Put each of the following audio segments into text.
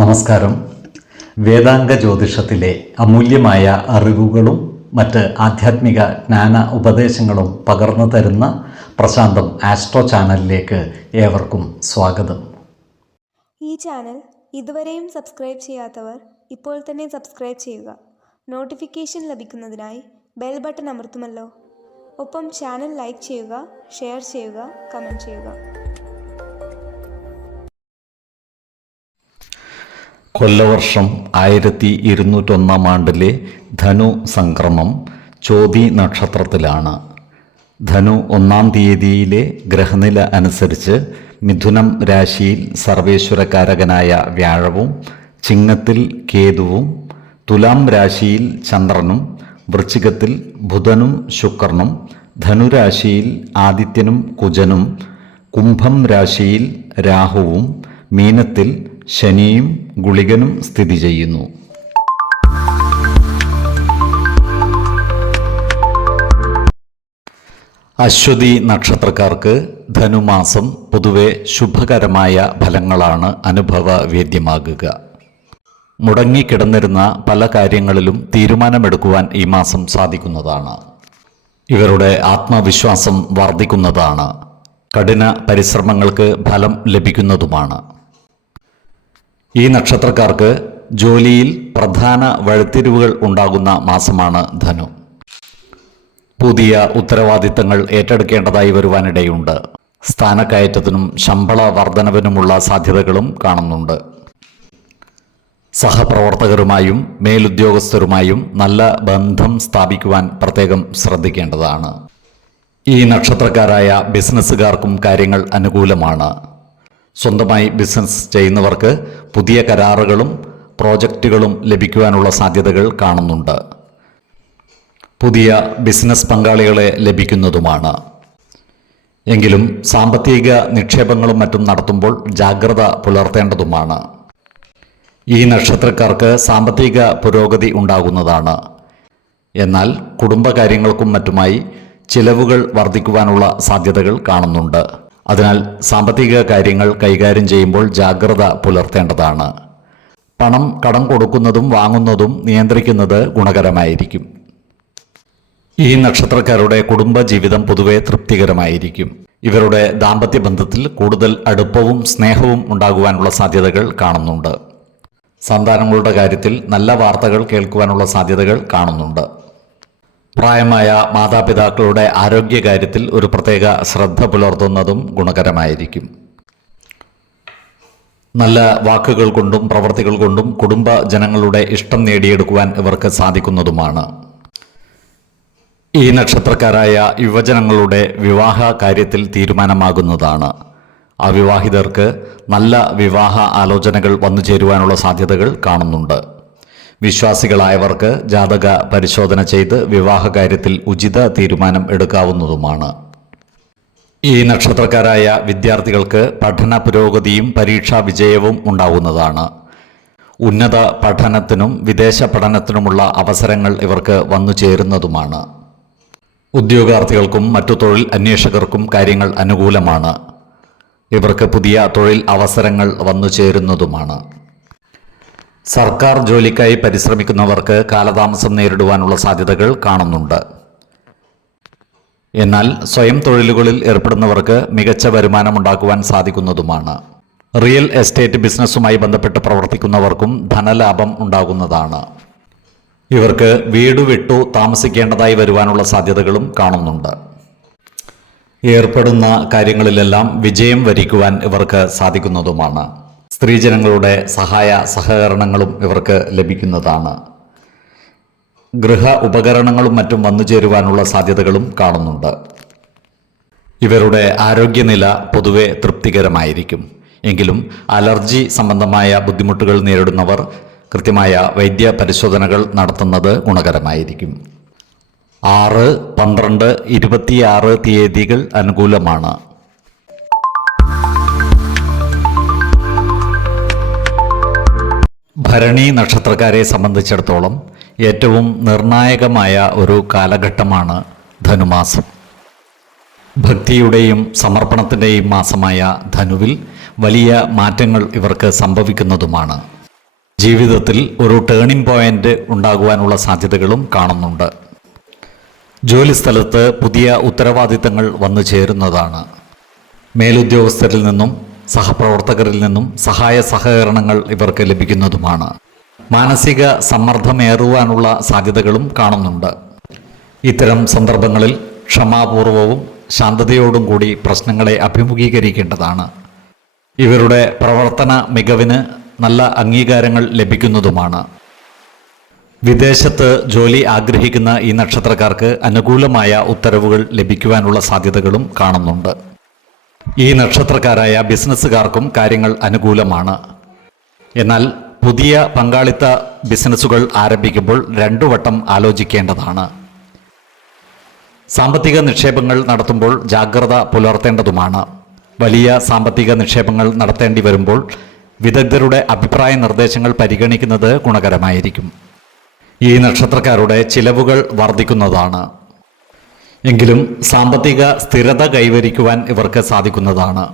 നമസ്കാരം. വേദാംഗ ജ്യോതിഷത്തിലെ അമൂല്യമായ അറിവുകളും മറ്റ് ആധ്യാത്മിക ജ്ഞാന ഉപദേശങ്ങളും പകർന്നു തരുന്ന പ്രശാന്തം ആസ്ട്രോ ചാനലിലേക്ക് ഏവർക്കും സ്വാഗതം. ഈ ചാനൽ ഇതുവരെയും സബ്സ്ക്രൈബ് ചെയ്യാത്തവർ ഇപ്പോൾ തന്നെ സബ്സ്ക്രൈബ് ചെയ്യുക. നോട്ടിഫിക്കേഷൻ ലഭിക്കുന്നതിനായി ബെൽ ബട്ടൺ അമർത്തുമല്ലോ. ഒപ്പം ചാനൽ ലൈക്ക് ചെയ്യുക, ഷെയർ ചെയ്യുക, കമൻറ്റ് ചെയ്യുക. കൊല്ലവർഷം 1201 ആണ്ടിലെ ധനു സംക്രമം ചോതി നക്ഷത്രത്തിലാണ്. ധനു 1-ാം തീയതിയിലെ ഗ്രഹനില അനുസരിച്ച് മിഥുനം രാശിയിൽ സർവേശ്വരകാരകനായ വ്യാഴവും, ചിങ്ങത്തിൽ കേതുവും, തുലാം രാശിയിൽ ചന്ദ്രനും, വൃശ്ചികത്തിൽ ബുധനും ശുക്രനും, ധനുരാശിയിൽ ആദിത്യനും കുജനും, കുംഭം രാശിയിൽ രാഹുവും, മീനത്തിൽ ശനിയും ഗുളികനും സ്ഥിതി ചെയ്യുന്നു. അശ്വതി നക്ഷത്രക്കാർക്ക് ധനുമാസം പൊതുവെ ശുഭകരമായ ഫലങ്ങളാണ് അനുഭവവേദ്യമാകുക. മുടങ്ങിക്കിടന്നിരുന്ന പല കാര്യങ്ങളിലും തീരുമാനമെടുക്കുവാൻ ഈ മാസം സാധിക്കുന്നതാണ്. ഇവരുടെ ആത്മവിശ്വാസം വർദ്ധിക്കുന്നതാണ്. കഠിന പരിശ്രമങ്ങൾക്ക് ഫലം ലഭിക്കുന്നതുമാണ്. ഈ നക്ഷത്രക്കാർക്ക് ജോലിയിൽ പ്രധാന വഴിത്തിരിവുകൾ ഉണ്ടാകുന്ന മാസമാണ് ധനു. പുതിയ ഉത്തരവാദിത്തങ്ങൾ ഏറ്റെടുക്കേണ്ടതായി വരുവാനിടയുണ്ട്. സ്ഥാനക്കയറ്റത്തിനും ശമ്പള വർധനവിനുമുള്ള സാധ്യതകളും കാണുന്നുണ്ട്. സഹപ്രവർത്തകരുമായും മേലുദ്യോഗസ്ഥരുമായും നല്ല ബന്ധം സ്ഥാപിക്കുവാൻ പ്രത്യേകം ശ്രദ്ധിക്കേണ്ടതാണ്. ഈ നക്ഷത്രക്കാരായ ബിസിനസ്സുകാർക്കും കാര്യങ്ങൾ അനുകൂലമാണ്. സ്വന്തമായി ബിസിനസ് ചെയ്യുന്നവർക്ക് പുതിയ കരാറുകളും പ്രോജക്റ്റുകളും ലഭിക്കുവാനുള്ള സാധ്യതകൾ കാണുന്നുണ്ട്. പുതിയ ബിസിനസ് പങ്കാളികളെ ലഭിക്കുന്നതുമാണ്. എങ്കിലും സാമ്പത്തിക നിക്ഷേപങ്ങളും മറ്റും നടത്തുമ്പോൾ ജാഗ്രത പുലർത്തേണ്ടതുമാണ്. ഈ നക്ഷത്രക്കാർക്ക് സാമ്പത്തിക പുരോഗതി ഉണ്ടാകുന്നതാണ്. എന്നാൽ കുടുംബകാര്യങ്ങൾക്കും മറ്റുമായി ചിലവുകൾ വർദ്ധിക്കുവാനുള്ള സാധ്യതകൾ കാണുന്നുണ്ട്. അതിനാൽ സാമ്പത്തിക കാര്യങ്ങൾ കൈകാര്യം ചെയ്യുമ്പോൾ ജാഗ്രത പുലർത്തേണ്ടതാണ്. പണം കടം കൊടുക്കുന്നതും വാങ്ങുന്നതും നിയന്ത്രിക്കുന്നത് ഗുണകരമായിരിക്കും. ഈ നക്ഷത്രക്കാരുടെ കുടുംബജീവിതം പൊതുവെ തൃപ്തികരമായിരിക്കും. ഇവരുടെ ദാമ്പത്യ ബന്ധത്തിൽ കൂടുതൽ അടുപ്പവും സ്നേഹവും ഉണ്ടാകുവാനുള്ള സാധ്യതകൾ കാണുന്നുണ്ട്. സന്താനങ്ങളുടെ കാര്യത്തിൽ നല്ല വാർത്തകൾ കേൾക്കുവാനുള്ള സാധ്യതകൾ കാണുന്നുണ്ട്. പ്രായമായ മാതാപിതാക്കളുടെ ആരോഗ്യകാര്യത്തിൽ ഒരു പ്രത്യേക ശ്രദ്ധ പുലർത്തുന്നതും ഗുണകരമായിരിക്കും. നല്ല വാക്കുകൾ കൊണ്ടും പ്രവൃത്തികൾ കൊണ്ടും കുടുംബ ജനങ്ങളുടെ ഇഷ്ടം നേടിയെടുക്കുവാൻ ഇവർക്ക് സാധിക്കുന്നതുമാണ്. ഈ നക്ഷത്രക്കാരായ യുവജനങ്ങളുടെ വിവാഹ കാര്യത്തിൽ തീരുമാനമാകുന്നതാണ്. അവിവാഹിതർക്ക് നല്ല വിവാഹ ആലോചനകൾ വന്നു ചേരുവാനുള്ള സാധ്യതകൾ കാണുന്നുണ്ട്. വിശ്വാസികളായവർക്ക് ജാതക പരിശോധന ചെയ്ത് വിവാഹകാര്യത്തിൽ ഉചിത തീരുമാനം എടുക്കാവുന്നതുമാണ്. ഈ നക്ഷത്രക്കാരായ വിദ്യാർത്ഥികൾക്ക് പഠന പുരോഗതിയും പരീക്ഷാ വിജയവും ഉണ്ടാവുന്നതാണ്. ഉന്നത പഠനത്തിനും വിദേശ പഠനത്തിനുമുള്ള അവസരങ്ങൾ ഇവർക്ക് വന്നു ചേരുന്നതുമാണ്. ഉദ്യോഗാർത്ഥികൾക്കും മറ്റു തൊഴിൽ അന്വേഷകർക്കും കാര്യങ്ങൾ അനുകൂലമാണ്. ഇവർക്ക് പുതിയ തൊഴിൽ അവസരങ്ങൾ വന്നു ചേരുന്നതുമാണ്. സർക്കാർ ജോലിക്കായി പരിശ്രമിക്കുന്നവർക്ക് കാലതാമസം നേരിടുവാനുള്ള സാധ്യതകൾ കാണുന്നുണ്ട്. എന്നാൽ സ്വയം തൊഴിലുകളിൽ ഏർപ്പെടുന്നവർക്ക് മികച്ച വരുമാനമുണ്ടാക്കുവാൻ സാധിക്കുന്നതുമാണ്. റിയൽ എസ്റ്റേറ്റ് ബിസിനസ്സുമായി ബന്ധപ്പെട്ട് പ്രവർത്തിക്കുന്നവർക്കും ധനലാഭം ഉണ്ടാകുന്നതാണ്. ഇവർക്ക് വീട് വിട്ടു താമസിക്കേണ്ടതായി വരുവാനുള്ള സാധ്യതകളും കാണുന്നുണ്ട്. ഏർപ്പെടുന്ന കാര്യങ്ങളിലെല്ലാം വിജയം വരിക്കുവാൻ ഇവർക്ക് സാധിക്കുന്നതുമാണ്. സ്ത്രീജനങ്ങളുടെ സഹായ സഹകരണങ്ങളും ഇവർക്ക് ലഭിക്കുന്നതാണ്. ഗൃഹ ഉപകരണങ്ങളും മറ്റും വന്നു ചേരുവാനുള്ള സാധ്യതകളും കാണുന്നുണ്ട്. ഇവരുടെ ആരോഗ്യനില പൊതുവെ തൃപ്തികരമായിരിക്കും. എങ്കിലും അലർജി സംബന്ധമായ ബുദ്ധിമുട്ടുകൾ നേരിടുന്നവർ കൃത്യമായ വൈദ്യ പരിശോധനകൾ നടത്തുന്നത് ഗുണകരമായിരിക്കും. 6, 12, 26 തീയതികൾ അനുകൂലമാണ്. ഭരണി നക്ഷത്രക്കാരെ സംബന്ധിച്ചിടത്തോളം ഏറ്റവും നിർണായകമായ ഒരു കാലഘട്ടമാണ് ധനുമാസം. ഭക്തിയുടെയും സമർപ്പണത്തിൻ്റെയും മാസമായ ധനുവിൽ വലിയ മാറ്റങ്ങൾ ഇവർക്ക് സംഭവിക്കുന്നതുമാണ്. ജീവിതത്തിൽ ഒരു ടേണിംഗ് പോയിന്റ് ഉണ്ടാകുവാനുള്ള സാധ്യതകളും കാണുന്നുണ്ട്. ജോലിസ്ഥലത്ത് പുതിയ ഉത്തരവാദിത്തങ്ങൾ വന്നു ചേരുന്നതാണ്. മേലുദ്യോഗസ്ഥരിൽ നിന്നും സഹപ്രവർത്തകരിൽ നിന്നും സഹായ സഹകരണങ്ങൾ ഇവർക്ക് ലഭിക്കുന്നതുമാണ്. മാനസിക സമ്മർദ്ദമേറുവാനുള്ള സാധ്യതകളും കാണുന്നുണ്ട്. ഇത്തരം സന്ദർഭങ്ങളിൽ ക്ഷമാപൂർവവും ശാന്തതയോടും കൂടി പ്രശ്നങ്ങളെ അഭിമുഖീകരിക്കേണ്ടതാണ്. ഇവരുടെ പ്രവർത്തന മികവിന് നല്ല അംഗീകാരങ്ങൾ ലഭിക്കുന്നതുമാണ്. വിദേശത്ത് ജോലി ആഗ്രഹിക്കുന്ന ഈ നക്ഷത്രക്കാർക്ക് അനുകൂലമായ ഉത്തരവുകൾ ലഭിക്കുവാനുള്ള സാധ്യതകളും കാണുന്നുണ്ട്. ഈ നക്ഷത്രക്കാരായ ബിസിനസ്സുകാർക്കും കാര്യങ്ങൾ അനുകൂലമാണ്. എന്നാൽ പുതിയ പങ്കാളിത്ത ബിസിനസ്സുകൾ ആരംഭിക്കുമ്പോൾ 2 വട്ടം ആലോചിക്കേണ്ടതാണ്. സാമ്പത്തിക നിക്ഷേപങ്ങൾ നടത്തുമ്പോൾ ജാഗ്രത പുലർത്തേണ്ടതുമാണ്. വലിയ സാമ്പത്തിക നിക്ഷേപങ്ങൾ നടത്തേണ്ടി വരുമ്പോൾ വിദഗ്ധരുടെ അഭിപ്രായ നിർദ്ദേശങ്ങൾ പരിഗണിക്കുന്നത് ഗുണകരമായിരിക്കും. ഈ നക്ഷത്രക്കാരുടെ ചിലവുകൾ വർദ്ധിക്കുന്നതാണ്. എങ്കിലും സാമ്പത്തിക സ്ഥിരത കൈവരിക്കുവാൻ ഇവർക്ക് സാധിക്കുന്നതാണ്.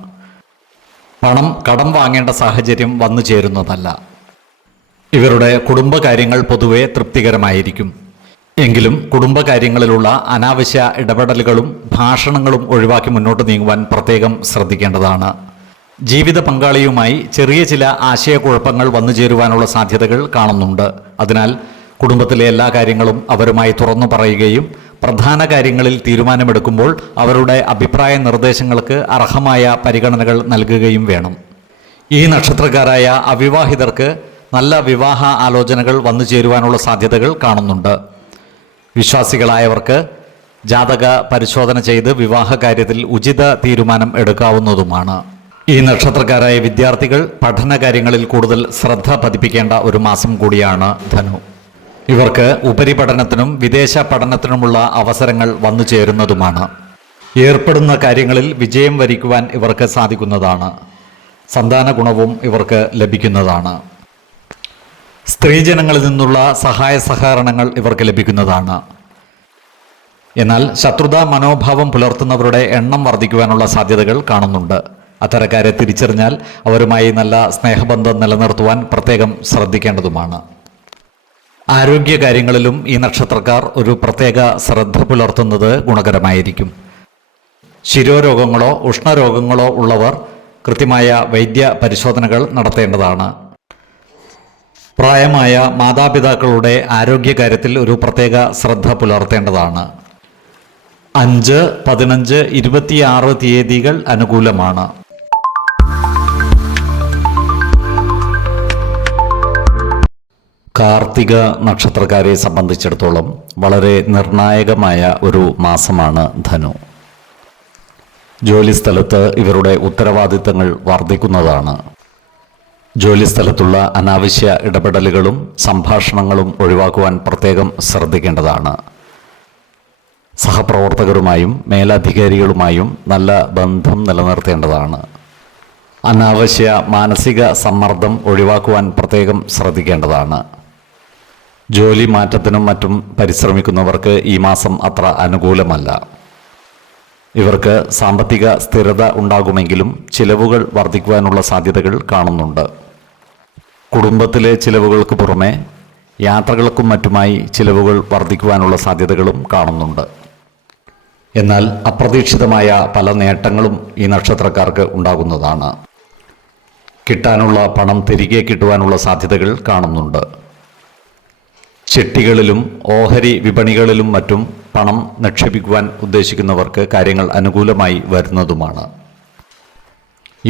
പണം കടം വാങ്ങേണ്ട സാഹചര്യം വന്നു ചേരുന്നതല്ല. ഇവരുടെ കുടുംബകാര്യങ്ങൾ പൊതുവെ തൃപ്തികരമായിരിക്കും. എങ്കിലും കുടുംബകാര്യങ്ങളിലുള്ള അനാവശ്യ ഇടപെടലുകളും ഭാഷണങ്ങളും ഒഴിവാക്കി മുന്നോട്ട് നീങ്ങുവാൻ പ്രത്യേകം ശ്രദ്ധിക്കേണ്ടതാണ്. ജീവിത പങ്കാളിയുമായി ചെറിയ ചില ആശയക്കുഴപ്പങ്ങൾ വന്നു ചേരുവാനുള്ള സാധ്യതകൾ കാണുന്നുണ്ട്. അതിനാൽ കുടുംബത്തിലെ എല്ലാ കാര്യങ്ങളും അവരുമായി തുറന്നു പറയുകയും പ്രധാന കാര്യങ്ങളിൽ തീരുമാനമെടുക്കുമ്പോൾ അവരുടെ അഭിപ്രായ നിർദ്ദേശങ്ങൾക്ക് അർഹമായ പരിഗണനകൾ നൽകുകയും വേണം. ഈ നക്ഷത്രക്കാരായ അവിവാഹിതർക്ക് നല്ല വിവാഹ ആലോചനകൾ വന്നു ചേരുവാനുള്ള സാധ്യതകൾ കാണുന്നുണ്ട്. വിശ്വാസികളായവർക്ക് ജാതക പരിശോധന ചെയ്ത് വിവാഹ കാര്യത്തിൽ ഉചിത തീരുമാനം എടുക്കാവുന്നതുമാണ്. ഈ നക്ഷത്രക്കാരായ വിദ്യാർത്ഥികൾ പഠനകാര്യങ്ങളിൽ കൂടുതൽ ശ്രദ്ധ പതിപ്പിക്കേണ്ട ഒരു മാസം കൂടിയാണ് ധനു. ഇവർക്ക് ഉപരിപഠനത്തിനും വിദേശ പഠനത്തിനുമുള്ള അവസരങ്ങൾ വന്നു ചേരുന്നതുമാണ്. ഏർപ്പെടുന്ന കാര്യങ്ങളിൽ വിജയം വരിക്കുവാൻ ഇവർക്ക് സാധിക്കുന്നതാണ്. സന്താന ഗുണവും ഇവർക്ക് ലഭിക്കുന്നതാണ്. സ്ത്രീജനങ്ങളിൽ നിന്നുള്ള സഹായ സഹകരണങ്ങൾ ഇവർക്ക് ലഭിക്കുന്നതാണ്. എന്നാൽ ശത്രുതാ മനോഭാവം പുലർത്തുന്നവരുടെ എണ്ണം വർദ്ധിക്കുവാനുള്ള സാധ്യതകൾ കാണുന്നുണ്ട്. അത്തരക്കാരെ തിരിച്ചറിഞ്ഞാൽ അവരുമായി നല്ല സ്നേഹബന്ധം നിലനിർത്തുവാൻ പ്രത്യേകം ശ്രദ്ധിക്കേണ്ടതുമാണ്. ആരോഗ്യകാര്യങ്ങളിലും ഈ നക്ഷത്രക്കാർ ഒരു പ്രത്യേക ശ്രദ്ധ പുലർത്തുന്നത് ഗുണകരമായിരിക്കും. ശിരോരോഗങ്ങളോ ഉഷ്ണരോഗങ്ങളോ ഉള്ളവർ കൃത്യമായ വൈദ്യ പരിശോധനകൾ നടത്തേണ്ടതാണ്. പ്രായമായ മാതാപിതാക്കളുടെ ആരോഗ്യകാര്യത്തിൽ ഒരു പ്രത്യേക ശ്രദ്ധ പുലർത്തേണ്ടതാണ്. 5, 15, 26 തീയതികൾ അനുകൂലമാണ്. കാർത്തിക നക്ഷത്രക്കാരെ സംബന്ധിച്ചിടത്തോളം വളരെ നിർണായകമായ ഒരു മാസമാണ് ധനു. ജോലിസ്ഥലത്ത് ഇവരുടെ ഉത്തരവാദിത്തങ്ങൾ വർദ്ധിക്കുന്നതാണ്. ജോലിസ്ഥലത്തുള്ള അനാവശ്യ ഇടപെടലുകളും സംഭാഷണങ്ങളും ഒഴിവാക്കുവാൻ പ്രത്യേകം ശ്രദ്ധിക്കേണ്ടതാണ്. സഹപ്രവർത്തകരുമായും മേലധികാരികളുമായും നല്ല ബന്ധം നിലനിർത്തേണ്ടതാണ്. അനാവശ്യ മാനസിക സമ്മർദ്ദം ഒഴിവാക്കുവാൻ പ്രത്യേകം ശ്രദ്ധിക്കേണ്ടതാണ്. ജോലി മാറ്റത്തിനും മറ്റും പരിശ്രമിക്കുന്നവർക്ക് ഈ മാസം അത്ര അനുകൂലമല്ല. ഇവർക്ക് സാമ്പത്തിക സ്ഥിരത ഉണ്ടാകുമെങ്കിലും ചിലവുകൾ വർദ്ധിക്കുവാനുള്ള സാധ്യതകൾ കാണുന്നുണ്ട്. കുടുംബത്തിലെ ചിലവുകൾക്ക് പുറമെ യാത്രകൾക്കും മറ്റുമായി ചിലവുകൾ വർദ്ധിക്കുവാനുള്ള സാധ്യതകളും കാണുന്നുണ്ട്. എന്നാൽ അപ്രതീക്ഷിതമായ പല നേട്ടങ്ങളും ഈ നക്ഷത്രക്കാർക്ക് ഉണ്ടാകുന്നതാണ്. കിട്ടാനുള്ള പണം തിരികെ കിട്ടുവാനുള്ള സാധ്യതകൾ കാണുന്നുണ്ട്. ചിട്ടികളിലും ഓഹരി വിപണികളിലും മറ്റും പണം നിക്ഷേപിക്കുവാൻ ഉദ്ദേശിക്കുന്നവർക്ക് കാര്യങ്ങൾ അനുകൂലമായി വരുന്നതുമാണ്.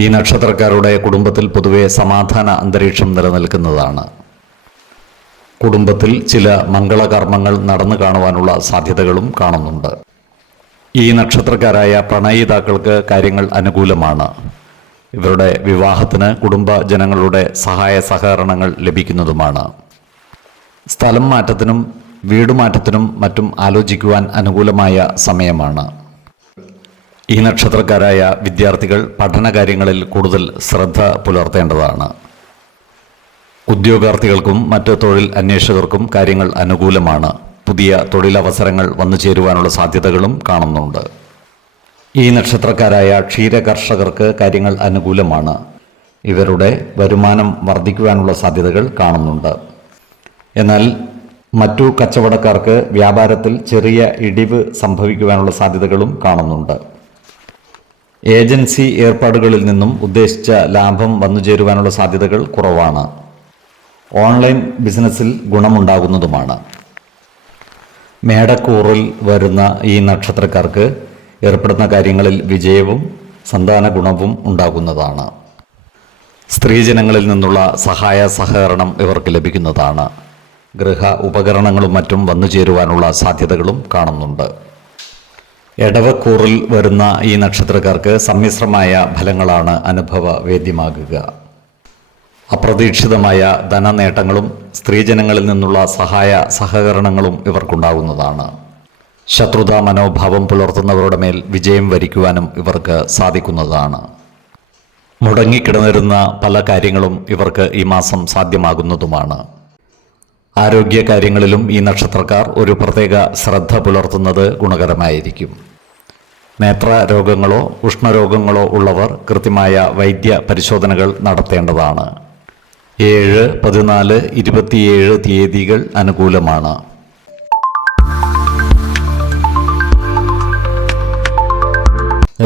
ഈ നക്ഷത്രക്കാരുടെ കുടുംബത്തിൽ പൊതുവെ സമാധാന അന്തരീക്ഷം നിലനിൽക്കുന്നതാണ്. കുടുംബത്തിൽ ചില മംഗളകർമ്മങ്ങൾ നടന്നു കാണുവാനുള്ള സാധ്യതകളും കാണുന്നുണ്ട്. ഈ നക്ഷത്രക്കാരായ പ്രണയിതാക്കൾക്ക് കാര്യങ്ങൾ അനുകൂലമാണ്. ഇവരുടെ വിവാഹത്തിന് കുടുംബജനങ്ങളുടെ സഹായ സഹകരണങ്ങൾ ലഭിക്കുന്നതുമാണ്. സ്ഥലം മാറ്റത്തിനും വീടുമാറ്റത്തിനും മറ്റും ആലോചിക്കുവാൻ അനുകൂലമായ സമയമാണ്. ഈ നക്ഷത്രക്കാരായ വിദ്യാർത്ഥികൾ പഠനകാര്യങ്ങളിൽ കൂടുതൽ ശ്രദ്ധ പുലർത്തേണ്ടതാണ്. ഉദ്യോഗാർത്ഥികൾക്കും മറ്റ് തൊഴിൽ അന്വേഷകർക്കും കാര്യങ്ങൾ അനുകൂലമാണ്. പുതിയ തൊഴിലവസരങ്ങൾ വന്നു ചേരുവാനുള്ള സാധ്യതകളും കാണുന്നുണ്ട്. ഈ നക്ഷത്രക്കാരായ ക്ഷീരകർഷകർക്ക് കാര്യങ്ങൾ അനുകൂലമാണ്. ഇവരുടെ വരുമാനം വർദ്ധിക്കുവാനുള്ള സാധ്യതകൾ കാണുന്നുണ്ട്. എന്നാൽ മറ്റു കച്ചവടക്കാർക്ക് വ്യാപാരത്തിൽ ചെറിയ ഇടിവ് സംഭവിക്കുവാനുള്ള സാധ്യതകളും കാണുന്നുണ്ട്. ഏജൻസി ഏർപ്പാടുകളിൽ നിന്നും ഉദ്ദേശിച്ച ലാഭം വന്നുചേരുവാനുള്ള സാധ്യതകൾ കുറവാണ്. ഓൺലൈൻ ബിസിനസ്സിൽ ഗുണമുണ്ടാകുന്നതുമാണ്. മേടക്കൂറിൽ വരുന്ന ഈ നക്ഷത്രക്കാർക്ക് ഏർപ്പെടുന്ന കാര്യങ്ങളിൽ വിജയവും സന്താന ഗുണവും ഉണ്ടാകുന്നതാണ്. സ്ത്രീജനങ്ങളിൽ നിന്നുള്ള സഹായ സഹകരണം ഇവർക്ക് ലഭിക്കുന്നതാണ്. ഗൃഹ ഉപകരണങ്ങളും മറ്റും വന്നു ചേരുവാനുള്ള സാധ്യതകളും കാണുന്നുണ്ട്. എടവക്കൂറിൽ വരുന്ന ഈ നക്ഷത്രക്കാർക്ക് സമ്മിശ്രമായ ഫലങ്ങളാണ് അനുഭവവേദ്യമാകുക. അപ്രതീക്ഷിതമായ ധനനേട്ടങ്ങളും സ്ത്രീജനങ്ങളിൽ നിന്നുള്ള സഹായ സഹകരണങ്ങളും ഇവർക്കുണ്ടാകുന്നതാണ്. ശത്രുതാ മനോഭാവം പുലർത്തുന്നവരുടെ മേൽ വിജയം വരിക്കുവാനും ഇവർക്ക് സാധിക്കുന്നതാണ്. മുടങ്ങിക്കിടന്നിരുന്ന പല കാര്യങ്ങളും ഇവർക്ക് ഈ മാസം സാധ്യമാകുന്നതുമാണ്. ആരോഗ്യ കാര്യങ്ങളിലും ഈ നക്ഷത്രക്കാർ ഒരു പ്രത്യേക ശ്രദ്ധ പുലർത്തുന്നത് ഗുണകരമായിരിക്കും. നേത്ര രോഗങ്ങളോ ഉഷ്ണരോഗങ്ങളോ ഉള്ളവർ കൃത്യമായ വൈദ്യ പരിശോധനകൾ നടത്തേണ്ടതാണ്. 7, 14, 27 തീയതികൾ അനുകൂലമാണ്.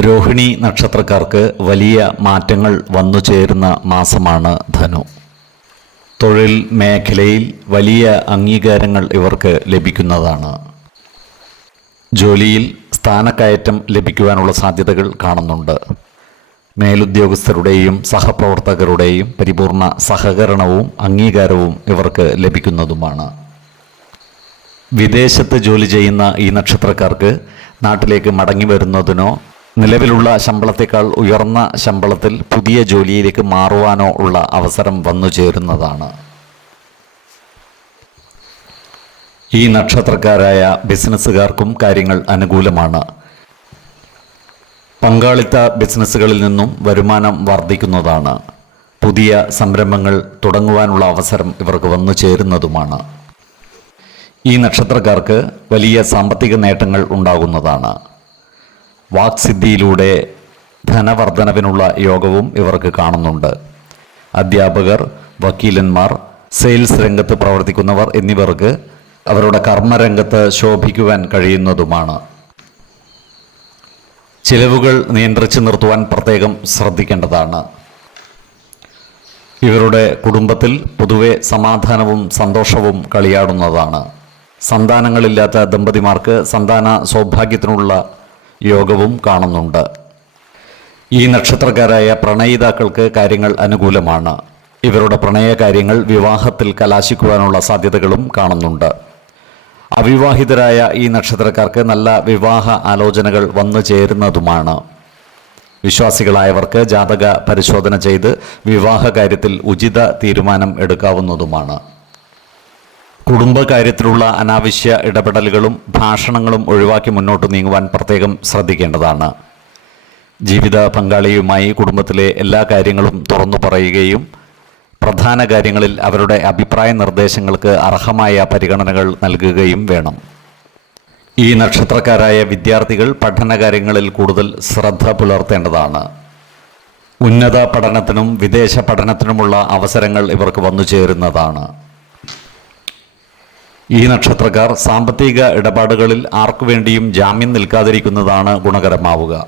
രോഹിണി നക്ഷത്രക്കാർക്ക് വലിയ മാറ്റങ്ങൾ വന്നു ചേരുന്ന മാസമാണ് ധനു. തൊഴിൽ മേഖലയിൽ വലിയ അംഗീകാരങ്ങൾ ഇവർക്ക് ലഭിക്കുന്നതാണ്. ജോലിയിൽ സ്ഥാനക്കയറ്റം ലഭിക്കുവാനുള്ള സാധ്യതകൾ കാണുന്നുണ്ട്. മേലുദ്യോഗസ്ഥരുടെയും സഹപ്രവർത്തകരുടെയും പരിപൂർണ സഹകരണവും അംഗീകാരവും ഇവർക്ക് ലഭിക്കുന്നതുമാണ്. വിദേശത്ത് ജോലി ചെയ്യുന്ന ഈ നക്ഷത്രക്കാർക്ക് നാട്ടിലേക്ക് മടങ്ങി വരുന്നതിനോ നിലവിലുള്ള ശമ്പളത്തേക്കാൾ ഉയർന്ന ശമ്പളത്തിൽ പുതിയ ജോലിയിലേക്ക് മാറുവാനോ ഉള്ള അവസരം വന്നു ചേരുന്നതാണ്. ഈ നക്ഷത്രക്കാരായ ബിസിനസ്സുകാർക്കും കാര്യങ്ങൾ അനുകൂലമാണ്. പങ്കാളിത്ത ബിസിനസ്സുകളിൽ നിന്നും വരുമാനം വർദ്ധിക്കുന്നതാണ്. പുതിയ സംരംഭങ്ങൾ തുടങ്ങുവാനുള്ള അവസരം ഇവർക്ക് വന്നു ചേരുന്നതുമാണ്. ഈ നക്ഷത്രക്കാർക്ക് വലിയ സാമ്പത്തിക നേട്ടങ്ങൾ ഉണ്ടാകുന്നതാണ്. വാക്സിദ്ധിയിലൂടെ ധനവർദ്ധനവിനുള്ള യോഗവും ഇവർക്ക് കാണുന്നുണ്ട്. അധ്യാപകർ, വക്കീലന്മാർ, സെയിൽസ് രംഗത്ത് പ്രവർത്തിക്കുന്നവർ എന്നിവർക്ക് അവരുടെ കർമ്മരംഗത്ത് ശോഭിക്കുവാൻ കഴിയുന്നതുമാണ്. ചിലവുകൾ നിയന്ത്രിച്ചു നിർത്തുവാൻ പ്രത്യേകം ശ്രദ്ധിക്കേണ്ടതാണ്. ഇവരുടെ കുടുംബത്തിൽ പൊതുവെ സമാധാനവും സന്തോഷവും കളിയാടുന്നതാണ്. സന്താനങ്ങളില്ലാത്ത ദമ്പതിമാർക്ക് സന്താന സൗഭാഗ്യത്തിനുള്ള യോഗവും കാണുന്നുണ്ട്. ഈ നക്ഷത്രക്കാരായ പ്രണയിതാക്കൾക്ക് കാര്യങ്ങൾ അനുകൂലമാണ്. ഇവരുടെ പ്രണയ കാര്യങ്ങൾ വിവാഹത്തിൽ കലാശിക്കുവാനുള്ള സാധ്യതകളും കാണുന്നുണ്ട്. അവിവാഹിതരായ ഈ നക്ഷത്രക്കാർക്ക് നല്ല വിവാഹ ആലോചനകൾ വന്നു ചേരുന്നതുമാണ്. വിശ്വാസികളായവർക്ക് ജാതക പരിശോധന ചെയ്ത് വിവാഹ കാര്യത്തിൽ ഉചിത തീരുമാനം എടുക്കാവുന്നതുമാണ്. കുടുംബകാര്യത്തിലുള്ള അനാവശ്യ ഇടപെടലുകളും ഭാഷണങ്ങളും ഒഴിവാക്കി മുന്നോട്ട് നീങ്ങുവാൻ പ്രത്യേകം ശ്രദ്ധിക്കേണ്ടതാണ്. ജീവിത പങ്കാളിയുമായി കുടുംബത്തിലെ എല്ലാ കാര്യങ്ങളും തുറന്നു പറയുകയും പ്രധാന കാര്യങ്ങളിൽ അവരുടെ അഭിപ്രായ നിർദ്ദേശങ്ങൾക്ക് അർഹമായ പരിഗണനകൾ നൽകുകയും വേണം. ഈ നക്ഷത്രക്കാരായ വിദ്യാർത്ഥികൾ പഠനകാര്യങ്ങളിൽ കൂടുതൽ ശ്രദ്ധ പുലർത്തേണ്ടതാണ്. ഉന്നത പഠനത്തിനും വിദേശ പഠനത്തിനുമുള്ള അവസരങ്ങൾ ഇവർക്ക് വന്നു ചേരുന്നതാണ്. ഈ നക്ഷത്രക്കാർ സാമ്പത്തിക ഇടപാടുകളിൽ ആർക്കു വേണ്ടിയും ജാമ്യം നിൽക്കാതിരിക്കുന്നതാണ് ഗുണകരമാവുക.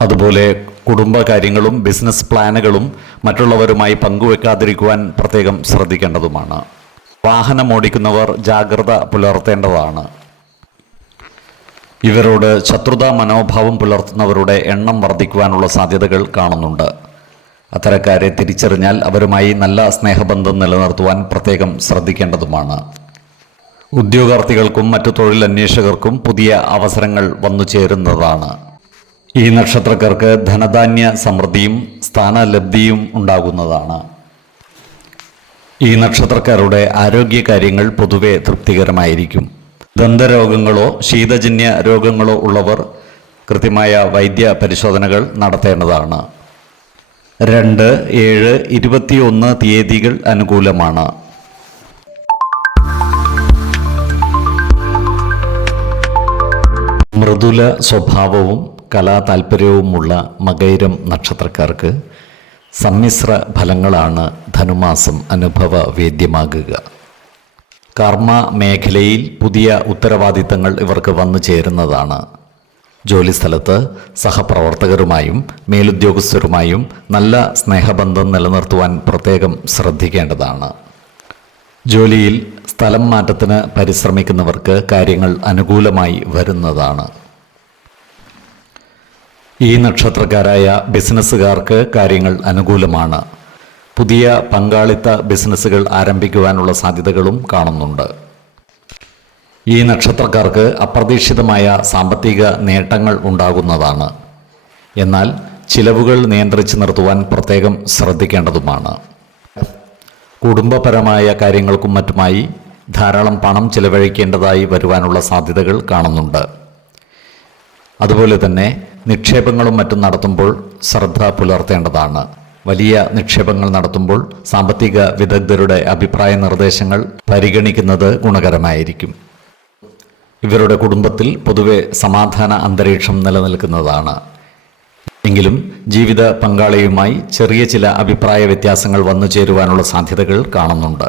അതുപോലെ കുടുംബകാര്യങ്ങളും ബിസിനസ് പ്ലാനുകളും മറ്റുള്ളവരുമായി പങ്കുവെക്കാതിരിക്കുവാൻ പ്രത്യേകം ശ്രദ്ധിക്കേണ്ടതുമാണ്. വാഹനമോടിക്കുന്നവർ ജാഗ്രത പുലർത്തേണ്ടതാണ്. ഇവരോട് ശത്രുതാ മനോഭാവം പുലർത്തുന്നവരുടെ എണ്ണം വർദ്ധിക്കുവാനുള്ള സാധ്യതകൾ കാണുന്നുണ്ട്. അത്തരക്കാരെ തിരിച്ചറിഞ്ഞാൽ അവരുമായി നല്ല സ്നേഹബന്ധം നിലനിർത്തുവാൻ പ്രത്യേകം ശ്രദ്ധിക്കേണ്ടതുമാണ്. ഉദ്യോഗാർത്ഥികൾക്കും മറ്റു തൊഴിലന്വേഷകർക്കും പുതിയ അവസരങ്ങൾ വന്നു ചേരുന്നതാണ്. ഈ നക്ഷത്രക്കാർക്ക് ധനധാന്യ സമൃദ്ധിയും സ്ഥാനലബ്ധിയും ഉണ്ടാകുന്നതാണ്. ഈ നക്ഷത്രക്കാരുടെ ആരോഗ്യകാര്യങ്ങൾ പൊതുവെ തൃപ്തികരമായിരിക്കും. ദന്തരോഗങ്ങളോ ശീതജന്യ രോഗങ്ങളോ ഉള്ളവർ കൃത്യമായ വൈദ്യ പരിശോധനകൾ നടത്തേണ്ടതാണ്. 2, 7, 21 തീയതികൾ അനുകൂലമാണ്. മൃദുല സ്വഭാവവും കലാതാൽപര്യവുമുള്ള മകൈരം നക്ഷത്രക്കാർക്ക് സമ്മിശ്ര ഫലങ്ങളാണ് ധനുമാസം അനുഭവവേദ്യമാകുക. കർമ്മ മേഖലയിൽ പുതിയ ഉത്തരവാദിത്തങ്ങൾ ഇവർക്ക് വന്നു ചേരുന്നതാണ്. ജോലിസ്ഥലത്ത് സഹപ്രവർത്തകരുമായും മേലുദ്യോഗസ്ഥരുമായും നല്ല സ്നേഹബന്ധം നിലനിർത്തുവാൻ പ്രത്യേകം ശ്രദ്ധിക്കേണ്ടതാണ്. ജോലിയിൽ സ്ഥലം മാറ്റത്തിന് പരിശ്രമിക്കുന്നവർക്ക് കാര്യങ്ങൾ അനുകൂലമായി വരുന്നതാണ്. ഈ നക്ഷത്രക്കാരായ ബിസിനസ്സുകാർക്ക് കാര്യങ്ങൾ അനുകൂലമാണ്. പുതിയ പങ്കാളിത്ത ബിസിനസ്സുകൾ ആരംഭിക്കുവാനുള്ള സാധ്യതകളും കാണുന്നുണ്ട്. ഈ നക്ഷത്രക്കാർക്ക് അപ്രതീക്ഷിതമായ സാമ്പത്തിക നേട്ടങ്ങൾ ഉണ്ടാകുന്നതാണ്. എന്നാൽ ചിലവുകൾ നിയന്ത്രിച്ച് നിർത്തുവാൻ പ്രത്യേകം ശ്രദ്ധിക്കേണ്ടതുമാണ്. കുടുംബപരമായ കാര്യങ്ങൾക്കും മറ്റുമായി ധാരാളം പണം ചിലവഴിക്കേണ്ടതായി വരുവാനുള്ള സാധ്യതകൾ കാണുന്നുണ്ട്. അതുപോലെ തന്നെ നിക്ഷേപങ്ങളും മറ്റും നടത്തുമ്പോൾ ശ്രദ്ധ പുലർത്തേണ്ടതാണ്. വലിയ നിക്ഷേപങ്ങൾ നടത്തുമ്പോൾ സാമ്പത്തിക വിദഗ്ധരുടെ അഭിപ്രായ നിർദ്ദേശങ്ങൾ പരിഗണിക്കുന്നത് ഗുണകരമായിരിക്കും. ഇവരുടെ കുടുംബത്തിൽ പൊതുവെ സമാധാന അന്തരീക്ഷം നിലനിൽക്കുന്നതാണ്. എങ്കിലും ജീവിത പങ്കാളിയുമായി ചെറിയ ചില അഭിപ്രായ വ്യത്യാസങ്ങൾ വന്നു ചേരുവാനുള്ള സാധ്യതകൾ കാണുന്നുണ്ട്.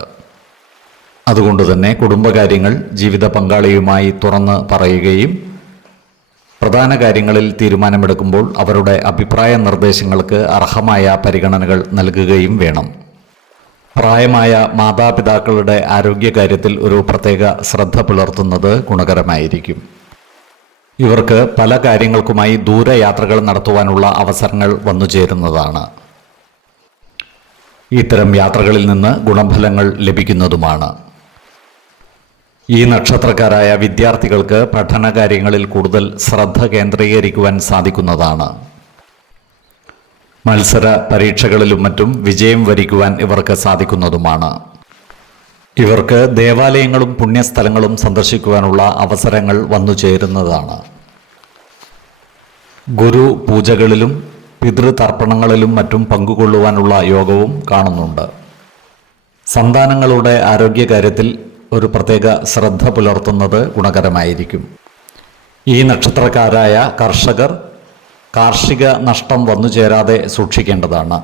അതുകൊണ്ട് തന്നെ കുടുംബകാര്യങ്ങൾ ജീവിത പങ്കാളിയുമായി തുറന്ന് പറയുകയും പ്രധാന കാര്യങ്ങളിൽ തീരുമാനമെടുക്കുമ്പോൾ അവരുടെ അഭിപ്രായ നിർദ്ദേശങ്ങൾക്ക് അർഹമായ പരിഗണനകൾ നൽകുകയും വേണം. പ്രായമായ മാതാപിതാക്കളുടെ ആരോഗ്യകാര്യത്തിൽ ഒരു പ്രത്യേക ശ്രദ്ധ പുലർത്തുന്നത് ഗുണകരമായിരിക്കും. ഇവർക്ക് പല കാര്യങ്ങൾക്കുമായി ദൂരയാത്രകൾ നടത്തുവാനുള്ള അവസരങ്ങൾ വന്നു ചേരുന്നതാണ്. ഇത്തരം യാത്രകളിൽ നിന്ന് ഗുണഫലങ്ങൾ ലഭിക്കുന്നതുമാണ്. ഈ നക്ഷത്രക്കാരായ വിദ്യാർത്ഥികൾക്ക് പഠനകാര്യങ്ങളിൽ കൂടുതൽ ശ്രദ്ധ കേന്ദ്രീകരിക്കുവാൻ സാധിക്കുന്നതാണ്. മത്സര പരീക്ഷകളിലും മറ്റും വിജയം വരിക്കുവാൻ ഇവർക്ക് സാധിക്കുന്നതുമാണ്. ഇവർക്ക് ദേവാലയങ്ങളും പുണ്യസ്ഥലങ്ങളും സന്ദർശിക്കുവാനുള്ള അവസരങ്ങൾ വന്നു ചേരുന്നതാണ്. ഗുരു പൂജകളിലും പിതൃതർപ്പണങ്ങളിലും മറ്റും പങ്കുകൊള്ളുവാനുള്ള യോഗവും കാണുന്നുണ്ട്. സന്താനങ്ങളുടെ ആരോഗ്യകാര്യത്തിൽ ഒരു പ്രത്യേക ശ്രദ്ധ പുലർത്തുന്നത് ഗുണകരമായിരിക്കും. ഈ നക്ഷത്രക്കാരായ കർഷകർ കാർഷിക നഷ്ടം വന്നു ചേരാതെ സൂക്ഷിക്കേണ്ടതാണ്.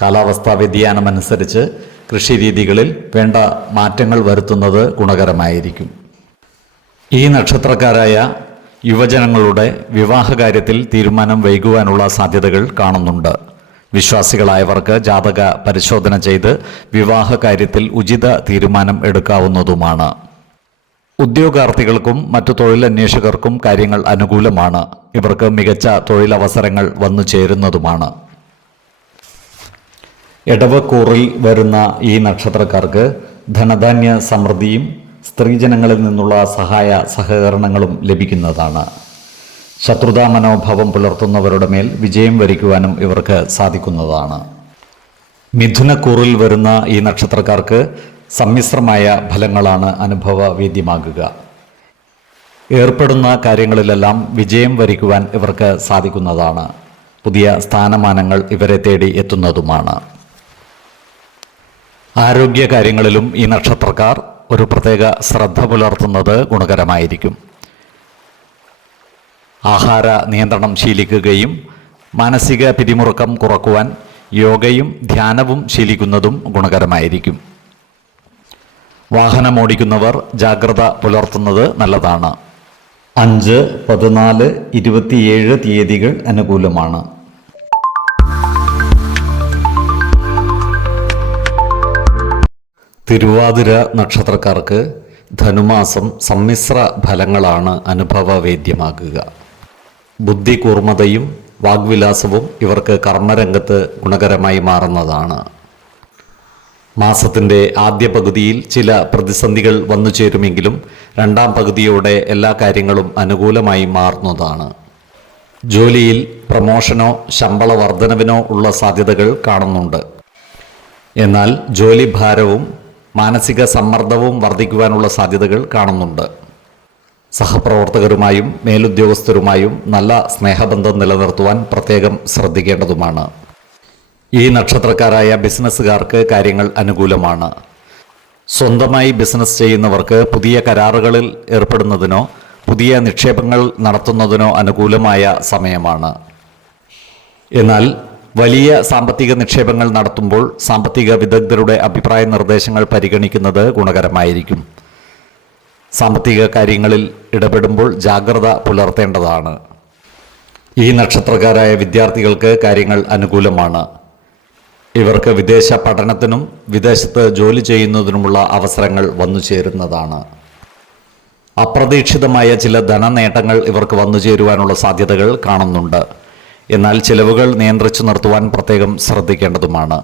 കാലാവസ്ഥാ വ്യതിയാനമനുസരിച്ച് കൃഷിരീതികളിൽ വേണ്ട മാറ്റങ്ങൾ വരുത്തുന്നത് ഗുണകരമായിരിക്കും. ഈ നക്ഷത്രക്കാരായ യുവജനങ്ങളുടെ വിവാഹകാര്യത്തിൽ തീരുമാനം വൈകുവാനുള്ള സാധ്യതകൾ കാണുന്നുണ്ട്. വിശ്വാസികളായവർക്ക് ജാതക പരിശോധന ചെയ്ത് വിവാഹകാര്യത്തിൽ ഉചിത തീരുമാനം എടുക്കാവുന്നതുമാണ്. ഉദ്യോഗാർത്ഥികൾക്കും മറ്റു തൊഴിലന്വേഷകർക്കും കാര്യങ്ങൾ അനുകൂലമാണ്. ഇവർക്ക് മികച്ച തൊഴിലവസരങ്ങൾ വന്നു ചേരുന്നതുമാണ്. എടവക്കൂറിൽ വരുന്ന ഈ നക്ഷത്രക്കാർക്ക് ധനധാന്യ സമൃദ്ധിയും സ്ത്രീജനങ്ങളിൽ നിന്നുള്ള സഹായ സഹകരണങ്ങളും ലഭിക്കുന്നതാണ്. ശത്രുതാ മനോഭാവം പുലർത്തുന്നവരുടെ മേൽ വിജയം വരിക്കുവാനും ഇവർക്ക് സാധിക്കുന്നതാണ്. മിഥുനക്കൂറിൽ വരുന്ന ഈ നക്ഷത്രക്കാർക്ക് സമ്മിശ്രമായ ഫലങ്ങളാണ് അനുഭവവേദ്യമാകുക. ഏർപ്പെടുന്ന കാര്യങ്ങളിലെല്ലാം വിജയം വരിക്കുവാൻ ഇവർക്ക് സാധിക്കുന്നതാണ്. പുതിയ സ്ഥാനമാനങ്ങൾ ഇവരെ തേടി എത്തുന്നതുമാണ്. ആരോഗ്യകാര്യങ്ങളിലും ഈ നക്ഷത്രക്കാർ ഒരു പ്രത്യേക ശ്രദ്ധ പുലർത്തുന്നത് ഗുണകരമായിരിക്കും. ആഹാര നിയന്ത്രണം ശീലിക്കുകയും മാനസിക പിരിമുറുക്കം കുറക്കുവാൻ യോഗയും ധ്യാനവും ശീലിക്കുന്നതും ഗുണകരമായിരിക്കും. വാഹനമോടിക്കുന്നവർ ജാഗ്രത പുലർത്തുന്നത് നല്ലതാണ്. 5, 14, 27 തീയതികൾ അനുകൂലമാണ്. തിരുവാതിര നക്ഷത്രക്കാർക്ക് ധനുമാസം സമ്മിശ്ര ഫലങ്ങളാണ് അനുഭവവേദ്യമാകുക. ബുദ്ധി കൂർമ്മതയും വാഗ്വിലാസവും ഇവർക്ക് കർമ്മരംഗത്ത് ഗുണകരമായി മാറുന്നതാണ്. മാസത്തിൻ്റെ ആദ്യ പകുതിയിൽ ചില പ്രതിസന്ധികൾ വന്നു ചേരുമെങ്കിലും രണ്ടാം പകുതിയോടെ എല്ലാ കാര്യങ്ങളും അനുകൂലമായി മാറുന്നതാണ്. ജോലിയിൽ പ്രമോഷനോ ശമ്പള വർധനവിനോ ഉള്ള സാധ്യതകൾ കാണുന്നുണ്ട്. എന്നാൽ ജോലിഭാരവും മാനസിക സമ്മർദ്ദവും വർദ്ധിക്കുവാനുള്ള സാധ്യതകൾ കാണുന്നുണ്ട്. സഹപ്രവർത്തകരുമായും മേലുദ്യോഗസ്ഥരുമായും നല്ല സ്നേഹബന്ധം നിലനിർത്തുവാൻ പ്രത്യേകം ശ്രദ്ധിക്കേണ്ടതുമാണ്. ഈ നക്ഷത്രക്കാരായ ബിസിനസ്സുകാർക്ക് കാര്യങ്ങൾ അനുകൂലമാണ്. സ്വന്തമായി ബിസിനസ് ചെയ്യുന്നവർക്ക് പുതിയ കരാറുകളിൽ ഏർപ്പെടുന്നതിനോ പുതിയ നിക്ഷേപങ്ങൾ നടത്തുന്നതിനോ അനുകൂലമായ സമയമാണ്. എന്നാൽ വലിയ സാമ്പത്തിക നിക്ഷേപങ്ങൾ നടത്തുമ്പോൾ സാമ്പത്തിക വിദഗ്ധരുടെ അഭിപ്രായ നിർദ്ദേശങ്ങൾ പരിഗണിക്കുന്നത് ഗുണകരമായിരിക്കും. സാമ്പത്തിക കാര്യങ്ങളിൽ ഇടപെടുമ്പോൾ ജാഗ്രത പുലർത്തേണ്ടതാണ്. ഈ നക്ഷത്രക്കാരായ വിദ്യാർത്ഥികൾക്ക് കാര്യങ്ങൾ അനുകൂലമാണ്. ഇവർക്ക് വിദേശ പഠനത്തിനും വിദേശത്ത് ജോലി ചെയ്യുന്നതിനുമുള്ള അവസരങ്ങൾ വന്നു ചേരുന്നതാണ്. അപ്രതീക്ഷിതമായ ചില ധനനേട്ടങ്ങൾ ഇവർക്ക് വന്നു ചേരുവാനുള്ള സാധ്യതകൾ കാണുന്നുണ്ട്. എന്നാൽ ചിലവുകൾ നിയന്ത്രിച്ചു നിർത്തുവാൻ പ്രത്യേകം ശ്രദ്ധിക്കേണ്ടതുമാണ്.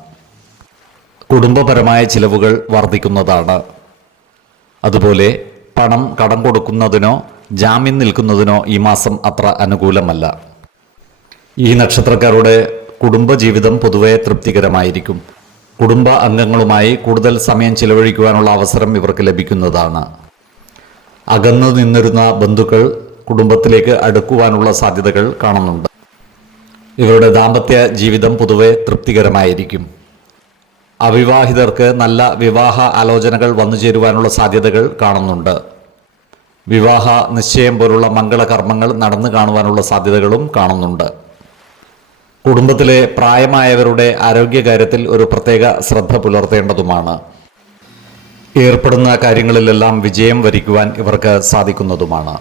കുടുംബപരമായ ചിലവുകൾ വർദ്ധിക്കുന്നതാണ്. അതുപോലെ പണം കടം കൊടുക്കുന്നതിനോ ജാമ്യം നിൽക്കുന്നതിനോ ഈ മാസം അത്ര അനുകൂലമല്ല. ഈ നക്ഷത്രക്കാരുടെ കുടുംബജീവിതം പൊതുവെ തൃപ്തികരമായിരിക്കും. കുടുംബ അംഗങ്ങളുമായി കൂടുതൽ സമയം ചിലവഴിക്കുവാനുള്ള അവസരം ഇവർക്ക് ലഭിക്കുന്നതാണ്. അകന്നു നിന്നിരുന്ന ബന്ധുക്കൾ കുടുംബത്തിലേക്ക് അടുക്കുവാനുള്ള സാധ്യതകൾ കാണുന്നുണ്ട്. ഇവരുടെ ദാമ്പത്യ ജീവിതം പൊതുവെ തൃപ്തികരമായിരിക്കും. അവിവാഹിതർക്ക് നല്ല വിവാഹ ആലോചനകൾ വന്നു ചേരുവാനുള്ള സാധ്യതകൾ കാണുന്നുണ്ട്. വിവാഹ നിശ്ചയം പോലുള്ള മംഗളകർമ്മങ്ങൾ നടന്നു കാണുവാനുള്ള സാധ്യതകളും കാണുന്നുണ്ട്. കുടുംബത്തിലെ പ്രായമായവരുടെ ആരോഗ്യകാര്യത്തിൽ ഒരു പ്രത്യേക ശ്രദ്ധ പുലർത്തേണ്ടതുമാണ്. ഏർപ്പെടുന്ന കാര്യങ്ങളിലെല്ലാം വിജയം വരിക്കുവാൻ ഇവർക്ക് സാധിക്കുന്നതുമാണ്.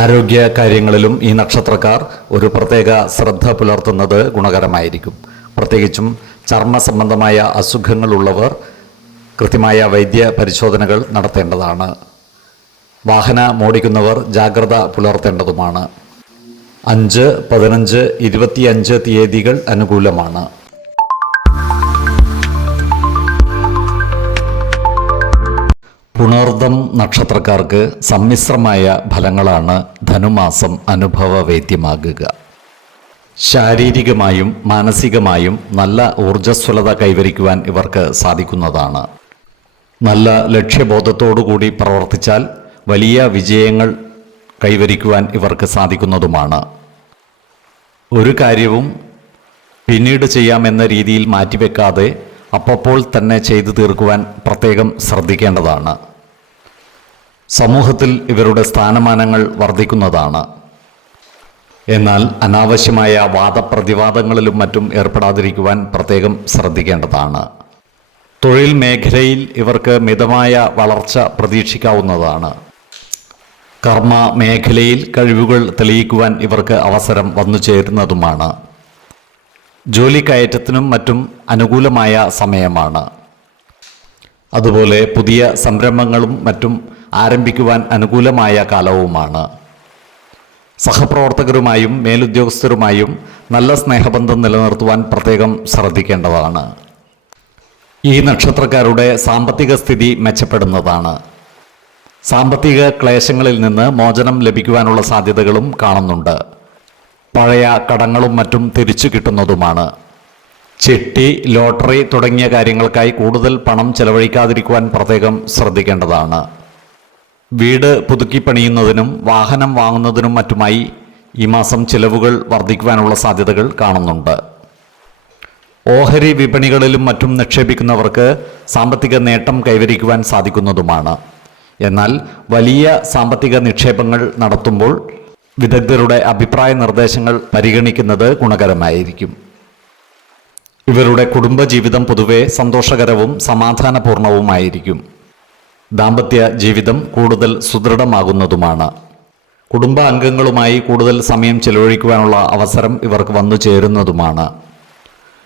ആരോഗ്യ കാര്യങ്ങളിലും ഈ നക്ഷത്രക്കാർ ഒരു പ്രത്യേക ശ്രദ്ധ പുലർത്തുന്നത് ഗുണകരമായിരിക്കും. പ്രത്യേകിച്ചും ചർമ്മ സംബന്ധമായ അസുഖങ്ങളുള്ളവർ കൃത്യമായ വൈദ്യ പരിശോധനകൾ നടത്തേണ്ടതാണ്. വാഹനമോടിക്കുന്നവർ ജാഗ്രത പുലർത്തേണ്ടതുമാണ്. 5, 15, 25 തീയതികൾ അനുകൂലമാണ്. പുണർദം നക്ഷത്രക്കാർക്ക് സമ്മിശ്രമായ ഫലങ്ങളാണ് ധനുമാസം അനുഭവവേദ്യമാകുക. ശാരീരികമായും മാനസികമായും നല്ല ഊർജ്ജസ്വലത കൈവരിക്കുവാൻ ഇവർക്ക് സാധിക്കുന്നതാണ്. നല്ല ലക്ഷ്യബോധത്തോടുകൂടി പ്രവർത്തിച്ചാൽ വലിയ വിജയങ്ങൾ കൈവരിക്കുവാൻ ഇവർക്ക് സാധിക്കുന്നതുമാണ്. ഒരു കാര്യവും പിന്നീട് ചെയ്യാമെന്ന രീതിയിൽ മാറ്റിവെക്കാതെ അപ്പോൾ തന്നെ ചെയ്തു തീർക്കുവാൻ പ്രത്യേകം ശ്രദ്ധിക്കേണ്ടതാണ്. സമൂഹത്തിൽ ഇവരുടെ സ്ഥാനമാനങ്ങൾ വർദ്ധിക്കുന്നതാണ്. എന്നാൽ അനാവശ്യമായ വാദപ്രതിവാദങ്ങളിലും മറ്റും ഏർപ്പെടാതിരിക്കുവാൻ പ്രത്യേകം ശ്രദ്ധിക്കേണ്ടതാണ്. തൊഴിൽ മേഖലയിൽ ഇവർക്ക് മിതമായ വളർച്ച പ്രതീക്ഷിക്കാവുന്നതാണ്. കർമ്മ മേഖലയിൽ കഴിവുകൾ തെളിയിക്കുവാൻ ഇവർക്ക് അവസരം വന്നു ചേരുന്നതുമാണ്. ജോലി കയറ്റത്തിനും മറ്റും അനുകൂലമായ സമയമാണ്. അതുപോലെ പുതിയ സംരംഭങ്ങളും മറ്റും ആരംഭിക്കുവാൻ അനുകൂലമായ കാലവുമാണ്. സഹപ്രവർത്തകരുമായും മേലുദ്യോഗസ്ഥരുമായും നല്ല സ്നേഹബന്ധം നിലനിർത്തുവാൻ പ്രത്യേകം ശ്രദ്ധിക്കേണ്ടതാണ്. ഈ നക്ഷത്രക്കാരുടെ സാമ്പത്തിക സ്ഥിതി മെച്ചപ്പെടുന്നതാണ്. സാമ്പത്തിക ക്ലേശങ്ങളിൽ നിന്ന് മോചനം ലഭിക്കുവാനുള്ള സാധ്യതകളും കാണുന്നുണ്ട്. പഴയ കടങ്ങളും മറ്റും തിരിച്ചു കിട്ടുന്നതുമാണ്. ചിട്ടി, ലോട്ടറി തുടങ്ങിയ കാര്യങ്ങൾക്കായി കൂടുതൽ പണം ചെലവഴിക്കാതിരിക്കുവാൻ പ്രത്യേകം ശ്രദ്ധിക്കേണ്ടതാണ്. വീട് പുതുക്കി പണിയുന്നതിനും വാഹനം വാങ്ങുന്നതിനും മറ്റുമായി ഈ മാസം ചിലവുകൾ വർദ്ധിക്കുവാനുള്ള സാധ്യതകൾ കാണുന്നുണ്ട്. ഓഹരി വിപണികളിലും മറ്റും നിക്ഷേപിക്കുന്നവർക്ക് സാമ്പത്തിക നേട്ടം കൈവരിക്കുവാൻ സാധിക്കുന്നതുമാണ്. എന്നാൽ വലിയ സാമ്പത്തിക നിക്ഷേപങ്ങൾ നടത്തുമ്പോൾ വിദഗ്ധരുടെ അഭിപ്രായ നിർദ്ദേശങ്ങൾ പരിഗണിക്കുന്നത് ഗുണകരമായിരിക്കും. ഇവരുടെ കുടുംബജീവിതം പൊതുവെ സന്തോഷകരവും സമാധാനപൂർണവുമായിരിക്കും. ദാമ്പത്യ ജീവിതം കൂടുതൽ സുദൃഢമാകുന്നതുമാണ്. കുടുംബ അംഗങ്ങളുമായി കൂടുതൽ സമയം ചെലവഴിക്കുവാനുള്ള അവസരം ഇവർക്ക് വന്നു ചേരുന്നതുമാണ്.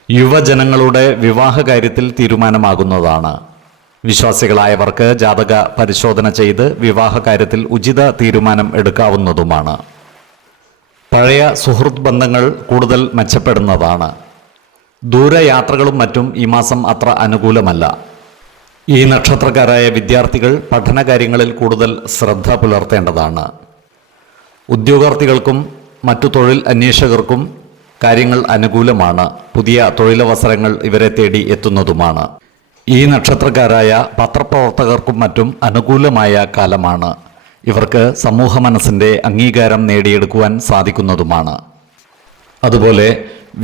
യുവജനങ്ങളുടെ വിവാഹ കാര്യത്തിൽ തീരുമാനമാകുന്നതാണ്. വിശ്വാസികളായവർക്ക് ജാതക പരിശോധന ചെയ്ത് വിവാഹ കാര്യത്തിൽ ഉചിത തീരുമാനം എടുക്കാവുന്നതുമാണ്. പഴയ സുഹൃത്ത് ബന്ധങ്ങൾ കൂടുതൽ മെച്ചപ്പെടുന്നതാണ്. ദൂരയാത്രകളും മറ്റും ഈ മാസം അത്ര അനുകൂലമല്ല. ഈ നക്ഷത്രക്കാരായ വിദ്യാർത്ഥികൾ പഠനകാര്യങ്ങളിൽ കൂടുതൽ ശ്രദ്ധ പുലർത്തേണ്ടതാണ്. ഉദ്യോഗാർത്ഥികൾക്കും മറ്റു തൊഴിൽ അന്വേഷകർക്കും കാര്യങ്ങൾ അനുകൂലമാണ്. പുതിയ തൊഴിലവസരങ്ങൾ ഇവരെ തേടി എത്തുന്നതുമാണ്. ഈ നക്ഷത്രക്കാരായ പത്രപ്രവർത്തകർക്കും മറ്റും അനുകൂലമായ കാലമാണ്. ഇവർക്ക് സമൂഹ മനസ്സിൻ്റെ അംഗീകാരം നേടിയെടുക്കുവാൻ സാധിക്കുന്നതുമാണ്. അതുപോലെ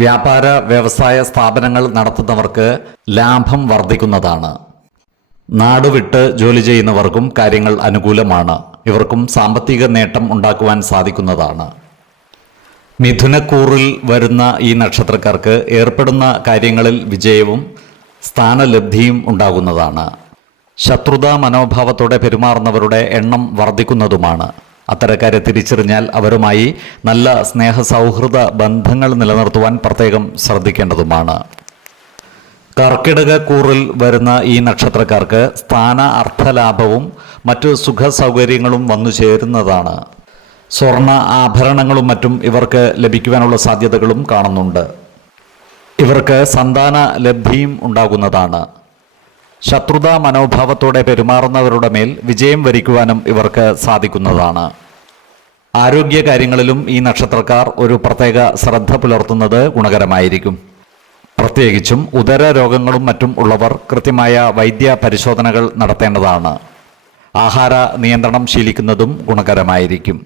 വ്യാപാര വ്യവസായ സ്ഥാപനങ്ങൾ നടത്തുന്നവർക്ക് ലാഭം വർദ്ധിക്കുന്നതാണ്. നാടുവിട്ട് ജോലി ചെയ്യുന്നവർക്കും കാര്യങ്ങൾ അനുകൂലമാണ്. ഇവർക്കും സാമ്പത്തിക നേട്ടം ഉണ്ടാക്കുവാൻ സാധിക്കുന്നതാണ്. മിഥുനക്കൂറിൽ വരുന്ന ഈ നക്ഷത്രക്കാർക്ക് ഏർപ്പെടുന്ന കാര്യങ്ങളിൽ വിജയവും സ്ഥാനലബ്ധിയും ഉണ്ടാകുന്നതാണ്. ശത്രുതാ മനോഭാവത്തോടെ പെരുമാറുന്നവരുടെ എണ്ണം വർദ്ധിക്കുന്നതുമാണ്. അത്തരക്കാരെ തിരിച്ചറിഞ്ഞാൽ അവരുമായി നല്ല സ്നേഹസൗഹൃദ ബന്ധങ്ങൾ നിലനിർത്തുവാൻ പ്രത്യേകം ശ്രദ്ധിക്കേണ്ടതുമാണ്. കർക്കിടകക്കൂറിൽ വരുന്ന ഈ നക്ഷത്രക്കാർക്ക് സ്ഥാന അർത്ഥലാഭവും മറ്റു സുഖ സൗകര്യങ്ങളും വന്നു ചേരുന്നതാണ്. സ്വർണ്ണ ആഭരണങ്ങളും മറ്റും ഇവർക്ക് ലഭിക്കുവാനുള്ള സാധ്യതകളും കാണുന്നുണ്ട്. ഇവർക്ക് സന്താന ലബ്ധിയും ഉണ്ടാകുന്നതാണ്. ശത്രുതാ മനോഭാവത്തോടെ പെരുമാറുന്നവരുടെ മേൽ വിജയം വരിക്കുവാനും ഇവർക്ക് സാധിക്കുന്നതാണ്. ആരോഗ്യ കാര്യങ്ങളിലും ഈ നക്ഷത്രക്കാർ ഒരു പ്രത്യേക ശ്രദ്ധ പുലർത്തുന്നത് ഗുണകരമായിരിക്കും. പ്രത്യേകിച്ചും ഉദര രോഗങ്ങളും മറ്റും ഉള്ളവർ കൃത്യമായ വൈദ്യ പരിശോധനകൾ നടത്തേണ്ടതാണ്. ആഹാര നിയന്ത്രണം ശീലിക്കുന്നതും ഗുണകരമായിരിക്കും.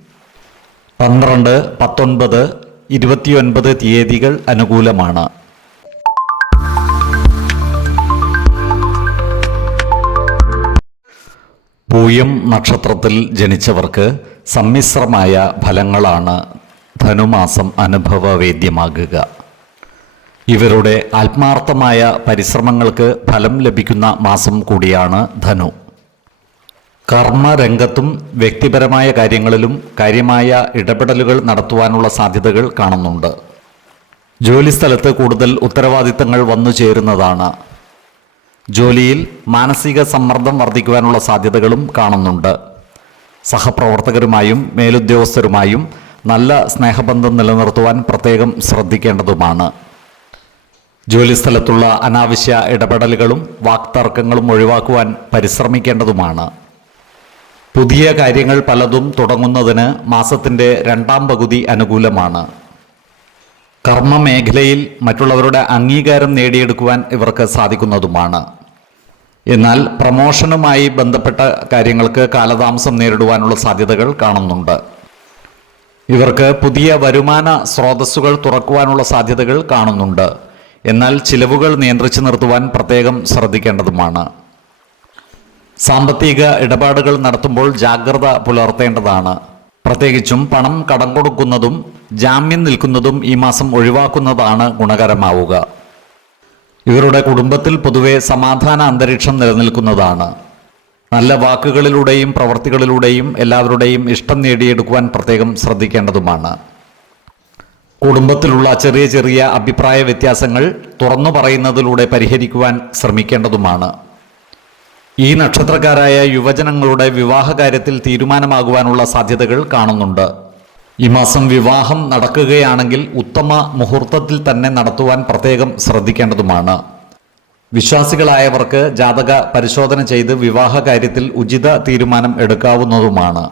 12, 19, 29 തീയതികൾ അനുകൂലമാണ്. പൂയം നക്ഷത്രത്തിൽ ജനിച്ചവർക്ക് സമ്മിശ്രമായ ഫലങ്ങളാണ് ധനുമാസം അനുഭവവേദ്യമാകുക. ഇവരുടെ ആത്മാർത്ഥമായ പരിശ്രമങ്ങൾക്ക് ഫലം ലഭിക്കുന്ന മാസം കൂടിയാണ് ധനു. കർമ്മരംഗത്തും വ്യക്തിപരമായ കാര്യങ്ങളിലും കാര്യമായ ഇടപെടലുകൾ നടത്തുവാനുള്ള സാധ്യതകൾ കാണുന്നുണ്ട്. ജോലിസ്ഥലത്ത് കൂടുതൽ ഉത്തരവാദിത്തങ്ങൾ വന്നു ചേരുന്നതാണ്. ജോലിയിൽ മാനസിക സമ്മർദ്ദം വർദ്ധിക്കുവാനുള്ള സാധ്യതകളും കാണുന്നുണ്ട്. സഹപ്രവർത്തകരുമായും മേലുദ്യോഗസ്ഥരുമായും നല്ല സ്നേഹബന്ധം നിലനിർത്തുവാൻ പ്രത്യേകം ശ്രദ്ധിക്കേണ്ടതുമാണ്. ജോലിസ്ഥലത്തുള്ള അനാവശ്യ ഇടപെടലുകളും വാക്തർക്കങ്ങളും ഒഴിവാക്കുവാൻ പരിശ്രമിക്കേണ്ടതുമാണ്. പുതിയ കാര്യങ്ങൾ പലതും തുടങ്ങുന്നതിന് മാസത്തിൻ്റെ 2ാം പകുതി അനുകൂലമാണ്. കർമ്മമേഖലയിൽ മറ്റുള്ളവരുടെ അംഗീകാരം നേടിയെടുക്കുവാൻ ഇവർക്ക് സാധിക്കുന്നതുമാണ്. എന്നാൽ പ്രമോഷനുമായി ബന്ധപ്പെട്ട കാര്യങ്ങൾക്ക് കാലതാമസം നേരിടുവാനുള്ള സാധ്യതകൾ കാണുന്നുണ്ട്. ഇവർക്ക് പുതിയ വരുമാന സ്രോതസ്സുകൾ തുറക്കുവാനുള്ള സാധ്യതകൾ കാണുന്നുണ്ട്. എന്നാൽ ചിലവുകൾ നിയന്ത്രിച്ചു നിർത്തുവാൻ പ്രത്യേകം ശ്രദ്ധിക്കേണ്ടതുമാണ്. സാമ്പത്തിക ഇടപാടുകൾ നടത്തുമ്പോൾ ജാഗ്രത പുലർത്തേണ്ടതാണ്. പ്രത്യേകിച്ചും പണം കടം കൊടുക്കുന്നതും ജാമ്യം നിൽക്കുന്നതും ഈ മാസം ഒഴിവാക്കുന്നതാണ് ഗുണകരമാവുക. ഇവരുടെ കുടുംബത്തിൽ പൊതുവെ സമാധാന അന്തരീക്ഷം നിലനിൽക്കുന്നതാണ്. നല്ല വാക്കുകളിലൂടെയും പ്രവൃത്തികളിലൂടെയും എല്ലാവരുടെയും ഇഷ്ടം നേടിയെടുക്കുവാൻ പ്രത്യേകം ശ്രദ്ധിക്കേണ്ടതുമാണ്. കുടുംബത്തിലുള്ള ചെറിയ ചെറിയ അഭിപ്രായ വ്യത്യാസങ്ങൾ തുറന്നു പറയുന്നതിലൂടെ പരിഹരിക്കുവാൻ ശ്രമിക്കേണ്ടതുമാണ്. ഈ നക്ഷത്രക്കാരായ യുവജനങ്ങളുടെ വിവാഹകാര്യത്തിൽ തീരുമാനമാകുവാനുള്ള സാധ്യതകൾ കാണുന്നുണ്ട്. ഈ മാസം വിവാഹം നടക്കുകയാണെങ്കിൽ ഉത്തമ മുഹൂർത്തത്തിൽ തന്നെ നടത്തുവാൻ പ്രത്യേകം ശ്രദ്ധിക്കേണ്ടതുമാണ്. വിശ്വാസികളായവർക്ക് ജാതക പരിശോധന ചെയ്ത് വിവാഹകാര്യത്തിൽ ഉചിത തീരുമാനം എടുക്കാവുന്നതുമാണ്.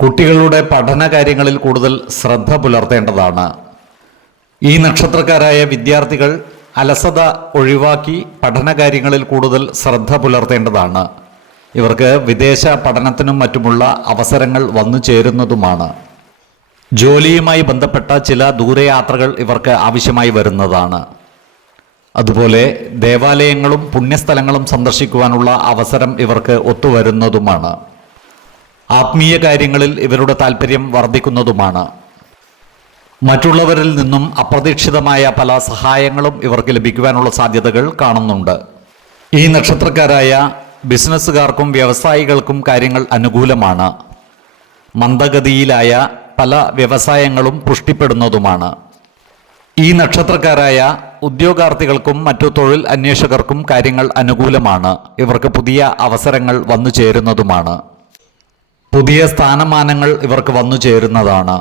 കുട്ടികളുടെ പഠന കാര്യങ്ങളിൽ കൂടുതൽ ശ്രദ്ധ പുലർത്തേണ്ടതാണ്. ഈ നക്ഷത്രക്കാരായ വിദ്യാർത്ഥികൾ അലസത ഒഴിവാക്കി പഠനകാര്യങ്ങളിൽ കൂടുതൽ ശ്രദ്ധ പുലർത്തേണ്ടതാണ്. ഇവർക്ക് വിദേശ പഠനത്തിനും മറ്റുമുള്ള അവസരങ്ങൾ വന്നു ചേരുന്നതുമാണ്. ജോലിയുമായി ബന്ധപ്പെട്ട ചില ദൂരയാത്രകൾ ഇവർക്ക് ആവശ്യമായി വരുന്നതാണ്. അതുപോലെ ദേവാലയങ്ങളും പുണ്യസ്ഥലങ്ങളും സന്ദർശിക്കുവാനുള്ള അവസരം ഇവർക്ക് ഒത്തുവരുന്നതുമാണ്. ആത്മീയ കാര്യങ്ങളിൽ ഇവരുടെ താല്പര്യം വർദ്ധിക്കുന്നതുമാണ്. മറ്റുള്ളവരിൽ നിന്നും അപ്രതീക്ഷിതമായ പല സഹായങ്ങളും ഇവർക്ക് ലഭിക്കുവാനുള്ള സാധ്യതകൾ കാണുന്നുണ്ട്. ഈ നക്ഷത്രക്കാരായ ബിസിനസ്സുകാർക്കും വ്യവസായികൾക്കും കാര്യങ്ങൾ അനുകൂലമാണ്. മന്ദഗതിയിലായ പല വ്യവസായങ്ങളും പുഷ്ടിപ്പെടുന്നതുമാണ്. ഈ നക്ഷത്രക്കാരായ ഉദ്യോഗാർത്ഥികൾക്കും മറ്റു തൊഴിൽ അന്വേഷകർക്കും കാര്യങ്ങൾ അനുകൂലമാണ്. ഇവർക്ക് പുതിയ അവസരങ്ങൾ വന്നു ചേരുന്നതുമാണ്. പുതിയ സ്ഥാനമാനങ്ങൾ ഇവർക്ക് വന്നു ചേരുന്നതാണ്.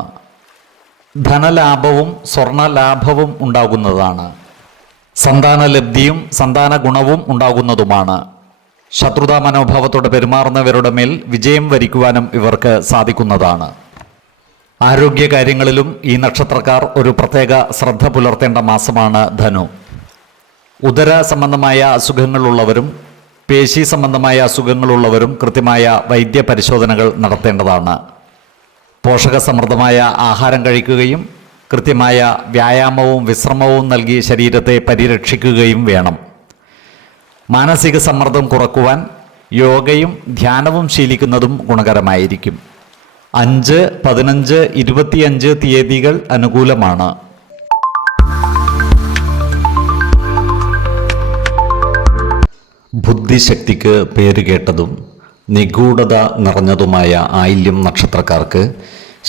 ധനലാഭവും സ്വർണലാഭവും ഉണ്ടാകുന്നതാണ്. സന്താനലബ്ധിയും സന്താന ഗുണവും ഉണ്ടാകുന്നതുമാണ്. ശത്രുതാ മനോഭാവത്തോടെ പെരുമാറുന്നവരുടെ മേൽ വിജയം വരിക്കുവാനും ഇവർക്ക് സാധിക്കുന്നതാണ്. ആരോഗ്യകാര്യങ്ങളിലും ഈ നക്ഷത്രക്കാർ ഒരു പ്രത്യേക ശ്രദ്ധ പുലർത്തേണ്ട മാസമാണ് ധനു. ഉദര സംബന്ധമായ അസുഖങ്ങളുള്ളവരും പേശി സംബന്ധമായ അസുഖങ്ങളുള്ളവരും കൃത്യമായ വൈദ്യ പരിശോധനകൾ നടത്തേണ്ടതാണ്. പോഷകസമൃദ്ധമായ ആഹാരം കഴിക്കുകയും കൃത്യമായ വ്യായാമവും വിശ്രമവും നൽകി ശരീരത്തെ പരിരക്ഷിക്കുകയും വേണം. മാനസിക സമ്മർദ്ദം കുറക്കുവാൻ യോഗയും ധ്യാനവും ശീലിക്കുന്നതും ഗുണകരമായിരിക്കും. 5, 15, 25 തീയതികൾ അനുകൂലമാണ്. ബുദ്ധിശക്തിക്ക് പേരുകേട്ടതും നിഗൂഢത നിറഞ്ഞതുമായ ആയില്യം നക്ഷത്രക്കാർക്ക്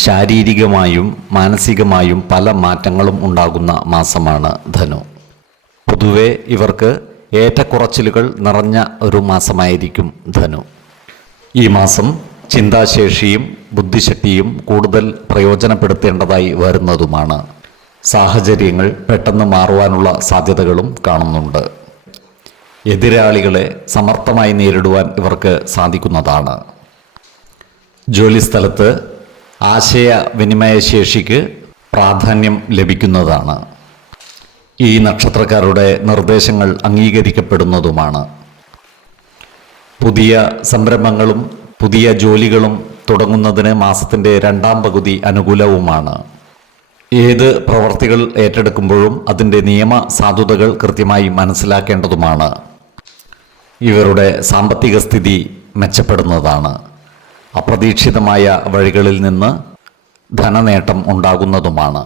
ശാരീരികമായും മാനസികമായും പല മാറ്റങ്ങളും ഉണ്ടാകുന്ന മാസമാണ് ധനു. പൊതുവെ ഇവർക്ക് ഏറ്റക്കുറച്ചിലുകൾ നിറഞ്ഞ ഒരു മാസമായിരിക്കും ധനു. ഈ മാസം ചിന്താശേഷിയും ബുദ്ധിശക്തിയും കൂടുതൽ പ്രയോജനപ്പെടുത്തേണ്ടതായി വരുന്നതുമാണ്. സാഹചര്യങ്ങൾ പെട്ടെന്ന് മാറുവാനുള്ള സാധ്യതകളും കാണുന്നുണ്ട്. എതിരാളികളെ സമർത്ഥമായി നേരിടുവാൻ ഇവർക്ക് സാധിക്കുന്നതാണ്. ജോലിസ്ഥലത്ത് ആശയവിനിമയ ശേഷിക്ക് പ്രാധാന്യം ലഭിക്കുന്നതാണ്. ഈ നക്ഷത്രക്കാരുടെ നിർദ്ദേശങ്ങൾ അംഗീകരിക്കപ്പെടുന്നതുമാണ്. പുതിയ സംരംഭങ്ങളും പുതിയ ജോലികളും തുടങ്ങുന്നതിന് മാസത്തിൻ്റെ 2ാം പകുതി അനുകൂലവുമാണ്. ഏത് പ്രവർത്തികൾ ഏറ്റെടുക്കുമ്പോഴും അതിൻ്റെ നിയമ സാധുതകൾ കൃത്യമായി മനസ്സിലാക്കേണ്ടതുമാണ്. ഇവരുടെ സാമ്പത്തിക സ്ഥിതി മെച്ചപ്പെടുന്നതാണ്. അപ്രതീക്ഷിതമായ വഴികളിൽ നിന്ന് ധനനേട്ടം ഉണ്ടാകുന്നതുമാണ്.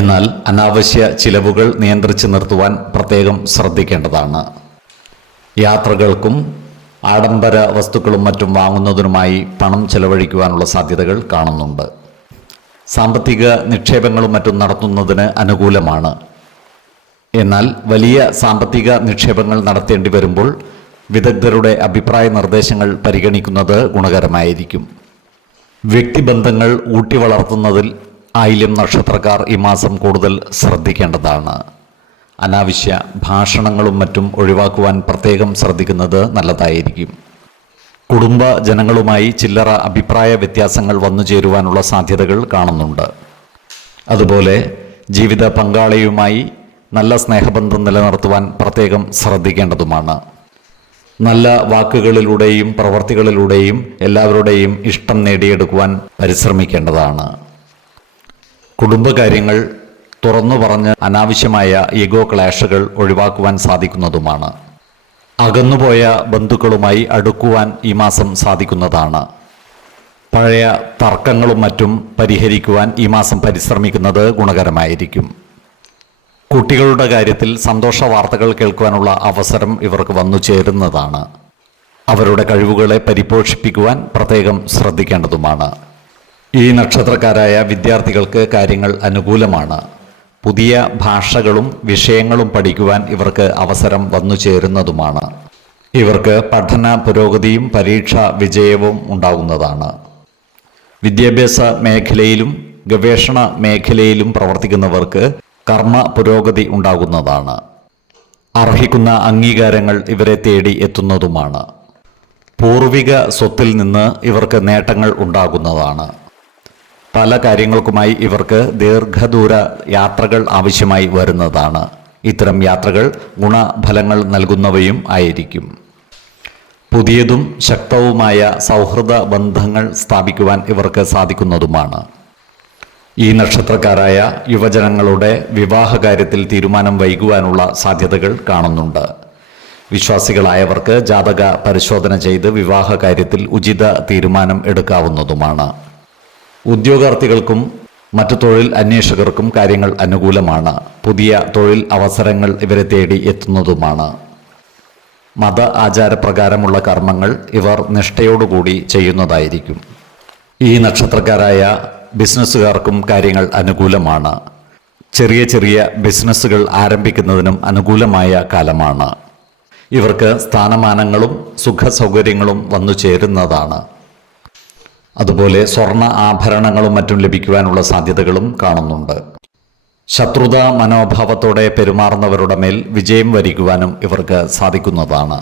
എന്നാൽ അനാവശ്യ ചിലവുകൾ നിയന്ത്രിച്ച് നിർത്തുവാൻ പ്രത്യേകം ശ്രദ്ധിക്കേണ്ടതാണ്. യാത്രകൾക്കും ആഡംബര വസ്തുക്കളും മറ്റും വാങ്ങുന്നതിനുമായി പണം ചെലവഴിക്കുവാനുള്ള സാധ്യതകൾ കാണുന്നുണ്ട്. സാമ്പത്തിക നിക്ഷേപങ്ങളും മറ്റും നടത്തുന്നതിന് അനുകൂലമാണ്. എന്നാൽ വലിയ സാമ്പത്തിക നിക്ഷേപങ്ങൾ നടത്തേണ്ടി വരുമ്പോൾ വിദഗ്ധരുടെ അഭിപ്രായ നിർദ്ദേശങ്ങൾ പരിഗണിക്കുന്നത് ഗുണകരമായിരിക്കും. വ്യക്തിബന്ധങ്ങൾ ഊട്ടി വളർത്തുന്നതിൽ ആയില്യം നക്ഷത്രക്കാർ ഈ മാസം കൂടുതൽ ശ്രദ്ധിക്കേണ്ടതാണ്. അനാവശ്യ ഭാഷണങ്ങളും മറ്റും ഒഴിവാക്കുവാൻ പ്രത്യേകം ശ്രദ്ധിക്കുന്നത് നല്ലതായിരിക്കും. കുടുംബ ജനങ്ങളുമായി ചില്ലറ അഭിപ്രായ വ്യത്യാസങ്ങൾ വന്നു ചേരുവാനുള്ള സാധ്യതകൾ കാണുന്നുണ്ട്. അതുപോലെ ജീവിത പങ്കാളിയുമായി നല്ല സ്നേഹബന്ധം നിലനിർത്തുവാൻ പ്രത്യേകം ശ്രദ്ധിക്കേണ്ടതുമാണ്. നല്ല വാക്കുകളിലൂടെയും പ്രവർത്തികളിലൂടെയും എല്ലാവരുടെയും ഇഷ്ടം നേടിയെടുക്കുവാൻ പരിശ്രമിക്കേണ്ടതാണ്. കുടുംബകാര്യങ്ങൾ തുറന്നു പറഞ്ഞ് അനാവശ്യമായ ഈഗോ ക്ലാഷുകൾ ഒഴിവാക്കുവാൻ സാധിക്കുന്നതുമാണ്. അകന്നുപോയ ബന്ധുക്കളുമായി അടുക്കുവാൻ ഈ മാസം സാധിക്കുന്നതാണ്. പഴയ തർക്കങ്ങളും മറ്റും പരിഹരിക്കുവാൻ ഈ മാസം പരിശ്രമിക്കുന്നത് ഗുണകരമായിരിക്കും. കുട്ടികളുടെ കാര്യത്തിൽ സന്തോഷ വാർത്തകൾ കേൾക്കുവാനുള്ള അവസരം ഇവർക്ക് വന്നു ചേരുന്നതാണ്. അവരുടെ കഴിവുകളെ പരിപോഷിപ്പിക്കുവാൻ പ്രത്യേകം ശ്രദ്ധിക്കേണ്ടതുമാണ്. ഈ നക്ഷത്രക്കാരായ വിദ്യാർത്ഥികൾക്ക് കാര്യങ്ങൾ അനുകൂലമാണ്. പുതിയ ഭാഷകളും വിഷയങ്ങളും പഠിക്കുവാൻ ഇവർക്ക് അവസരം വന്നു ചേരുന്നതുമാണ്. ഇവർക്ക് പഠന പുരോഗതിയും പരീക്ഷ വിജയവും ഉണ്ടാകുന്നതാണ്. വിദ്യാഭ്യാസ മേഖലയിലും ഗവേഷണ മേഖലയിലും പ്രവർത്തിക്കുന്നവർക്ക് കർമ്മ പുരോഗതി ഉണ്ടാകുന്നതാണ്. അർഹിക്കുന്ന അംഗീകാരങ്ങൾ ഇവരെ തേടി എത്തുന്നതുമാണ്. പൂർവിക സ്വത്തിൽ നിന്ന് ഇവർക്ക് നേട്ടങ്ങൾ ഉണ്ടാകുന്നതാണ്. പല കാര്യങ്ങൾക്കുമായി ഇവർക്ക് ദീർഘദൂര യാത്രകൾ ആവശ്യമായി വരുന്നതാണ്. ഇത്തരം യാത്രകൾ ഗുണഫലങ്ങൾ നൽകുന്നവയും ആയിരിക്കും. പുതിയതും ശക്തവുമായ സൗഹൃദ ബന്ധങ്ങൾ സ്ഥാപിക്കുവാൻ ഇവർക്ക് സാധിക്കുന്നതുമാണ്. ഈ നക്ഷത്രക്കാരായ യുവജനങ്ങളുടെ വിവാഹകാര്യത്തിൽ തീരുമാനം വൈകുവാനുള്ള സാധ്യതകൾ കാണുന്നുണ്ട്. വിശ്വാസികളായവർക്ക് ജാതക പരിശോധന ചെയ്ത് വിവാഹകാര്യത്തിൽ ഉചിത തീരുമാനം എടുക്കാവുന്നതുമാണ്. ഉദ്യോഗാർത്ഥികൾക്കും മറ്റു തൊഴിൽ അന്വേഷകർക്കും കാര്യങ്ങൾ അനുകൂലമാണ്. പുതിയ തൊഴിൽ അവസരങ്ങൾ ഇവരെ തേടി എത്തുന്നതുമാണ്. മത ആചാരപ്രകാരമുള്ള കർമ്മങ്ങൾ ഇവർ നിഷ്ഠയോടുകൂടി ചെയ്യുന്നതായിരിക്കും. ഈ നക്ഷത്രക്കാരായ ബിസിനസ്സുകാർക്കും കാര്യങ്ങൾ അനുകൂലമാണ്. ചെറിയ ചെറിയ ബിസിനസ്സുകൾ ആരംഭിക്കുന്നതിനും അനുകൂലമായ കാലമാണ്. ഇവർക്ക് സ്ഥാനമാനങ്ങളും സുഖസൗകര്യങ്ങളും വന്നു ചേരുന്നതാണ്. അതുപോലെ സ്വർണ്ണ ആഭരണങ്ങളും മറ്റും ലഭിക്കുവാനുള്ള സാധ്യതകളും കാണുന്നുണ്ട്. ശത്രുതാ മനോഭാവത്തോടെ പെരുമാറുന്നവരുടെ മേൽ വിജയം വരിക്കുവാനും ഇവർക്ക് സാധിക്കുന്നതാണ്.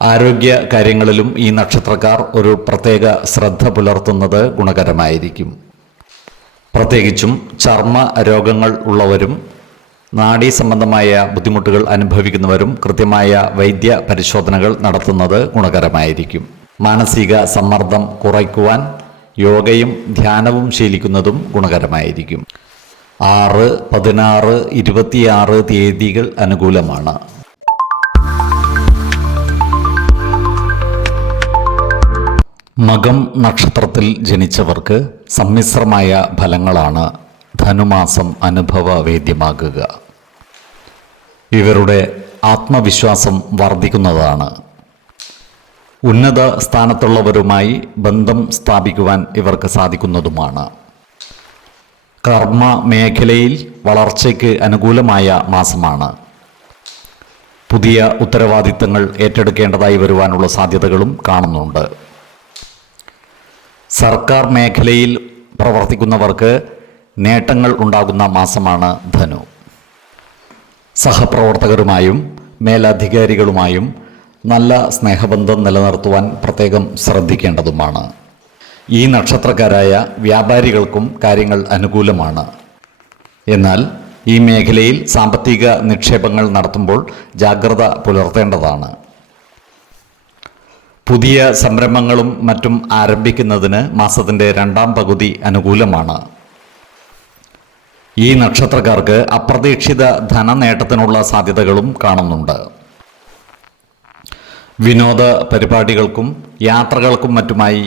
ആരോഗ്യ കാര്യങ്ങളിലും ഈ നക്ഷത്രക്കാർ ഒരു പ്രത്യേക ശ്രദ്ധ പുലർത്തുന്നത് ഗുണകരമായിരിക്കും. പ്രത്യേകിച്ചും ചർമ്മ രോഗങ്ങൾ ഉള്ളവരും നാഡീ സംബന്ധമായ ബുദ്ധിമുട്ടുകൾ അനുഭവിക്കുന്നവരും കൃത്യമായ വൈദ്യ പരിശോധനകൾ നടത്തുന്നത് ഗുണകരമായിരിക്കും. മാനസിക സമ്മർദ്ദം കുറയ്ക്കുവാൻ യോഗയും ധ്യാനവും ശീലിക്കുന്നതും ഗുണകരമായിരിക്കും. 6, 16, 26 തീയതികൾ അനുകൂലമാണ്. മകം നക്ഷത്രത്തിൽ ജനിച്ചവർക്ക് സമ്മിശ്രമായ ഫലങ്ങളാണ് ധനുമാസം അനുഭവവേദ്യമാകുക. ഇവരുടെ ആത്മവിശ്വാസം വർദ്ധിക്കുന്നതാണ്. ഉന്നത സ്ഥാനത്തുള്ളവരുമായി ബന്ധം സ്ഥാപിക്കുവാൻ ഇവർക്ക് സാധിക്കുന്നതുമാണ്. കർമ്മ മേഖലയിൽ വളർച്ചയ്ക്ക് അനുകൂലമായ മാസമാണ്. പുതിയ ഉത്തരവാദിത്തങ്ങൾ ഏറ്റെടുക്കേണ്ടതായി വരുവാനുള്ള സാധ്യതകളും കാണുന്നുണ്ട്. സർക്കാർ മേഖലയിൽ പ്രവർത്തിക്കുന്നവർക്ക് നേട്ടങ്ങൾ ഉണ്ടാകുന്ന മാസമാണ് ധനു. സഹപ്രവർത്തകരുമായും മേലധികാരികളുമായും നല്ല സ്നേഹബന്ധം നിലനിർത്തുവാൻ പ്രത്യേകം ശ്രദ്ധിക്കേണ്ടതുമാണ്. ഈ നക്ഷത്രക്കാരായ വ്യാപാരികൾക്കും കാര്യങ്ങൾ അനുകൂലമാണ്. എന്നാൽ ഈ മേഖലയിൽ സാമ്പത്തിക നിക്ഷേപങ്ങൾ നടത്തുമ്പോൾ ജാഗ്രത പുലർത്തേണ്ടതാണ്. പുതിയ സംരംഭങ്ങളും മറ്റും ആരംഭിക്കുന്നതിന് മാസത്തിൻ്റെ രണ്ടാം പകുതി അനുകൂലമാണ്. ഈ നക്ഷത്രക്കാർക്ക് അപ്രതീക്ഷിത ധനനേട്ടത്തിനുള്ള സാധ്യതകളും കാണുന്നുണ്ട്. വിനോദ പരിപാടികൾക്കും യാത്രകൾക്കും മറ്റുമായി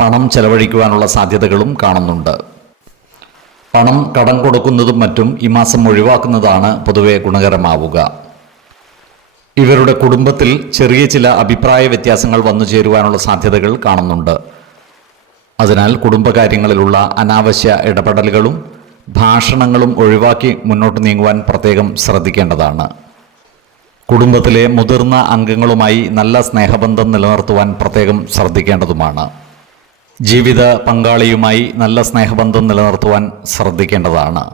പണം ചെലവഴിക്കുവാനുള്ള സാധ്യതകളും കാണുന്നുണ്ട്. പണം കടം കൊടുക്കുന്നതും മറ്റും ഈ മാസം ഒഴിവാക്കുന്നതാണ് പൊതുവെ ഗുണകരമാവുക. ഇവരുടെ കുടുംബത്തിൽ ചെറിയ ചില അഭിപ്രായ വ്യത്യാസങ്ങൾ വന്നു ചേരുവാനുള്ള സാധ്യതകൾ കാണുന്നുണ്ട്. അതിനാൽ കുടുംബകാര്യങ്ങളിലുള്ള അനാവശ്യ ഇടപെടലുകളും ഭാഷണങ്ങളും ഒഴിവാക്കി മുന്നോട്ട് നീങ്ങുവാൻ പ്രത്യേകം ശ്രദ്ധിക്കേണ്ടതാണ്. കുടുംബത്തിലെ മുതിർന്ന അംഗങ്ങളുമായി നല്ല സ്നേഹബന്ധം നിലനിർത്തുവാൻ പ്രത്യേകം ശ്രദ്ധിക്കേണ്ടതുമാണ്. ജീവിത പങ്കാളിയുമായി നല്ല സ്നേഹബന്ധം നിലനിർത്തുവാൻ ശ്രദ്ധിക്കേണ്ടതാണ്.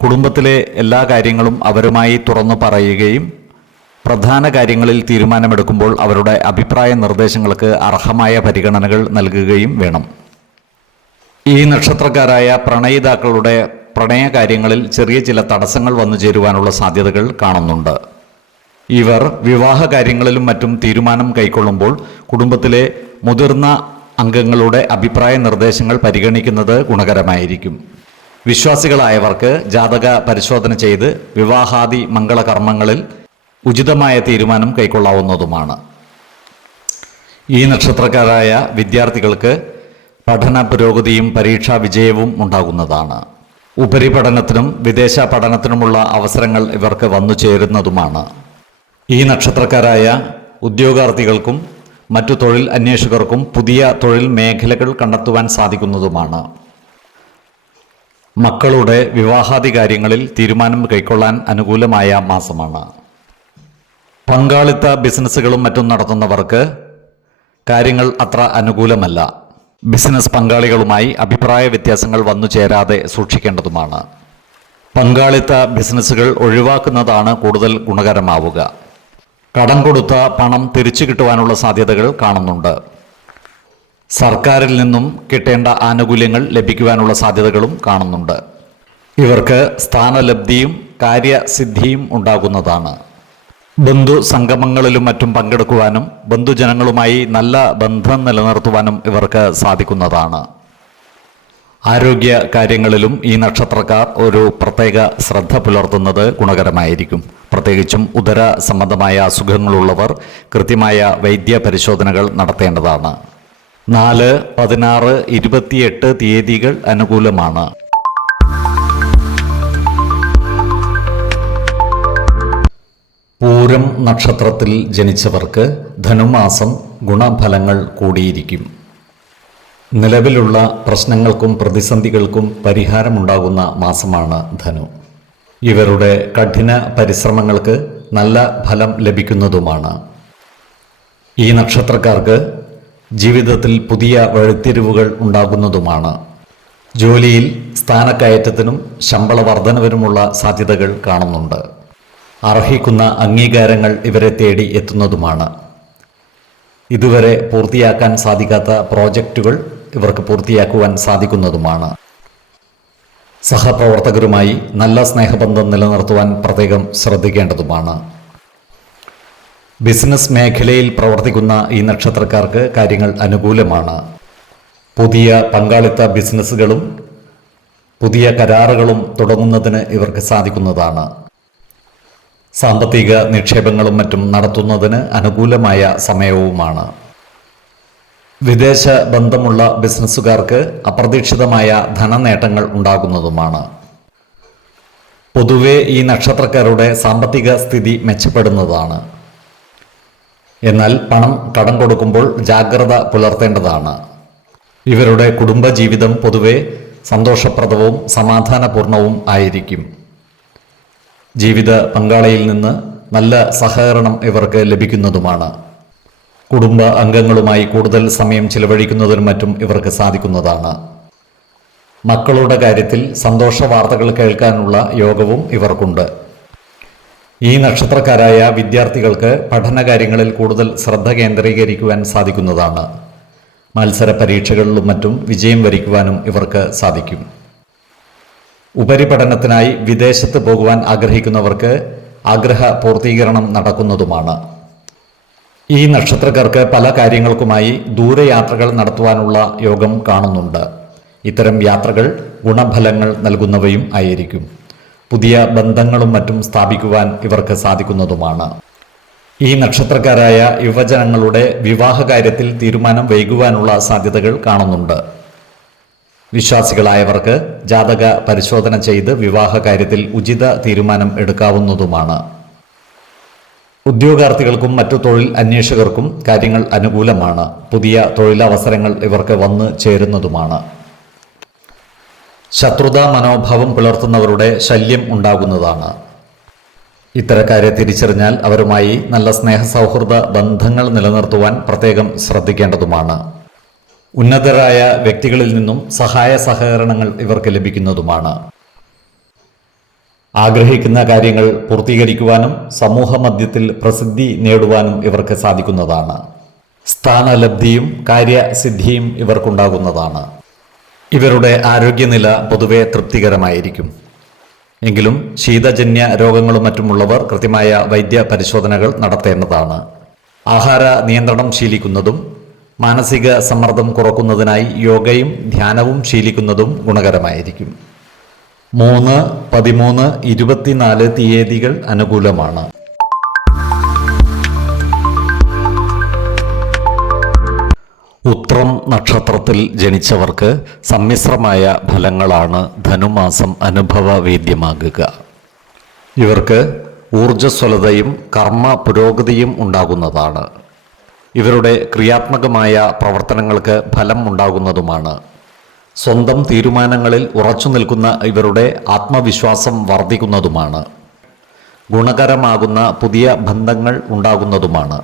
കുടുംബത്തിലെ എല്ലാ കാര്യങ്ങളും അവരുമായി തുറന്നു പറയുകയും പ്രധാന കാര്യങ്ങളിൽ തീരുമാനമെടുക്കുമ്പോൾ അവരുടെ അഭിപ്രായ നിർദ്ദേശങ്ങൾക്ക് അർഹമായ പരിഗണനകൾ നൽകുകയും വേണം. ഈ നക്ഷത്രക്കാരായ പ്രണയിതാക്കളുടെ പ്രണയകാര്യങ്ങളിൽ ചെറിയ ചില തടസ്സങ്ങൾ വന്നു ചേരുവാനുള്ള സാധ്യതകൾ കാണുന്നുണ്ട്. ഇവർ വിവാഹ കാര്യങ്ങളിലും മറ്റും തീരുമാനം കൈക്കൊള്ളുമ്പോൾ കുടുംബത്തിലെ മുതിർന്ന അംഗങ്ങളുടെ അഭിപ്രായ നിർദ്ദേശങ്ങൾ പരിഗണിക്കുന്നത് ഗുണകരമായിരിക്കും. വിശ്വാസികളായവർക്ക് ജാതക പരിശോധന ചെയ്ത് വിവാഹാദി മംഗളകർമ്മങ്ങളിൽ ഉചിതമായ തീരുമാനം കൈക്കൊള്ളാവുന്നതുമാണ്. ഈ നക്ഷത്രക്കാരായ വിദ്യാർത്ഥികൾക്ക് പഠന പുരോഗതിയും പരീക്ഷാ വിജയവും ഉണ്ടാകുന്നതാണ്. ഉപരിപഠനത്തിനും വിദേശ പഠനത്തിനുമുള്ള അവസരങ്ങൾ ഇവർക്ക് വന്നു ചേരുന്നതുമാണ്. ഈ നക്ഷത്രക്കാരായ ഉദ്യോഗാർത്ഥികൾക്കും മറ്റു തൊഴിൽ അന്വേഷകർക്കും പുതിയ തൊഴിൽ മേഖലകൾ കണ്ടെത്തുവാൻ സാധിക്കുന്നതുമാണ്. മക്കളുടെ വിവാഹാദി കാര്യങ്ങളിൽ തീരുമാനം കൈക്കൊള്ളാൻ അനുകൂലമായ മാസമാണ്. പങ്കാളിത്ത ബിസിനസ്സുകളും മറ്റും നടത്തുന്നവർക്ക് കാര്യങ്ങൾ അത്ര അനുകൂലമല്ല. ബിസിനസ് പങ്കാളികളുമായി അഭിപ്രായ വ്യത്യാസങ്ങൾ വന്നു ചേരാതെ സൂക്ഷിക്കേണ്ടതുമാണ്. പങ്കാളിത്ത ബിസിനസ്സുകൾ ഒഴിവാക്കുന്നതാണ് കൂടുതൽ ഗുണകരമാവുക. കടം കൊടുത്ത പണം തിരിച്ചു കിട്ടുവാനുള്ള സാധ്യതകൾ കാണുന്നുണ്ട്. സർക്കാരിൽ നിന്നും കിട്ടേണ്ട ആനുകൂല്യങ്ങൾ ലഭിക്കുവാനുള്ള സാധ്യതകളും കാണുന്നുണ്ട്. ഇവർക്ക് സ്ഥാനലബ്ധിയും കാര്യസിദ്ധിയും ഉണ്ടാകുന്നതാണ്. ബന്ധു സംഗമങ്ങളിലും മറ്റും പങ്കെടുക്കുവാനും ബന്ധുജനങ്ങളുമായി നല്ല ബന്ധം നിലനിർത്തുവാനും ഇവർക്ക് സാധിക്കുന്നതാണ്. ആരോഗ്യ കാര്യങ്ങളിലും ഈ നക്ഷത്രക്കാർ ഒരു പ്രത്യേക ശ്രദ്ധ പുലർത്തുന്നത് ഗുണകരമായിരിക്കും. പ്രത്യേകിച്ചും ഉദര സംബന്ധമായ അസുഖങ്ങളുള്ളവർ കൃത്യമായ വൈദ്യ പരിശോധനകൾ നടത്തേണ്ടതാണ്. 4, 16, 28 തീയതികൾ അനുകൂലമാണ്. പൂരം നക്ഷത്രത്തിൽ ജനിച്ചവർക്ക് ധനുമാസം ഗുണഫലങ്ങൾ കൂടിയിരിക്കും. നിലവിലുള്ള പ്രശ്നങ്ങൾക്കും പ്രതിസന്ധികൾക്കും പരിഹാരമുണ്ടാകുന്ന മാസമാണ് ധനു. ഇവരുടെ കഠിന പരിശ്രമങ്ങൾക്ക് നല്ല ഫലം ലഭിക്കുന്നതുമാണ്. ഈ നക്ഷത്രക്കാർക്ക് ജീവിതത്തിൽ പുതിയ വഴിത്തിരിവുകൾ ഉണ്ടാകുന്നതുമാണ്. ജോലിയിൽ സ്ഥാനക്കയറ്റത്തിനും ശമ്പള വർധനവിനുമുള്ള സാധ്യതകൾ കാണുന്നുണ്ട്. അർഹിക്കുന്ന അംഗീകാരങ്ങൾ ഇവരെ തേടി എത്തുന്നതുമാണ്. ഇതുവരെ പൂർത്തിയാക്കാൻ സാധിക്കാത്ത പ്രോജക്റ്റുകൾ ഇവർക്ക് പൂർത്തിയാക്കുവാൻ സാധിക്കുന്നതുമാണ്. സഹപ്രവർത്തകരുമായി നല്ല സ്നേഹബന്ധം നിലനിർത്തുവാൻ പ്രത്യേകം ശ്രദ്ധിക്കേണ്ടതുമാണ്. ബിസിനസ് മേഖലയിൽ പ്രവർത്തിക്കുന്ന ഈ നക്ഷത്രക്കാർക്ക് കാര്യങ്ങൾ അനുകൂലമാണ്. പുതിയ പങ്കാളിത്ത ബിസിനസ്സുകളും പുതിയ കരാറുകളും തുടങ്ങുന്നതിന് ഇവർക്ക് സാധിക്കുന്നതാണ്. സാമ്പത്തിക നിക്ഷേപങ്ങളും മറ്റും നടത്തുന്നതിന് അനുകൂലമായ സമയവുമാണ്. വിദേശ ബന്ധമുള്ള ബിസിനസ്സുകാർക്ക് അപ്രതീക്ഷിതമായ ധനനേട്ടങ്ങൾ ഉണ്ടാകുന്നതുമാണ്. പൊതുവെ ഈ നക്ഷത്രക്കാരുടെ സാമ്പത്തിക സ്ഥിതി മെച്ചപ്പെടുന്നതാണ്. എന്നാൽ പണം കടം കൊടുക്കുമ്പോൾ ജാഗ്രത പുലർത്തേണ്ടതാണ്. ഇവരുടെ കുടുംബജീവിതം പൊതുവെ സന്തോഷപ്രദവും സമാധാനപൂർണവും ആയിരിക്കും. ജീവിത പങ്കാളിയിൽ നിന്ന് നല്ല സഹകരണം ഇവർക്ക് ലഭിക്കുന്നതുമാണ്. കുടുംബ അംഗങ്ങളുമായി കൂടുതൽ സമയം ചിലവഴിക്കുന്നതിനും മറ്റും ഇവർക്ക് സാധിക്കുന്നതാണ്. മക്കളുടെ കാര്യത്തിൽ സന്തോഷ വാർത്തകൾ കേൾക്കാനുള്ള യോഗവും ഇവർക്കുണ്ട്. ഈ നക്ഷത്രക്കാരായ വിദ്യാർത്ഥികൾക്ക് പഠനകാര്യങ്ങളിൽ കൂടുതൽ ശ്രദ്ധ കേന്ദ്രീകരിക്കുവാൻ സാധിക്കുന്നതാണ്. മത്സര പരീക്ഷകളിലും മറ്റും വിജയം വരിക്കുവാനും ഇവർക്ക് സാധിക്കും. ഉപരിപഠനത്തിനായി വിദേശത്ത് പോകുവാൻ ആഗ്രഹിക്കുന്നവർക്ക് ആഗ്രഹ പൂർത്തീകരണം നടക്കുന്നതുമാണ്. ഈ നക്ഷത്രക്കാർക്ക് പല കാര്യങ്ങൾക്കുമായി ദൂരയാത്രകൾ നടത്തുവാനുള്ള യോഗം കാണുന്നുണ്ട്. ഇത്തരം യാത്രകൾ ഗുണഫലങ്ങൾ നൽകുന്നവയും ആയിരിക്കും. പുതിയ ബന്ധങ്ങളും മറ്റും സ്ഥാപിക്കുവാൻ ഇവർക്ക് സാധിക്കുന്നതുമാണ്. ഈ നക്ഷത്രക്കാരായ യുവജനങ്ങളുടെ വിവാഹ കാര്യത്തിൽ തീരുമാനം വൈകുവാനുള്ള സാധ്യതകൾ കാണുന്നുണ്ട്. വിശ്വാസികളായവർക്ക് ജാതക പരിശോധന ചെയ്ത് വിവാഹ കാര്യത്തിൽ ഉചിത തീരുമാനം എടുക്കാവുന്നതുമാണ്. ഉദ്യോഗാർത്ഥികൾക്കും മറ്റു തൊഴിൽ അന്വേഷകർക്കും കാര്യങ്ങൾ അനുകൂലമാണ്. പുതിയ തൊഴിലവസരങ്ങൾ ഇവർക്ക് വന്നു ചേരുന്നതുമാണ്. ശത്രുതാ മനോഭാവം പുലർത്തുന്നവരുടെ ശല്യം ഉണ്ടാകുന്നതാണ്. ഇത്തരക്കാരെ തിരിച്ചറിഞ്ഞാൽ അവരുമായി നല്ല സ്നേഹസൗഹൃദ ബന്ധങ്ങൾ നിലനിർത്തുവാൻ പ്രത്യേകം ശ്രദ്ധിക്കേണ്ടതുമാണ്. ഉന്നതരായ വ്യക്തികളിൽ നിന്നും സഹായ സഹകരണങ്ങൾ ഇവർക്ക് ലഭിക്കുന്നതുമാണ്. ആഗ്രഹിക്കുന്ന കാര്യങ്ങൾ പൂർത്തീകരിക്കുവാനും സമൂഹ മധ്യത്തിൽ പ്രസിദ്ധി നേടുവാനും ഇവർക്ക് സാധിക്കുന്നതാണ്. സ്ഥാനലബ്ധിയും കാര്യസിദ്ധിയും ഇവർക്കുണ്ടാകുന്നതാണ്. ഇവരുടെ ആരോഗ്യനില പൊതുവെ തൃപ്തികരമായിരിക്കും. എങ്കിലും ശീതജന്യ രോഗങ്ങളും മറ്റുമുള്ളവർ കൃത്യമായ വൈദ്യ പരിശോധനകൾ നടത്തേണ്ടതാണ്. ആഹാര നിയന്ത്രണം ശീലിക്കുന്നതും മാനസിക സമ്മർദ്ദം കുറക്കുന്നതിനായി യോഗയും ധ്യാനവും ശീലിക്കുന്നതും ഗുണകരമായിരിക്കും. 3, 13, 24 തീയതികൾ അനുകൂലമാണ്. ഉത്രം നക്ഷത്രത്തിൽ ജനിച്ചവർക്ക് സമ്മിശ്രമായ ഫലങ്ങളാണ് ധനുമാസം അനുഭവവേദ്യമാകുക. ഇവർക്ക് ഊർജ്ജസ്വലതയും കർമ്മ പുരോഗതിയും ഉണ്ടാകുന്നതാണ്. ഇവരുടെ ക്രിയാത്മകമായ പ്രവർത്തനങ്ങൾക്ക് ഫലം ഉണ്ടാകുന്നതുമാണ്. സ്വന്തം തീരുമാനങ്ങളിൽ ഉറച്ചു നിൽക്കുന്ന ഇവരുടെ ആത്മവിശ്വാസം വർദ്ധിക്കുന്നതുമാണ്. ഗുണകരമാകുന്ന പുതിയ ബന്ധങ്ങൾ ഉണ്ടാകുന്നതുമാണ്.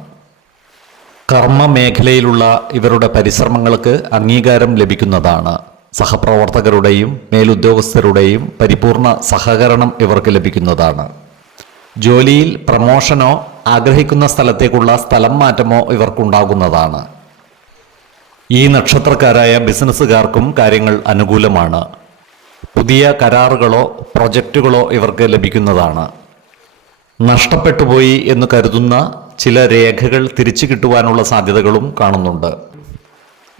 കർമ്മ മേഖലയിലുള്ള ഇവരുടെ പരിശ്രമങ്ങൾക്ക് അംഗീകാരം ലഭിക്കുന്നതാണ്. സഹപ്രവർത്തകരുടെയും മേലുദ്യോഗസ്ഥരുടെയും പരിപൂർണ സഹകരണം ഇവർക്ക് ലഭിക്കുന്നതാണ്. ജോലിയിൽ പ്രമോഷനോ ആഗ്രഹിക്കുന്ന സ്ഥലത്തേക്കുള്ള സ്ഥലം മാറ്റമോ ഇവർക്കുണ്ടാകുന്നതാണ്. ഈ നക്ഷത്രക്കാരായ ബിസിനസ്സുകാർക്കും കാര്യങ്ങൾ അനുകൂലമാണ്. പുതിയ കരാറുകളോ പ്രൊജക്റ്റുകളോ ഇവർക്ക് ലഭിക്കുന്നതാണ്. നഷ്ടപ്പെട്ടുപോയി എന്ന് കരുതുന്ന ചില രേഖകൾ തിരിച്ചു കിട്ടുവാനുള്ള സാധ്യതകളും കാണുന്നുണ്ട്.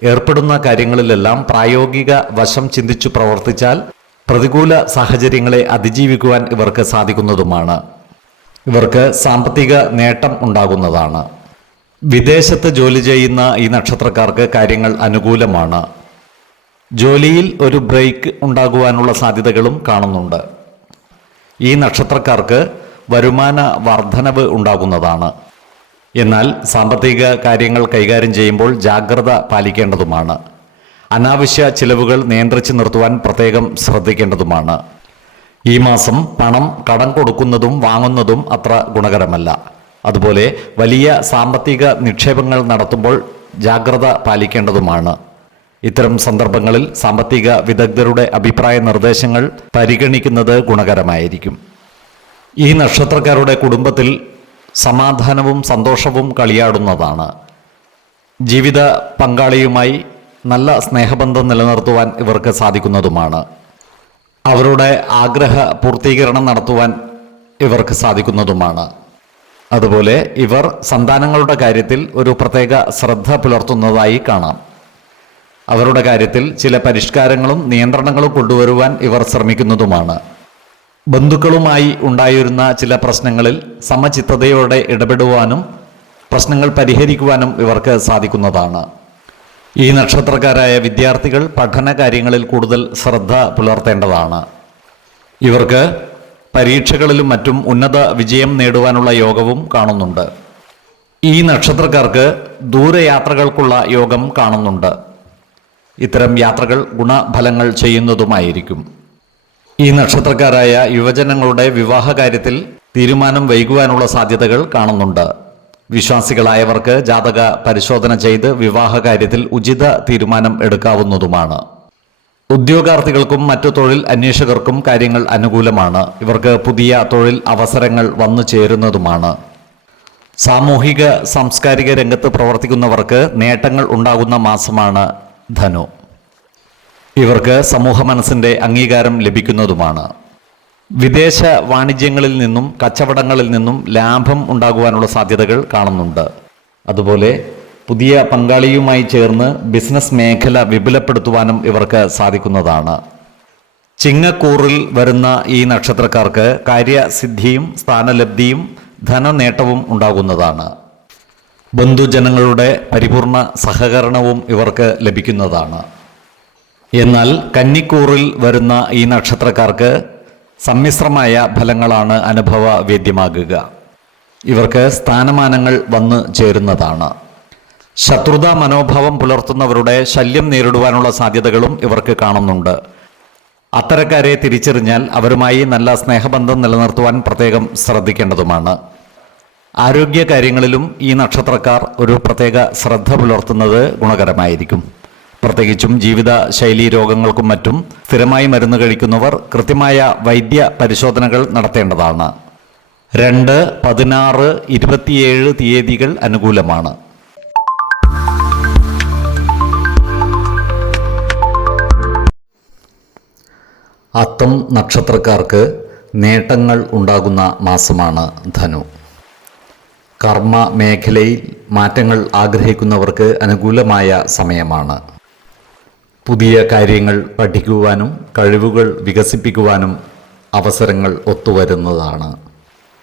ഏർപ്പെടുന്ന കാര്യങ്ങളിലെല്ലാം പ്രായോഗിക വശം ചിന്തിച്ചു പ്രവർത്തിച്ചാൽ പ്രതികൂല സാഹചര്യങ്ങളെ അതിജീവിക്കുവാൻ ഇവർക്ക് സാധിക്കുന്നതുമാണ്. ഇവർക്ക് സാമ്പത്തിക നേട്ടം ഉണ്ടാകുന്നതാണ്. വിദേശത്ത് ജോലി ചെയ്യുന്ന ഈ നക്ഷത്രക്കാർക്ക് കാര്യങ്ങൾ അനുകൂലമാണ്. ജോലിയിൽ ഒരു ബ്രേക്ക് ഉണ്ടാകുവാനുള്ള സാധ്യതകളും കാണുന്നുണ്ട്. ഈ നക്ഷത്രക്കാർക്ക് വരുമാന വർധനവ് ഉണ്ടാകുന്നതാണ്. എന്നാൽ സാമ്പത്തിക കാര്യങ്ങൾ കൈകാര്യം ചെയ്യുമ്പോൾ ജാഗ്രത പാലിക്കേണ്ടതുമാണ്. അനാവശ്യ ചിലവുകൾ നിയന്ത്രിച്ചു നിർത്തുവാൻ പ്രത്യേകം ശ്രദ്ധിക്കേണ്ടതുമാണ്. ഈ മാസം പണം കടം കൊടുക്കുന്നതും വാങ്ങുന്നതും അത്ര ഗുണകരമല്ല. അതുപോലെ വലിയ സാമ്പത്തിക നിക്ഷേപങ്ങൾ നടത്തുമ്പോൾ ജാഗ്രത പാലിക്കേണ്ടതുമാണ്. ഇത്തരം സന്ദർഭങ്ങളിൽ സാമ്പത്തിക വിദഗ്ധരുടെ അഭിപ്രായ നിർദ്ദേശങ്ങൾ പരിഗണിക്കുന്നത് ഗുണകരമായിരിക്കും. ഈ നക്ഷത്രക്കാരുടെ കുടുംബത്തിൽ സമാധാനവും സന്തോഷവും കളിയാടുന്നതാണ്. ജീവിത പങ്കാളിയുമായി നല്ല സ്നേഹബന്ധം നിലനിർത്തുവാൻ ഇവർക്ക് സാധിക്കുന്നതുമാണ്. അവരുടെ ആഗ്രഹ പൂർത്തീകരണം നടത്തുവാൻ ഇവർക്ക് സാധിക്കുന്നതുമാണ്. അതുപോലെ ഇവർ സന്താനങ്ങളുടെ കാര്യത്തിൽ ഒരു പ്രത്യേക ശ്രദ്ധ പുലർത്തുന്നതായി കാണാം. അവരുടെ കാര്യത്തിൽ ചില പരിഷ്കാരങ്ങളും നിയന്ത്രണങ്ങളും കൊണ്ടുവരുവാൻ ഇവർ ശ്രമിക്കുന്നതുമാണ്. ബന്ധുക്കളുമായി ഉണ്ടായിരുന്ന ചില പ്രശ്നങ്ങളിൽ സമചിത്തതയോടെ ഇടപെടുവാനും പ്രശ്നങ്ങൾ പരിഹരിക്കുവാനും ഇവർക്ക് സാധിക്കുന്നതാണ്. ഈ നക്ഷത്രക്കാരായ വിദ്യാർത്ഥികൾ പഠന കാര്യങ്ങളിൽ കൂടുതൽ ശ്രദ്ധ പുലർത്തേണ്ടതാണ്. ഇവർക്ക് പരീക്ഷകളിലും മറ്റും ഉന്നത വിജയം നേടുവാനുള്ള യോഗവും കാണുന്നുണ്ട്. ഈ നക്ഷത്രക്കാർക്ക് ദൂരയാത്രകൾക്കുള്ള യോഗം കാണുന്നുണ്ട്. ഇത്തരം യാത്രകൾ ഗുണഫലങ്ങൾ ചെയ്യുന്നതുമായിരിക്കും. ഈ നക്ഷത്രക്കാരായ യുവജനങ്ങളുടെ വിവാഹ കാര്യത്തിൽ തീരുമാനം വൈകുവാനുള്ള സാധ്യതകൾ കാണുന്നുണ്ട്. വിശ്വാസികളായവർക്ക് ജാതക പരിശോധന ചെയ്ത് വിവാഹ കാര്യത്തിൽ ഉചിത തീരുമാനം എടുക്കാവുന്നതുമാണ്. ഉദ്യോഗാർത്ഥികൾക്കും മറ്റു തൊഴിൽ അന്വേഷകർക്കും കാര്യങ്ങൾ അനുകൂലമാണ്. ഇവർക്ക് പുതിയ തൊഴിൽ അവസരങ്ങൾ വന്നു ചേരുന്നതുമാണ്. സാമൂഹിക സാംസ്കാരിക രംഗത്ത് പ്രവർത്തിക്കുന്നവർക്ക് നേട്ടങ്ങൾ ഉണ്ടാകുന്ന മാസമാണ് ധനു. ഇവർക്ക് സമൂഹ മനസ്സിൻ്റെ അംഗീകാരം ലഭിക്കുന്നതുമാണ്. വിദേശ വാണിജ്യങ്ങളിൽ നിന്നും കച്ചവടങ്ങളിൽ നിന്നും ലാഭം ഉണ്ടാകുവാനുള്ള സാധ്യതകൾ കാണുന്നുണ്ട്. അതുപോലെ പുതിയ പങ്കാളിയുമായി ചേർന്ന് ബിസിനസ് മേഖല വിപുലപ്പെടുത്തുവാനും ഇവർക്ക് സാധിക്കുന്നതാണ്. ചിങ്ങക്കൂറിൽ വരുന്ന ഈ നക്ഷത്രക്കാർക്ക് കാര്യസിദ്ധിയും സ്ഥാനലബ്ധിയും ധനനേട്ടവും ഉണ്ടാകുന്നതാണ്. ബന്ധുജനങ്ങളുടെ പരിപൂർണ സഹകരണവും ഇവർക്ക് ലഭിക്കുന്നതാണ്. എന്നാൽ കന്നിക്കൂറിൽ വരുന്ന ഈ നക്ഷത്രക്കാർക്ക് സമ്മിശ്രമായ ഫലങ്ങളാണ് അനുഭവവേദ്യമാകുക. ഇവർക്ക് സ്ഥാനമാനങ്ങൾ വന്നു ചേരുന്നതാണ്. ശത്രുതാ മനോഭാവം പുലർത്തുന്നവരുടെ ശല്യം നേരിടുവാനുള്ള സാധ്യതകളും ഇവർക്ക് കാണുന്നുണ്ട്. അത്തരക്കാരെ തിരിച്ചറിഞ്ഞാൽ അവരുമായി നല്ല സ്നേഹബന്ധം നിലനിർത്തുവാൻ പ്രത്യേകം ശ്രദ്ധിക്കേണ്ടതുമാണ്. ആരോഗ്യ കാര്യങ്ങളിലും ഈ നക്ഷത്രക്കാർ ഒരു പ്രത്യേക ശ്രദ്ധ പുലർത്തുന്നത് ഗുണകരമായിരിക്കും. പ്രത്യേകിച്ചും ജീവിത ശൈലീ രോഗങ്ങൾക്കും മറ്റും സ്ഥിരമായി മരുന്ന് കഴിക്കുന്നവർ കൃത്യമായ വൈദ്യ പരിശോധനകൾ നടത്തേണ്ടതാണ്. 2, 16, 27 തീയതികൾ അനുകൂലമാണ്. അത്തം നക്ഷത്രക്കാർക്ക് നേട്ടങ്ങൾ ഉണ്ടാകുന്ന മാസമാണ് ധനു. കർമ്മ മേഖലയിൽ മാറ്റങ്ങൾ ആഗ്രഹിക്കുന്നവർക്ക് അനുകൂലമായ സമയമാണ്. പുതിയ കാര്യങ്ങൾ പഠിക്കുവാനും കഴിവുകൾ വികസിപ്പിക്കുവാനും അവസരങ്ങൾ ഒത്തുവരുന്നതാണ്.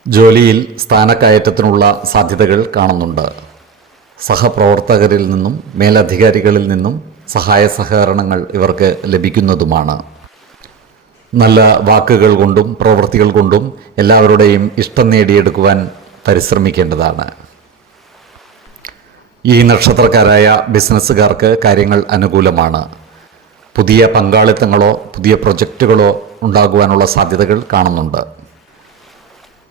ജോലിയിൽ സ്ഥാനക്കയറ്റത്തിനുള്ള സാധ്യതകൾ കാണുന്നുണ്ട്. സഹപ്രവർത്തകരിൽ നിന്നും മേലധികാരികളിൽ നിന്നും സഹായ സഹകരണങ്ങൾ ഇവർക്ക് ലഭിക്കുന്നതുമാണ്. നല്ല വാക്കുകൾ കൊണ്ടും പ്രവൃത്തികൾ കൊണ്ടും എല്ലാവരുടെയും ഇഷ്ടം നേടിയെടുക്കുവാൻ പരിശ്രമിക്കേണ്ടതാണ്. ഈ നക്ഷത്രക്കാരായ ബിസിനസ്സുകാർക്ക് കാര്യങ്ങൾ അനുകൂലമാണ്. പുതിയ പങ്കാളിത്തങ്ങളോ പുതിയ പ്രൊജക്റ്റുകളോ ഉണ്ടാകുവാനുള്ള സാധ്യതകൾ കാണുന്നുണ്ട്.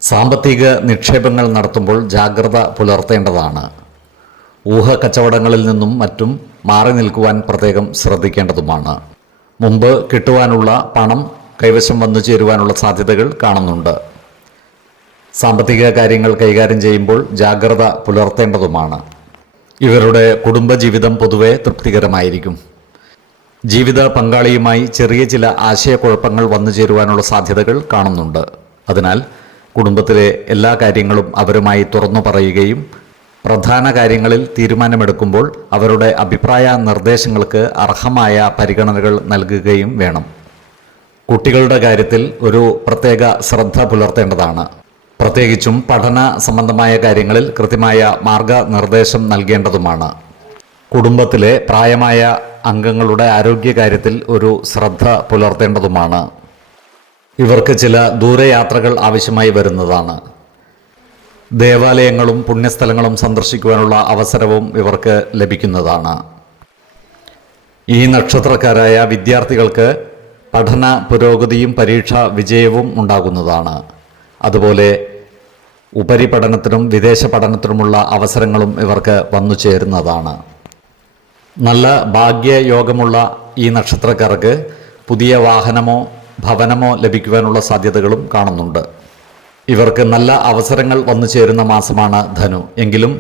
സാമ്പത്തിക നിക്ഷേപങ്ങൾ നടത്തുമ്പോൾ ജാഗ്രത പുലർത്തേണ്ടതാണ്. ഊഹക്കച്ചവടങ്ങളിൽ നിന്നും മറ്റും മാറി നിൽക്കുവാൻ പ്രത്യേകം ശ്രദ്ധിക്കേണ്ടതുമാണ്. മുമ്പ് കിട്ടുവാനുള്ള പണം കൈവശം വന്നു ചേരുവാനുള്ള സാധ്യതകൾ കാണുന്നുണ്ട്. സാമ്പത്തിക കാര്യങ്ങൾ കൈകാര്യം ചെയ്യുമ്പോൾ ജാഗ്രത പുലർത്തേണ്ടതുമാണ്. ഇവരുടെ കുടുംബജീവിതം പൊതുവെ തൃപ്തികരമായിരിക്കും. ജീവിത പങ്കാളിയുമായി ചെറിയ ചില ആശയക്കുഴപ്പങ്ങൾ വന്നു ചേരുവാനുള്ള സാധ്യതകൾ കാണുന്നുണ്ട്. അതിനാൽ കുടുംബത്തിലെ എല്ലാ കാര്യങ്ങളും അവരുമായി തുറന്നു പറയുകയും പ്രധാന കാര്യങ്ങളിൽ തീരുമാനമെടുക്കുമ്പോൾ അവരുടെ അഭിപ്രായ നിർദ്ദേശങ്ങൾക്ക് അർഹമായ പരിഗണനകൾ നൽകുകയും വേണം. കുട്ടികളുടെ കാര്യത്തിൽ ഒരു പ്രത്യേക ശ്രദ്ധ പുലർത്തേണ്ടതാണ്. പ്രത്യേകിച്ചും പഠന സംബന്ധമായ കാര്യങ്ങളിൽ കൃത്യമായ മാർഗനിർദ്ദേശം നൽകേണ്ടതുമാണ്. കുടുംബത്തിലെ പ്രായമായ അംഗങ്ങളുടെ ആരോഗ്യകാര്യത്തിൽ ഒരു ശ്രദ്ധ പുലർത്തേണ്ടതുമാണ്. ഇവർക്ക് ചില ദൂരയാത്രകൾ ആവശ്യമായി വരുന്നതാണ്. ദേവാലയങ്ങളും പുണ്യസ്ഥലങ്ങളും സന്ദർശിക്കുവാനുള്ള അവസരവും ഇവർക്ക് ലഭിക്കുന്നതാണ്. ഈ നക്ഷത്രക്കാരായ വിദ്യാർത്ഥികൾക്ക് പഠന പുരോഗതിയും പരീക്ഷാ വിജയവും ഉണ്ടാകുന്നതാണ്. അതുപോലെ ഉപരിപഠനത്തിനും വിദേശ പഠനത്തിനുമുള്ള അവസരങ്ങളും ഇവർക്ക് വന്നു ചേരുന്നതാണ്. നല്ല ഭാഗ്യയോഗമുള്ള ഈ നക്ഷത്രക്കാർക്ക് പുതിയ വാഹനമോ ഭവനമോ ലഭിക്കുവാനുള്ള സാധ്യതകളും കാണുന്നുണ്ട്. ഇവർക്ക് നല്ല അവസരങ്ങൾ വന്നു ചേരുന്ന മാസമാണ് ധനു. എങ്കിലും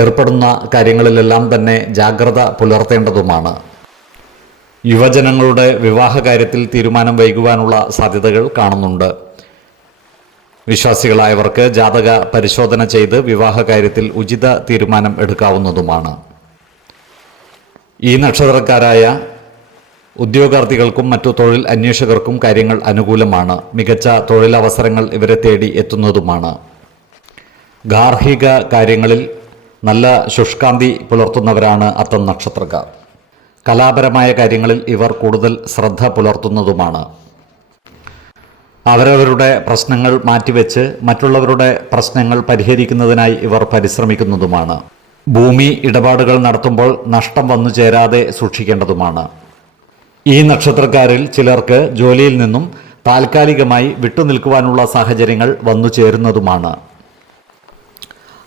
ഏർപ്പെടുന്ന കാര്യങ്ങളിലെല്ലാം തന്നെ ജാഗ്രത പുലർത്തേണ്ടതുമാണ്. യുവജനങ്ങളുടെ വിവാഹ കാര്യത്തിൽ തീരുമാനം വൈകുവാനുള്ള സാധ്യതകൾ കാണുന്നുണ്ട്. വിശ്വാസികളായവർക്ക് ജാതക പരിശോധന ചെയ്ത് വിവാഹ കാര്യത്തിൽ ഉചിത തീരുമാനം എടുക്കാവുന്നതുമാണ്. ഈ നക്ഷത്രക്കാരായ ഉദ്യോഗാർത്ഥികൾക്കും മറ്റു തൊഴിൽ അന്വേഷകർക്കും കാര്യങ്ങൾ അനുകൂലമാണ്. മികച്ച തൊഴിലവസരങ്ങൾ ഇവരെ തേടി എത്തുന്നതുമാണ്. ഗാർഹിക കാര്യങ്ങളിൽ നല്ല ശുഷ്കാന്തി പുലർത്തുന്നവരാണ് അത്തം നക്ഷത്രക്കാർ. കലാപരമായ കാര്യങ്ങളിൽ ഇവർ കൂടുതൽ ശ്രദ്ധ പുലർത്തുന്നതുമാണ്. അവരവരുടെ പ്രശ്നങ്ങൾ മാറ്റിവെച്ച് മറ്റുള്ളവരുടെ പ്രശ്നങ്ങൾ പരിഹരിക്കുന്നതിനായി ഇവർ പരിശ്രമിക്കുന്നതുമാണ്. ഭൂമി ഇടപാടുകൾ നടത്തുമ്പോൾ നഷ്ടം വന്നു ചേരാതെ സൂക്ഷിക്കേണ്ടതുമാണ്. ഈ നക്ഷത്രക്കാരിൽ ചിലർക്ക് ജോലിയിൽ നിന്നും താൽക്കാലികമായി വിട്ടുനിൽക്കുവാനുള്ള സാഹചര്യങ്ങൾ വന്നു ചേരുന്നതുമാണ്.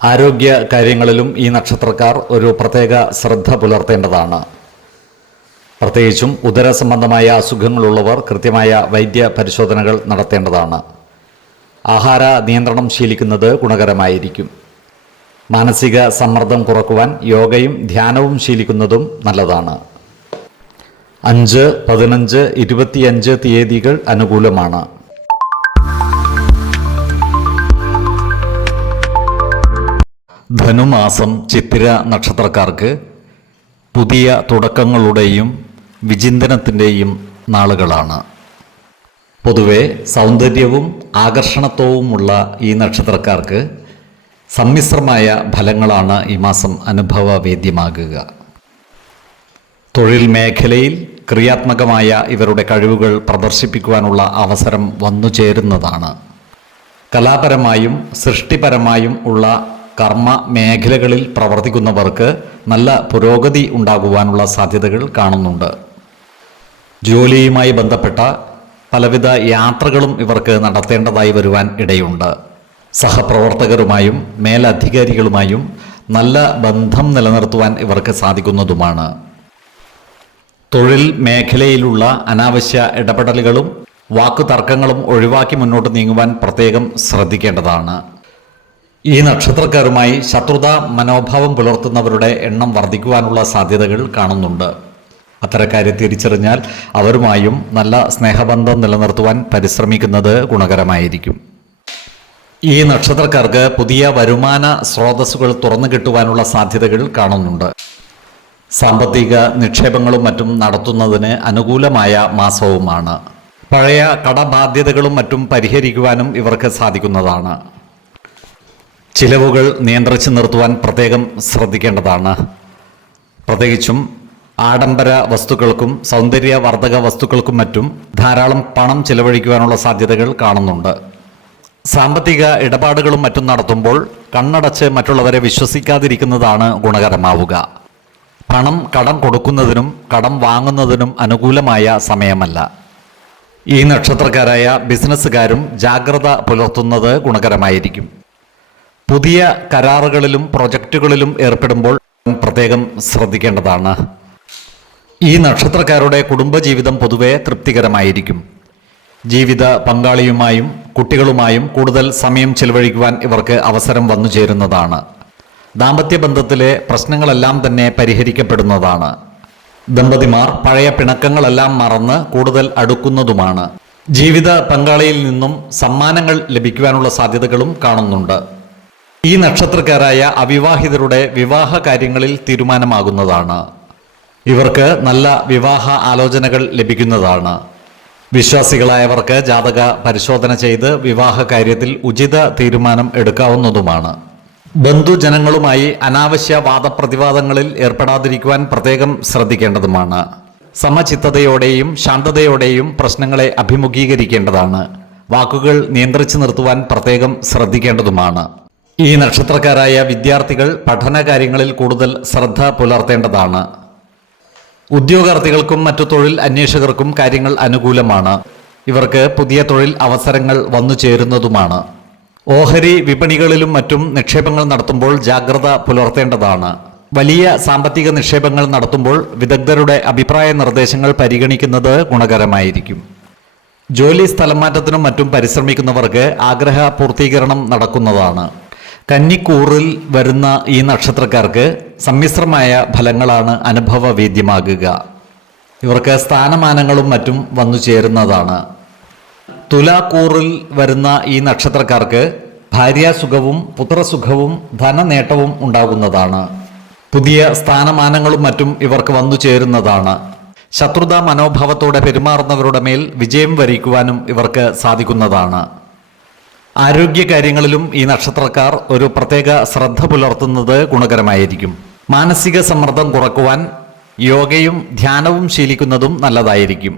ആരോഗ്യ കാര്യങ്ങളിലും ഈ നക്ഷത്രക്കാർ ഒരു പ്രത്യേക ശ്രദ്ധ പുലർത്തേണ്ടതാണ്. പ്രത്യേകിച്ചും ഉദര സംബന്ധമായ അസുഖങ്ങളുള്ളവർ കൃത്യമായ വൈദ്യ പരിശോധനകൾ നടത്തേണ്ടതാണ്. ആഹാര നിയന്ത്രണം ശീലിക്കുന്നത് ഗുണകരമായിരിക്കും. മാനസിക സമ്മർദ്ദം കുറക്കുവാൻ യോഗയും ധ്യാനവും ശീലിക്കുന്നതും നല്ലതാണ്. 5, 15, 25 തീയതികൾ അനുകൂലമാണ്. ധനുമാസം ചിത്തിര നക്ഷത്രക്കാർക്ക് പുതിയ തുടക്കങ്ങളുടെയും വിചിന്തനത്തിൻ്റെയും നാളുകളാണ്. പൊതുവെ സൗന്ദര്യവും ആകർഷണത്വവുമുള്ള ഈ നക്ഷത്രക്കാർക്ക് സമ്മിശ്രമായ ഫലങ്ങളാണ് ഈ മാസം അനുഭവവേദ്യമാകുക. തൊഴിൽ മേഖലയിൽ ക്രിയാത്മകമായ ഇവരുടെ കഴിവുകൾ പ്രദർശിപ്പിക്കുവാനുള്ള അവസരം വന്നു ചേരുന്നതാണ്. കലാപരമായും സൃഷ്ടിപരമായും ഉള്ള കർമ്മ മേഖലകളിൽ പ്രവർത്തിക്കുന്നവർക്ക് നല്ല പുരോഗതി ഉണ്ടാകുവാനുള്ള സാധ്യതകൾ കാണുന്നുണ്ട്. ജോലിയുമായി ബന്ധപ്പെട്ട പലവിധ യാത്രകളും ഇവർക്ക് നടത്തേണ്ടതായി വരുവാൻ ഇടയുണ്ട്. സഹപ്രവർത്തകരുമായും മേലധികാരികളുമായും നല്ല ബന്ധം നിലനിർത്തുവാൻ ഇവർക്ക് സാധിക്കുന്നതുമാണ്. തൊഴിൽ മേഖലയിലുള്ള അനാവശ്യ ഇടപെടലുകളും വാക്കുതർക്കങ്ങളും ഒഴിവാക്കി മുന്നോട്ട് നീങ്ങുവാൻ പ്രത്യേകം ശ്രദ്ധിക്കേണ്ടതാണ്. ഈ നക്ഷത്രക്കാരുമായി ശത്രുതാ മനോഭാവം പുലർത്തുന്നവരുടെ എണ്ണം വർദ്ധിക്കുവാനുള്ള സാധ്യതകൾ കാണുന്നുണ്ട്. അത്തരക്കാരെ തിരിച്ചറിഞ്ഞാൽ അവരുമായും നല്ല സ്നേഹബന്ധം നിലനിർത്തുവാൻ പരിശ്രമിക്കുന്നത് ഗുണകരമായിരിക്കും. ഈ നക്ഷത്രക്കാർക്ക് പുതിയ വരുമാന സ്രോതസ്സുകൾ തുറന്നു കിട്ടുവാനുള്ള സാധ്യതകൾ കാണുന്നുണ്ട്. സാമ്പത്തിക നിക്ഷേപങ്ങളും മറ്റും നടത്തുന്നതിന് അനുകൂലമായ മാസവുമാണ്. പഴയ കടബാധ്യതകളും മറ്റും പരിഹരിക്കുവാനും ഇവർക്ക് സാധിക്കുന്നതാണ്. ചിലവുകൾ നിയന്ത്രിച്ചു നിർത്തുവാൻ പ്രത്യേകം ശ്രദ്ധിക്കേണ്ടതാണ്. പ്രത്യേകിച്ചും ആഡംബര വസ്തുക്കൾക്കും സൗന്ദര്യവർദ്ധക വസ്തുക്കൾക്കും മറ്റും ധാരാളം പണം ചിലവഴിക്കുവാനുള്ള സാധ്യതകൾ കാണുന്നുണ്ട്. സാമ്പത്തിക ഇടപാടുകളും മറ്റും നടത്തുമ്പോൾ കണ്ണടച്ച് മറ്റുള്ളവരെ വിശ്വസിക്കാതിരിക്കുന്നതാണ് ഗുണകരമാവുക. പണം കടം കൊടുക്കുന്നതിനും കടം വാങ്ങുന്നതിനും അനുകൂലമായ സമയമല്ല. ഈ നക്ഷത്രക്കാരായ ബിസിനസ്സുകാരും ജാഗ്രത പുലർത്തുന്നത് ഗുണകരമായിരിക്കും. പുതിയ കരാറുകളിലും പ്രൊജക്റ്റുകളിലും ഏർപ്പെടുമ്പോൾ പ്രത്യേകം ശ്രദ്ധിക്കേണ്ടതാണ്. ഈ നക്ഷത്രക്കാരുടെ കുടുംബജീവിതം പൊതുവെ തൃപ്തികരമായിരിക്കും. ജീവിത പങ്കാളിയുമായും കുട്ടികളുമായും കൂടുതൽ സമയം ചെലവഴിക്കുവാൻ ഇവർക്ക് അവസരം വന്നു ചേരുന്നതാണ്. ദാമ്പത്യ ബന്ധത്തിലെ പ്രശ്നങ്ങളെല്ലാം തന്നെ പരിഹരിക്കപ്പെടുന്നതാണ്. ദമ്പതിമാർ പഴയ പിണക്കങ്ങളെല്ലാം മറന്ന് കൂടുതൽ അടുക്കുന്നതുമാണ്. ജീവിത പങ്കാളിയിൽ നിന്നും സമ്മാനങ്ങൾ ലഭിക്കുവാനുള്ള സാധ്യതകളും കാണുന്നുണ്ട്. ഈ നക്ഷത്രക്കാരായ അവിവാഹിതരുടെ വിവാഹ കാര്യങ്ങളിൽ തീരുമാനമാകുന്നതാണ്. ഇവർക്ക് നല്ല വിവാഹ ആലോചനകൾ ലഭിക്കുന്നതാണ്. വിശ്വാസികളായവർക്ക് ജാതക പരിശോധന ചെയ്ത് വിവാഹ കാര്യത്തിൽ ഉചിത തീരുമാനം എടുക്കാവുന്നതുമാണ്. ബന്ധുജനങ്ങളുമായി അനാവശ്യ വാദപ്രതിവാദങ്ങളിൽ ഏർപ്പെടാതിരിക്കുവാൻ പ്രത്യേകം ശ്രദ്ധിക്കേണ്ടതുമാണ്. സമചിത്തതയോടെയും ശാന്തതയോടെയും പ്രശ്നങ്ങളെ അഭിമുഖീകരിക്കേണ്ടതാണ്. വാക്കുകൾ നിയന്ത്രിച്ചു നിർത്തുവാൻ പ്രത്യേകം ശ്രദ്ധിക്കേണ്ടതുമാണ്. ഈ നക്ഷത്രക്കാരായ വിദ്യാർത്ഥികൾ പഠനകാര്യങ്ങളിൽ കൂടുതൽ ശ്രദ്ധ പുലർത്തേണ്ടതാണ്. ഉദ്യോഗാർത്ഥികൾക്കും മറ്റു തൊഴിൽ അന്വേഷകർക്കും കാര്യങ്ങൾ അനുകൂലമാണ്. ഇവർക്ക് പുതിയ തൊഴിൽ അവസരങ്ങൾ വന്നു ചേരുന്നതുമാണ്. ഓഹരി വിപണികളിലും മറ്റും നിക്ഷേപങ്ങൾ നടത്തുമ്പോൾ ജാഗ്രത പുലർത്തേണ്ടതാണ്. വലിയ സാമ്പത്തിക നിക്ഷേപങ്ങൾ നടത്തുമ്പോൾ വിദഗ്ധരുടെ അഭിപ്രായ നിർദ്ദേശങ്ങൾ പരിഗണിക്കുന്നത് ഗുണകരമായിരിക്കും. ജോലി സ്ഥലമാറ്റത്തിനും മറ്റും പരിശ്രമിക്കുന്നവർക്ക് ആഗ്രഹ പൂർത്തീകരണം നടക്കുന്നതാണ്. കന്നിക്കൂറിൽ വരുന്ന ഈ നക്ഷത്രക്കാർക്ക് സമ്മിശ്രമായ ഫലങ്ങളാണ് അനുഭവവേദ്യമാകുക. ഇവർക്ക് സ്ഥാനമാനങ്ങളും മറ്റും വന്നു ചേരുന്നതാണ്. തുലാക്കൂറിൽ വരുന്ന ഈ നക്ഷത്രക്കാർക്ക് ഭാര്യാസുഖവും പുത്രസുഖവും ധനനേട്ടവും ഉണ്ടാകുന്നതാണ്. പുതിയ സ്ഥാനമാനങ്ങളും മറ്റും ഇവർക്ക് വന്നു ചേരുന്നതാണ്. ശത്രുതാ മനോഭാവത്തോടെ പെരുമാറുന്നവരുടെ മേൽ വിജയം വരിക്കുവാനും ഇവർക്ക് സാധിക്കുന്നതാണ്. ആരോഗ്യകാര്യങ്ങളിലും ഈ നക്ഷത്രക്കാർ ഒരു പ്രത്യേക ശ്രദ്ധ പുലർത്തുന്നത് ഗുണകരമായിരിക്കും. മാനസിക സമ്മർദ്ദം കുറക്കുവാൻ യോഗയും ധ്യാനവും ശീലിക്കുന്നതും നല്ലതായിരിക്കും.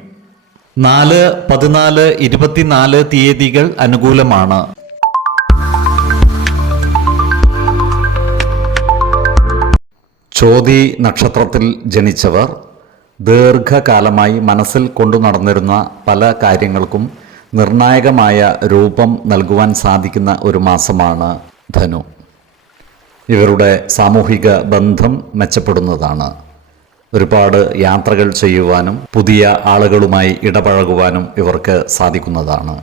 4, 14, 24 തീയതികൾ അനുകൂലമാണ്. ചോതി നക്ഷത്രത്തിൽ ജനിച്ചവർ ദീർഘകാലമായി മനസ്സിൽ കൊണ്ടു നടന്നിരുന്ന പല കാര്യങ്ങൾക്കും നിർണായകമായ രൂപം നൽകുവാൻ സാധിക്കുന്ന ഒരു മാസമാണ് ധനു. ഇവരുടെ സാമൂഹിക ബന്ധം മെച്ചപ്പെടുന്നതാണ്. ഒരുപാട് യാത്രകൾ ചെയ്യുവാനും പുതിയ ആളുകളുമായി ഇടപഴകുവാനും ഇവർക്ക് സാധിക്കുന്നതാണ്.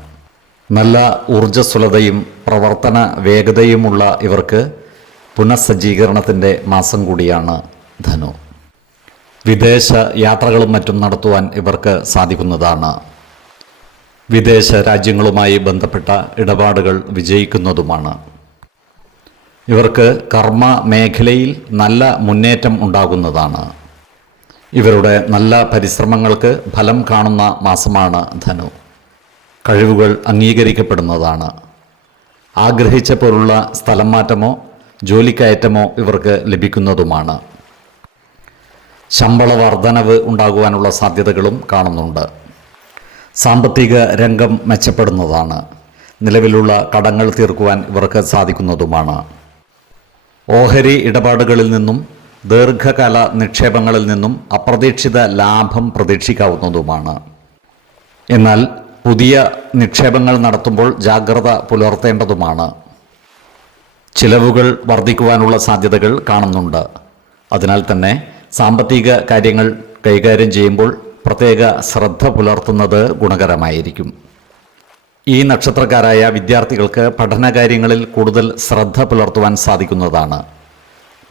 നല്ല ഊർജ്ജസ്വലതയും പ്രവർത്തന വേഗതയുമുള്ള ഇവർക്ക് പുനഃസജ്ജീകരണത്തിൻ്റെ മാസം കൂടിയാണ് ധനു. വിദേശ യാത്രകളും മറ്റും നടത്തുവാൻ ഇവർക്ക് സാധിക്കുന്നതാണ്. വിദേശ രാജ്യങ്ങളുമായി ബന്ധപ്പെട്ട ഇടപാടുകൾ വിജയിക്കുന്നതുമാണ്. ഇവർക്ക് കർമ്മ മേഖലയിൽ നല്ല മുന്നേറ്റം ഉണ്ടാകുന്നതാണ്. ഇവരുടെ നല്ല പരിശ്രമങ്ങൾക്ക് ഫലം കാണുന്ന മാസമാണ് ധനു. കഴിവുകൾ അംഗീകരിക്കപ്പെടുന്നതാണ്. ആഗ്രഹിച്ച പോലുള്ള സ്ഥലം മാറ്റമോ ജോലിക്കയറ്റമോ ഇവർക്ക് ലഭിക്കുന്നതുമാണ്. ശമ്പള വർധനവ് ഉണ്ടാകുവാനുള്ള സാധ്യതകളും കാണുന്നുണ്ട്. സാമ്പത്തിക രംഗം മെച്ചപ്പെടുന്നതാണ്. നിലവിലുള്ള കടങ്ങൾ തീർക്കുവാൻ ഇവർക്ക് സാധിക്കുന്നതുമാണ്. ഓഹരി ഇടപാടുകളിൽ നിന്നും ദീർഘകാല നിക്ഷേപങ്ങളിൽ നിന്നും അപ്രതീക്ഷിത ലാഭം പ്രതീക്ഷിക്കാവുന്നതുമാണ്. എന്നാൽ പുതിയ നിക്ഷേപങ്ങൾ നടത്തുമ്പോൾ ജാഗ്രത പുലർത്തേണ്ടതുമാണ്. ചിലവുകൾ വർദ്ധിക്കുവാനുള്ള സാധ്യതകൾ കാണുന്നുണ്ട്. അതിനാൽ തന്നെ സാമ്പത്തിക കാര്യങ്ങൾ കൈകാര്യം ചെയ്യുമ്പോൾ പ്രത്യേക ശ്രദ്ധ പുലർത്തുന്നത് ഗുണകരമായിരിക്കും. ഈ നക്ഷത്രക്കാരായ വിദ്യാർത്ഥികൾക്ക് പഠനകാര്യങ്ങളിൽ കൂടുതൽ ശ്രദ്ധ പുലർത്തുവാൻ സാധിക്കുന്നതാണ്.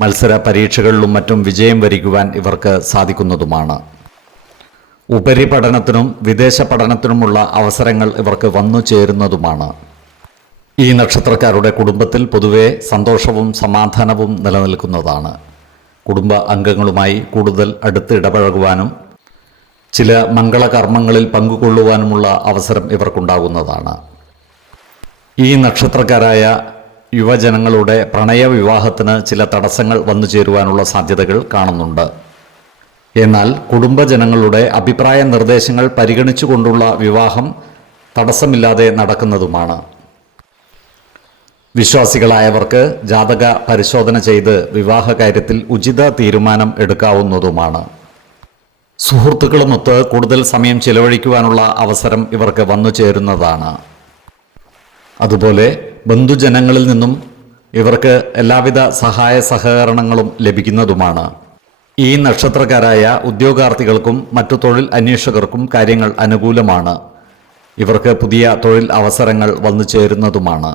മത്സര പരീക്ഷകളിലും മറ്റും വിജയം വരിക്കുവാൻ ഇവർക്ക് സാധിക്കുന്നതുമാണ്. ഉപരിപഠനത്തിനും വിദേശ പഠനത്തിനുമുള്ള അവസരങ്ങൾ ഇവർക്ക് വന്നു ചേരുന്നതുമാണ്. ഈ നക്ഷത്രക്കാരുടെ കുടുംബത്തിൽ പൊതുവെ സന്തോഷവും സമാധാനവും നിലനിൽക്കുന്നതാണ്. കുടുംബ അംഗങ്ങളുമായി കൂടുതൽ അടുത്ത് ഇടപഴകുവാനും ചില മംഗളകർമ്മങ്ങളിൽ പങ്കുകൊള്ളുവാനുമുള്ള അവസരം ഇവർക്കുണ്ടാകുന്നതാണ്. ഈ നക്ഷത്രക്കാരായ യുവജനങ്ങളുടെ പ്രണയവിവാഹത്തിന് ചില തടസ്സങ്ങൾ വന്നു ചേരുവാനുള്ള സാധ്യതകൾ കാണുന്നുണ്ട്. എന്നാൽ കുടുംബജനങ്ങളുടെ അഭിപ്രായ നിർദ്ദേശങ്ങൾ പരിഗണിച്ചുകൊണ്ടുള്ള വിവാഹം തടസ്സമില്ലാതെ നടക്കുന്നതുമാണ്. വിശ്വാസികളായവർക്ക് ജാതക പരിശോധന ചെയ്ത് വിവാഹ കാര്യത്തിൽ ഉചിത തീരുമാനം എടുക്കാവുന്നതുമാണ്. സുഹൃത്തുക്കളുമൊത്ത് കൂടുതൽ സമയം ചിലവഴിക്കുവാനുള്ള അവസരം ഇവർക്ക് വന്നു ചേരുന്നതാണ്. അതുപോലെ ബന്ധുജനങ്ങളിൽ നിന്നും ഇവർക്ക് എല്ലാവിധ സഹായ സഹകരണങ്ങളും ലഭിക്കുന്നതുമാണ്. ഈ നക്ഷത്രക്കാരായ ഉദ്യോഗാർത്ഥികൾക്കും മറ്റു തൊഴിൽ അന്വേഷകർക്കും കാര്യങ്ങൾ അനുകൂലമാണ്. ഇവർക്ക് പുതിയ തൊഴിൽ അവസരങ്ങൾ വന്നു ചേരുന്നതുമാണ്.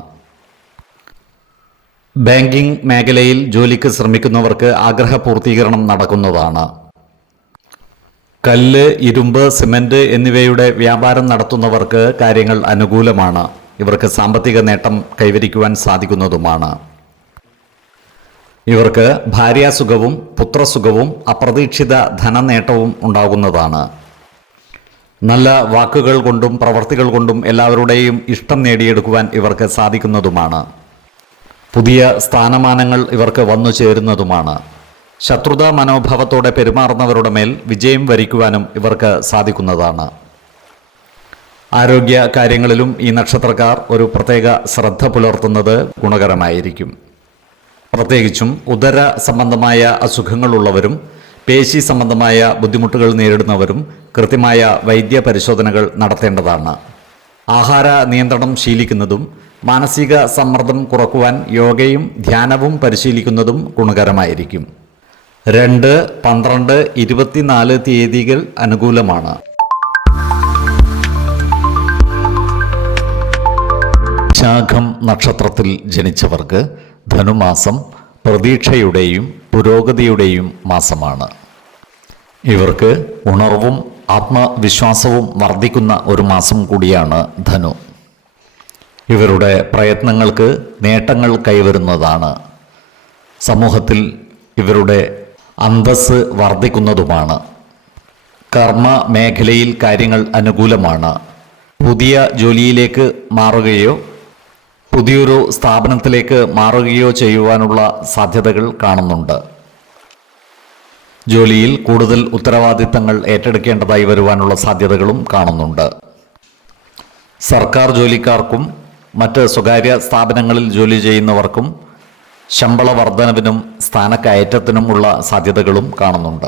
ബാങ്കിംഗ് മേഖലയിൽ ജോലിക്ക് ശ്രമിക്കുന്നവർക്ക് ആഗ്രഹപൂർത്തീകരണം നടക്കുന്നതാണ്. കല്ല്, ഇരുമ്പ്, സിമന്റ് എന്നിവയുടെ വ്യാപാരം നടത്തുന്നവർക്ക് കാര്യങ്ങൾ അനുകൂലമാണ്. ഇവർക്ക് സാമ്പത്തിക നേട്ടം കൈവരിക്കുവാൻ സാധിക്കുന്നതുമാണ്. ഇവർക്ക് ഭാര്യാസുഖവും പുത്രസുഖവും അപ്രതീക്ഷിത ധനനേട്ടവും ഉണ്ടാകുന്നതാണ്. നല്ല വാക്കുകൾ കൊണ്ടും പ്രവർത്തികൾ കൊണ്ടും എല്ലാവരുടെയും ഇഷ്ടം നേടിയെടുക്കുവാൻ ഇവർക്ക് സാധിക്കുന്നതുമാണ്. പുതിയ സ്ഥാനമാനങ്ങൾ ഇവർക്ക് വന്നു ചേരുന്നതുമാണ്. ശത്രുതാ മനോഭാവത്തോടെ പെരുമാറുന്നവരുടെ മേൽ വിജയം വരിക്കുവാനും ഇവർക്ക് സാധിക്കുന്നതാണ്. ആരോഗ്യ കാര്യങ്ങളിലും ഈ നക്ഷത്രക്കാർ ഒരു പ്രത്യേക ശ്രദ്ധ പുലർത്തുന്നത് ഗുണകരമായിരിക്കും. പ്രത്യേകിച്ചും ഉദര സംബന്ധമായ അസുഖങ്ങളുള്ളവരും പേശി സംബന്ധമായ ബുദ്ധിമുട്ടുകൾ നേരിടുന്നവരും കൃത്യമായ വൈദ്യ പരിശോധനകൾ നടത്തേണ്ടതാണ്. ആഹാര നിയന്ത്രണം ശീലിക്കുന്നതും മാനസിക സമ്മർദ്ദം കുറക്കുവാൻ യോഗയും ധ്യാനവും പരിശീലിക്കുന്നതും ഗുണകരമായിരിക്കും. 2, 12, 24 തീയതികൾ അനുകൂലമാണ്. ശാഖം നക്ഷത്രത്തിൽ ജനിച്ചവർക്ക് ധനുമാസം പ്രതീക്ഷയുടെയും പുരോഗതിയുടെയും മാസമാണ്. ഇവർക്ക് ഉണർവും ആത്മവിശ്വാസവും വർദ്ധിക്കുന്ന ഒരു മാസം കൂടിയാണ് ധനു. ഇവരുടെ പ്രയത്നങ്ങൾക്ക് നേട്ടങ്ങൾ കൈവരുന്നതാണ്. സമൂഹത്തിൽ ഇവരുടെ അന്തസ്സ് വർദ്ധിക്കുന്നതുമാണ്. കർമ്മ മേഖലയിൽ കാര്യങ്ങൾ അനുകൂലമാണ്. പുതിയ ജോലിയിലേക്ക് മാറുകയോ പുതിയൊരു സ്ഥാപനത്തിലേക്ക് മാറുകയോ ചെയ്യുവാനുള്ള സാധ്യതകൾ കാണുന്നുണ്ട്. ജോലിയിൽ കൂടുതൽ ഉത്തരവാദിത്തങ്ങൾ ഏറ്റെടുക്കേണ്ടതായി വരുവാനുള്ള സാധ്യതകളും കാണുന്നുണ്ട്. സർക്കാർ ജോലിക്കാർക്കും മറ്റ് സ്വകാര്യ സ്ഥാപനങ്ങളിൽ ജോലി ചെയ്യുന്നവർക്കും ശമ്പള വർധനവിനും സ്ഥാനക്കയറ്റത്തിനും ഉള്ള സാധ്യതകളും കാണുന്നുണ്ട്.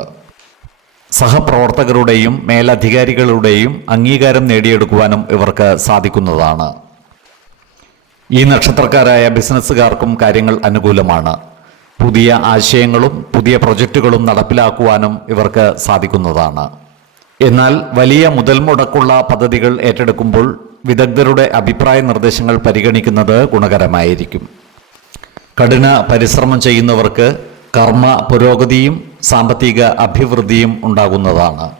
സഹപ്രവർത്തകരുടെയും മേലധികാരികളുടെയും അംഗീകാരം നേടിയെടുക്കുവാനും ഇവർക്ക് സാധിക്കുന്നതാണ്. ഈ നക്ഷത്രക്കാരായ ബിസിനസ്സുകാർക്കും കാര്യങ്ങൾ അനുകൂലമാണ്. പുതിയ ആശയങ്ങളും പുതിയ പ്രൊജക്റ്റുകളും നടപ്പിലാക്കുവാനും ഇവർക്ക് സാധിക്കുന്നതാണ്. എന്നാൽ വലിയ മുതൽ മുടക്കുള്ള പദ്ധതികൾ ഏറ്റെടുക്കുമ്പോൾ വിദഗ്ധരുടെ അഭിപ്രായ നിർദ്ദേശങ്ങൾ പരിഗണിക്കുന്നത് ഗുണകരമായിരിക്കും. കഠിന പരിശ്രമം ചെയ്യുന്നവർക്ക് കർമ്മ പുരോഗതിയും സാമ്പത്തിക അഭിവൃദ്ധിയും ഉണ്ടാകുന്നതാണ്.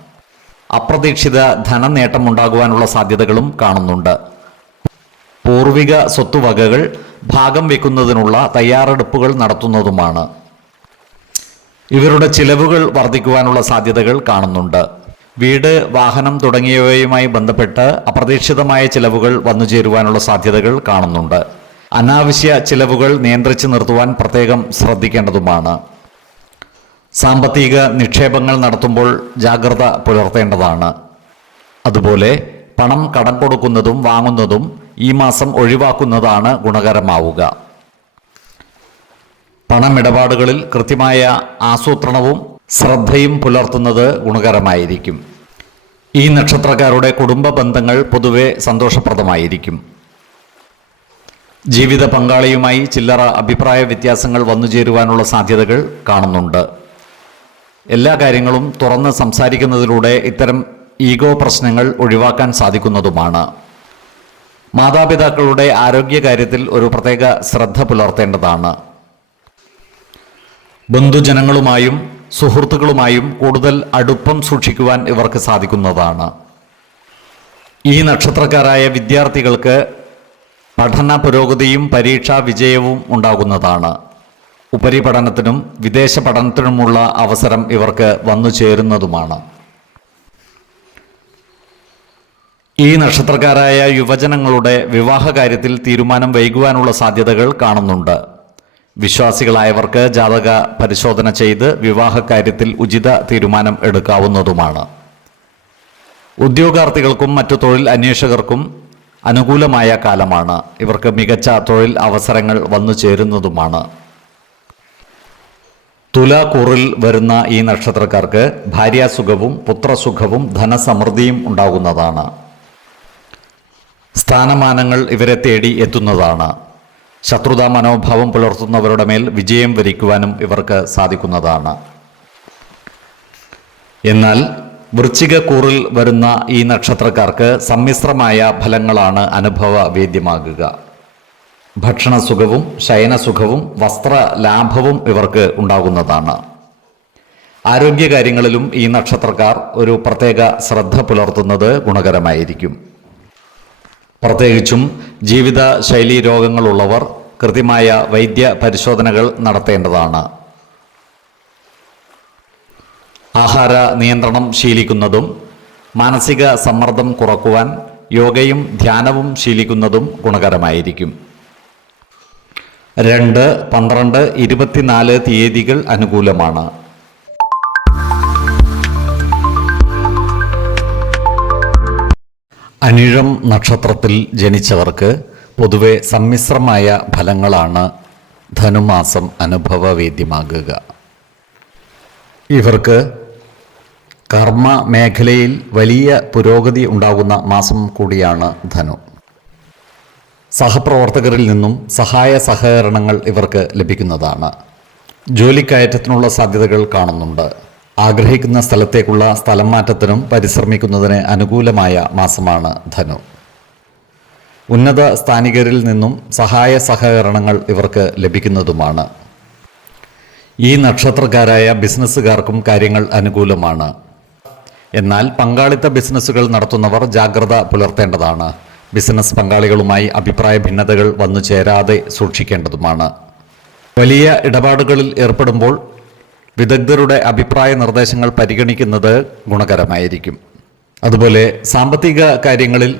അപ്രതീക്ഷിത ധനനേട്ടം ഉണ്ടാകുവാനുള്ള സാധ്യതകളും കാണുന്നുണ്ട്. പൂർവിക സ്വത്തുവകകൾ ഭാഗം വയ്ക്കുന്നതിനുള്ള തയ്യാറെടുപ്പുകൾ നടത്തുന്നതുമാണ്. ഇവരുടെ ചിലവുകൾ വർദ്ധിക്കുവാനുള്ള സാധ്യതകൾ കാണുന്നുണ്ട്. വീട്, വാഹനം തുടങ്ങിയവയുമായി ബന്ധപ്പെട്ട് അപ്രതീക്ഷിതമായ ചിലവുകൾ വന്നുചേരുവാനുള്ള സാധ്യതകൾ കാണുന്നുണ്ട്. അനാവശ്യ ചിലവുകൾ നിയന്ത്രിച്ചു നിർത്തുവാൻ പ്രത്യേകം ശ്രദ്ധിക്കേണ്ടതുമാണ്. സാമ്പത്തിക നിക്ഷേപങ്ങൾ നടത്തുമ്പോൾ ജാഗ്രത പുലർത്തേണ്ടതാണ്. അതുപോലെ പണം കടം കൊടുക്കുന്നതും വാങ്ങുന്നതും ഈ മാസം ഒഴിവാക്കുന്നതാണ് ഗുണകരമാവുക. പണമിടപാടുകളിൽ കൃത്യമായ ആസൂത്രണവും ശ്രദ്ധയും പുലർത്തുന്നത് ഗുണകരമായിരിക്കും. ഈ നക്ഷത്രക്കാരുടെ കുടുംബ ബന്ധങ്ങൾ പൊതുവെ സന്തോഷപ്രദമായിരിക്കും. ജീവിത പങ്കാളിയുമായി ചില്ലറ അഭിപ്രായ വ്യത്യാസങ്ങൾ വന്നുചേരുവാനുള്ള സാധ്യതകൾ കാണുന്നുണ്ട്. എല്ലാ കാര്യങ്ങളും തുറന്ന് സംസാരിക്കുന്നതിലൂടെ ഇത്തരം ഈഗോ പ്രശ്നങ്ങൾ ഒഴിവാക്കാൻ സാധിക്കുന്നതുമാണ്. മാതാപിതാക്കളുടെ ആരോഗ്യകാര്യത്തിൽ ഒരു പ്രത്യേക ശ്രദ്ധ പുലർത്തേണ്ടതാണ്. ബന്ധുജനങ്ങളുമായും സുഹൃത്തുക്കളുമായും കൂടുതൽ അടുപ്പം സൂക്ഷിക്കുവാൻ ഇവർക്ക് സാധിക്കുന്നതാണ്. ഈ നക്ഷത്രക്കാരായ വിദ്യാർത്ഥികൾക്ക് പഠന പുരോഗതിയും പരീക്ഷാ വിജയവും ഉണ്ടാകുന്നതാണ്. ഉപരിപഠനത്തിനും വിദേശ പഠനത്തിനുമുള്ള അവസരം ഇവർക്ക് വന്നു ചേരുന്നതുമാണ്. ഈ നക്ഷത്രക്കാരായ യുവജനങ്ങളുടെ വിവാഹകാര്യത്തിൽ തീരുമാനം വൈകുവാനുള്ള സാധ്യതകൾ കാണുന്നുണ്ട്. വിശ്വാസികളായവർക്ക് ജാതക പരിശോധന ചെയ്ത് വിവാഹകാര്യത്തിൽ ഉചിത തീരുമാനം എടുക്കാവുന്നതുമാണ്. ഉദ്യോഗാർത്ഥികൾക്കും മറ്റു തൊഴിൽ അന്വേഷകർക്കും അനുകൂലമായ കാലമാണ്. ഇവർക്ക് മികച്ച തൊഴിൽ അവസരങ്ങൾ വന്നു ചേരുന്നതുമാണ്. തുലാക്കൂറിൽ വരുന്ന ഈ നക്ഷത്രക്കാർക്ക് ഭാര്യാസുഖവും പുത്രസുഖവും ധനസമൃദ്ധിയും ഉണ്ടാകുന്നതാണ്. സ്ഥാനമാനങ്ങൾ ഇവരെ തേടി എത്തുന്നതാണ്. ശത്രുതാ മനോഭാവം പുലർത്തുന്നവരുടെ മേൽ വിജയം വരിക്കുവാനും ഇവർക്ക് സാധിക്കുന്നതാണ്. എന്നാൽ വൃശ്ചികക്കൂറിൽ വരുന്ന ഈ നക്ഷത്രക്കാർക്ക് സമ്മിശ്രമായ ഫലങ്ങളാണ് അനുഭവവേദ്യമാകുക. ഭക്ഷണസുഖവും ശയനസുഖവും വസ്ത്രലാഭവും ഇവർക്ക് ഉണ്ടാകുന്നതാണ്. ആരോഗ്യകാര്യങ്ങളിലും ഈ നക്ഷത്രക്കാർ ഒരു പ്രത്യേക ശ്രദ്ധ പുലർത്തുന്നത് ഗുണകരമായിരിക്കും. പ്രത്യേകിച്ചും ജീവിതശൈലീ രോഗങ്ങളുള്ളവർ കൃത്യമായ വൈദ്യ പരിശോധനകൾ നടത്തേണ്ടതാണ്. ആഹാര നിയന്ത്രണം ശീലിക്കുന്നതും മാനസിക സമ്മർദ്ദം കുറക്കുവാൻ യോഗയും ധ്യാനവും ശീലിക്കുന്നതും ഗുണകരമായിരിക്കും. 2, 12, 24 തീയതികൾ അനുകൂലമാണ്. അനിഴം നക്ഷത്രത്തിൽ ജനിച്ചവർക്ക് പൊതുവെ സമ്മിശ്രമായ ഫലങ്ങളാണ് ധനുമാസം അനുഭവവേദ്യമാകുക. ഇവർക്ക് കർമ്മ മേഖലയിൽ വലിയ പുരോഗതി ഉണ്ടാകുന്ന മാസം കൂടിയാണ് ധനു. സഹപ്രവർത്തകരിൽ നിന്നും സഹായ സഹകരണങ്ങൾ ഇവർക്ക് ലഭിക്കുന്നതാണ്. ജോലിക്കയറ്റത്തിനുള്ള സാധ്യതകൾ കാണുന്നുണ്ട്. ആഗ്രഹിക്കുന്ന സ്ഥലത്തേക്കുള്ള സ്ഥലം മാറ്റത്തിനും പരിശ്രമിക്കുന്നതിന് അനുകൂലമായ മാസമാണ് ധനു. ഉന്നത സ്ഥാനികരിൽ നിന്നും സഹായ സഹകരണങ്ങൾ ഇവർക്ക് ലഭിക്കുന്നതുമാണ്. ഈ നക്ഷത്രക്കാരായ ബിസിനസ്സുകാർക്കും കാര്യങ്ങൾ അനുകൂലമാണ്. എന്നാൽ പങ്കാളിത്ത ബിസിനസ്സുകൾ നടത്തുന്നവർ ജാഗ്രത പുലർത്തേണ്ടതാണ്. ബിസിനസ് പങ്കാളികളുമായി അഭിപ്രായ ഭിന്നതകൾ വന്നു ചേരാതെ സൂക്ഷിക്കേണ്ടതുമാണ്. വലിയ ഇടപാടുകളിൽ ഏർപ്പെടുമ്പോൾ വിദഗ്ധരുടെ അഭിപ്രായ നിർദ്ദേശങ്ങൾ പരിഗണിക്കുന്നത് ഗുണകരമായിരിക്കും. അതുപോലെ സാമ്പത്തിക കാര്യങ്ങളിൽ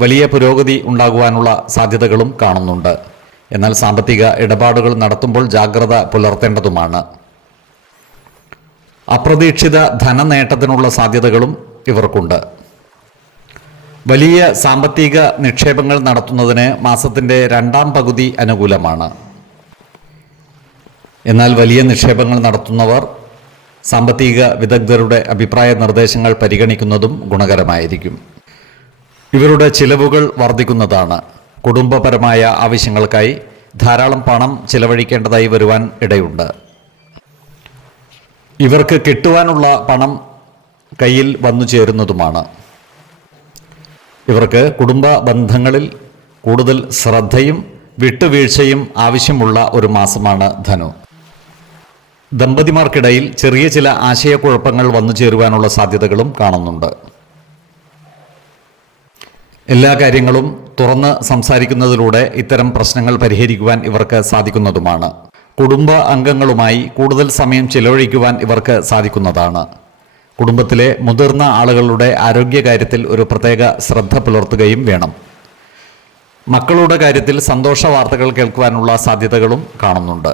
വലിയ പുരോഗതി ഉണ്ടാകുവാനുള്ള സാധ്യതകളും കാണുന്നുണ്ട്. എന്നാൽ സാമ്പത്തിക ഇടപാടുകൾ നടത്തുമ്പോൾ ജാഗ്രത പുലർത്തേണ്ടതുമാണ്. അപ്രതീക്ഷിത ധനനേട്ടത്തിനുള്ള സാധ്യതകളും ഇവർക്കുണ്ട്. വലിയ സാമ്പത്തിക നിക്ഷേപങ്ങൾ നടത്തുന്നതിന് മാസത്തിൻ്റെ രണ്ടാം പകുതി അനുകൂലമാണ്. എന്നാൽ വലിയ നിക്ഷേപങ്ങൾ നടത്തുന്നവർ സാമ്പത്തിക വിദഗ്ധരുടെ അഭിപ്രായ നിർദ്ദേശങ്ങൾ പരിഗണിക്കുന്നതും ഗുണകരമായിരിക്കും. ഇവരുടെ ചിലവുകൾ വർദ്ധിക്കുന്നതാണ്. കുടുംബപരമായ ആവശ്യങ്ങൾക്കായി ധാരാളം പണം ചിലവഴിക്കേണ്ടതായി വരുവാൻ ഇടയുണ്ട്. ഇവർക്ക് കിട്ടുവാനുള്ള പണം കയ്യിൽ വന്നു ചേരുന്നതുമാണ്. ഇവർക്ക് കുടുംബ ബന്ധങ്ങളിൽ കൂടുതൽ ശ്രദ്ധയും വിട്ടുവീഴ്ചയും ആവശ്യമുള്ള ഒരു മാസമാണ് ധനു. ദമ്പതിമാർക്കിടയിൽ ചെറിയ ചില ആശയക്കുഴപ്പങ്ങൾ വന്നു ചേരുവാനുള്ള സാധ്യതകളും കാണുന്നുണ്ട്. എല്ലാ കാര്യങ്ങളും തുറന്ന് സംസാരിക്കുന്നതിലൂടെ ഇത്തരം പ്രശ്നങ്ങൾ പരിഹരിക്കുവാൻ ഇവർക്ക് സാധിക്കുന്നതുമാണ്. കുടുംബ അംഗങ്ങളുമായി കൂടുതൽ സമയം ചിലവഴിക്കുവാൻ ഇവർക്ക് സാധിക്കുന്നതാണ്. കുടുംബത്തിലെ മുതിർന്ന ആളുകളുടെ ആരോഗ്യകാര്യത്തിൽ ഒരു പ്രത്യേക ശ്രദ്ധ പുലർത്തുകയും വേണം. മക്കളുടെ കാര്യത്തിൽ സന്തോഷ വാർത്തകൾ കേൾക്കുവാനുള്ള സാധ്യതകളും കാണുന്നുണ്ട്.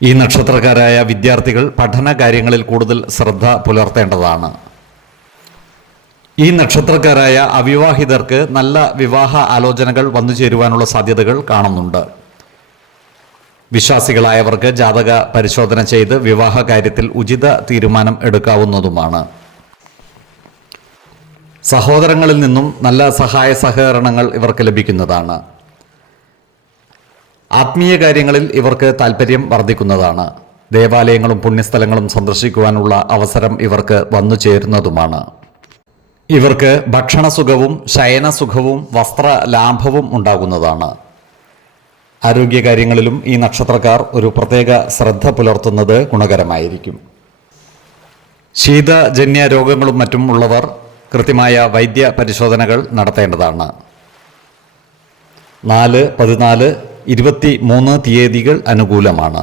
ഈ നക്ഷത്രക്കാരായ വിദ്യാർത്ഥികൾ പഠന കാര്യങ്ങളിൽ കൂടുതൽ ശ്രദ്ധ പുലർത്തേണ്ടതാണ്. ഈ നക്ഷത്രക്കാരായ അവിവാഹിതർക്ക് നല്ല വിവാഹ ആലോചനകൾ വന്നു ചേരുവാനുള്ള സാധ്യതകൾ കാണുന്നുണ്ട്. വിശ്വാസികളായവർക്ക് ജാതക പരിശോധന ചെയ്ത് വിവാഹ കാര്യത്തിൽ ഉചിത തീരുമാനം എടുക്കാവുന്നതുമാണ്. സഹോദരങ്ങളിൽ നിന്നും നല്ല സഹായ സഹകരണങ്ങൾ ഇവർക്ക് ലഭിക്കുന്നതാണ്. ആത്മീയ കാര്യങ്ങളിൽ ഇവർക്ക് താല്പര്യം വർദ്ധിക്കുന്നതാണ്. ദേവാലയങ്ങളും പുണ്യസ്ഥലങ്ങളും സന്ദർശിക്കുവാനുള്ള അവസരം ഇവർക്ക് വന്നു ചേരുന്നതുമാണ്. ഇവർക്ക് ഭക്ഷണസുഖവും ശയനസുഖവും വസ്ത്ര ലാഭവും ഉണ്ടാകുന്നതാണ്. ആരോഗ്യകാര്യങ്ങളിലും ഈ നക്ഷത്രക്കാർ ഒരു പ്രത്യേക ശ്രദ്ധ പുലർത്തുന്നത് ഗുണകരമായിരിക്കും. ശീതജന്യ രോഗങ്ങളും മറ്റും ഉള്ളവർ കൃത്യമായ വൈദ്യ പരിശോധനകൾ നടത്തേണ്ടതാണ്. 4, 14, 23 തീയതികൾ അനുകൂലമാണ്.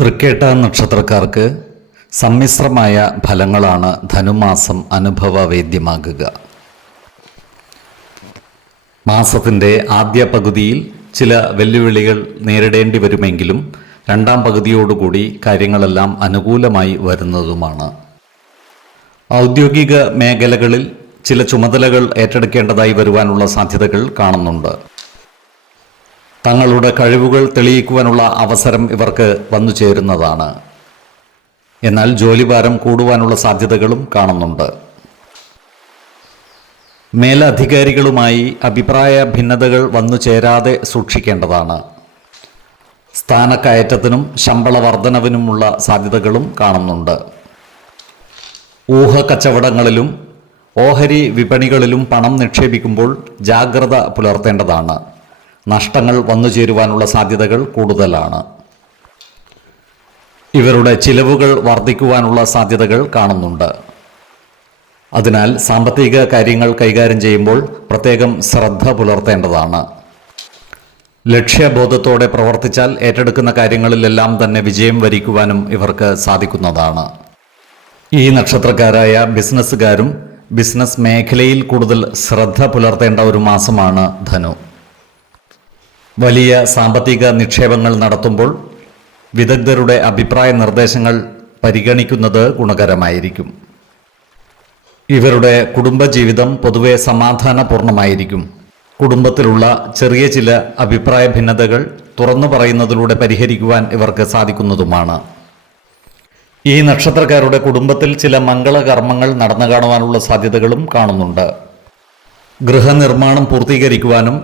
തൃക്കേട്ട നക്ഷത്രക്കാർക്ക് സമ്മിശ്രമായ ഫലങ്ങളാണ് ധനുമാസം അനുഭവവേദ്യമാകുക. മാസത്തിൻ്റെ ആദ്യ പകുതിയിൽ ചില വെല്ലുവിളികൾ നേരിടേണ്ടി വരുമെങ്കിലും രണ്ടാം പകുതിയോടുകൂടി കാര്യങ്ങളെല്ലാം അനുകൂലമായി വരുന്നതുമാണ്. ഔദ്യോഗിക മേഖലകളിൽ ചില ചുമതലകൾ ഏറ്റെടുക്കേണ്ടതായി വരുവാനുള്ള സാധ്യതകൾ കാണുന്നുണ്ട്. തങ്ങളുടെ കഴിവുകൾ തെളിയിക്കുവാനുള്ള അവസരം ഇവർക്ക് വന്നു ചേരുന്നതാണ്. എന്നാൽ ജോലിഭാരം കൂടുവാനുള്ള സാധ്യതകളും കാണുന്നുണ്ട്. മേലധികാരികളുമായി അഭിപ്രായ ഭിന്നതകൾ വന്നു ചേരാതെ സൂക്ഷിക്കേണ്ടതാണ്. സ്ഥാനക്കയറ്റത്തിനും ശമ്പള വർധനവിനുമുള്ള സാധ്യതകളും കാണുന്നുണ്ട്. ഊഹക്കച്ചവടങ്ങളിലും ഓഹരി വിപണികളിലും പണം നിക്ഷേപിക്കുമ്പോൾ ജാഗ്രത പുലർത്തേണ്ടതാണ്. നഷ്ടങ്ങൾ വന്നു ചേരുവാനുള്ള സാധ്യതകൾ കൂടുതലാണ്. ഇവരുടെ ചിലവുകൾ വർദ്ധിക്കുവാനുള്ള സാധ്യതകൾ കാണുന്നുണ്ട്. അതിനാൽ സാമ്പത്തിക കാര്യങ്ങൾ കൈകാര്യം ചെയ്യുമ്പോൾ പ്രത്യേകം ശ്രദ്ധ പുലർത്തേണ്ടതാണ്. ലക്ഷ്യബോധത്തോടെ പ്രവർത്തിച്ചാൽ ഏറ്റെടുക്കുന്ന കാര്യങ്ങളിലെല്ലാം തന്നെ വിജയം വരിക്കുവാനും ഇവർക്ക് സാധിക്കുന്നതാണ്. ഈ നക്ഷത്രക്കാരായ ബിസിനസ്സുകാരും ബിസിനസ് മേഖലയിൽ കൂടുതൽ ശ്രദ്ധ പുലർത്തേണ്ട ഒരു മാസമാണ് ധനു. വലിയ സാമ്പത്തിക നിക്ഷേപങ്ങൾ നടത്തുമ്പോൾ വിദഗ്ധരുടെ അഭിപ്രായ നിർദ്ദേശങ്ങൾ പരിഗണിക്കുന്നത് ഗുണകരമായിരിക്കും. ഇവരുടെ കുടുംബജീവിതം പൊതുവെ സമാധാനപൂർണമായിരിക്കും. കുടുംബത്തിലുള്ള ചെറിയ ചില അഭിപ്രായ ഭിന്നതകൾ തുറന്നു പറയുന്നതിലൂടെ പരിഹരിക്കുവാൻ ഇവർക്ക് സാധിക്കുന്നതുമാണ്. ഈ നക്ഷത്രക്കാരുടെ കുടുംബത്തിൽ ചില മംഗളകർമ്മങ്ങൾ നടന്നു കാണുവാനുള്ള സാധ്യതകളും കാണുന്നുണ്ട്. ഗൃഹനിർമ്മാണം പൂർത്തീകരിക്കുവാനും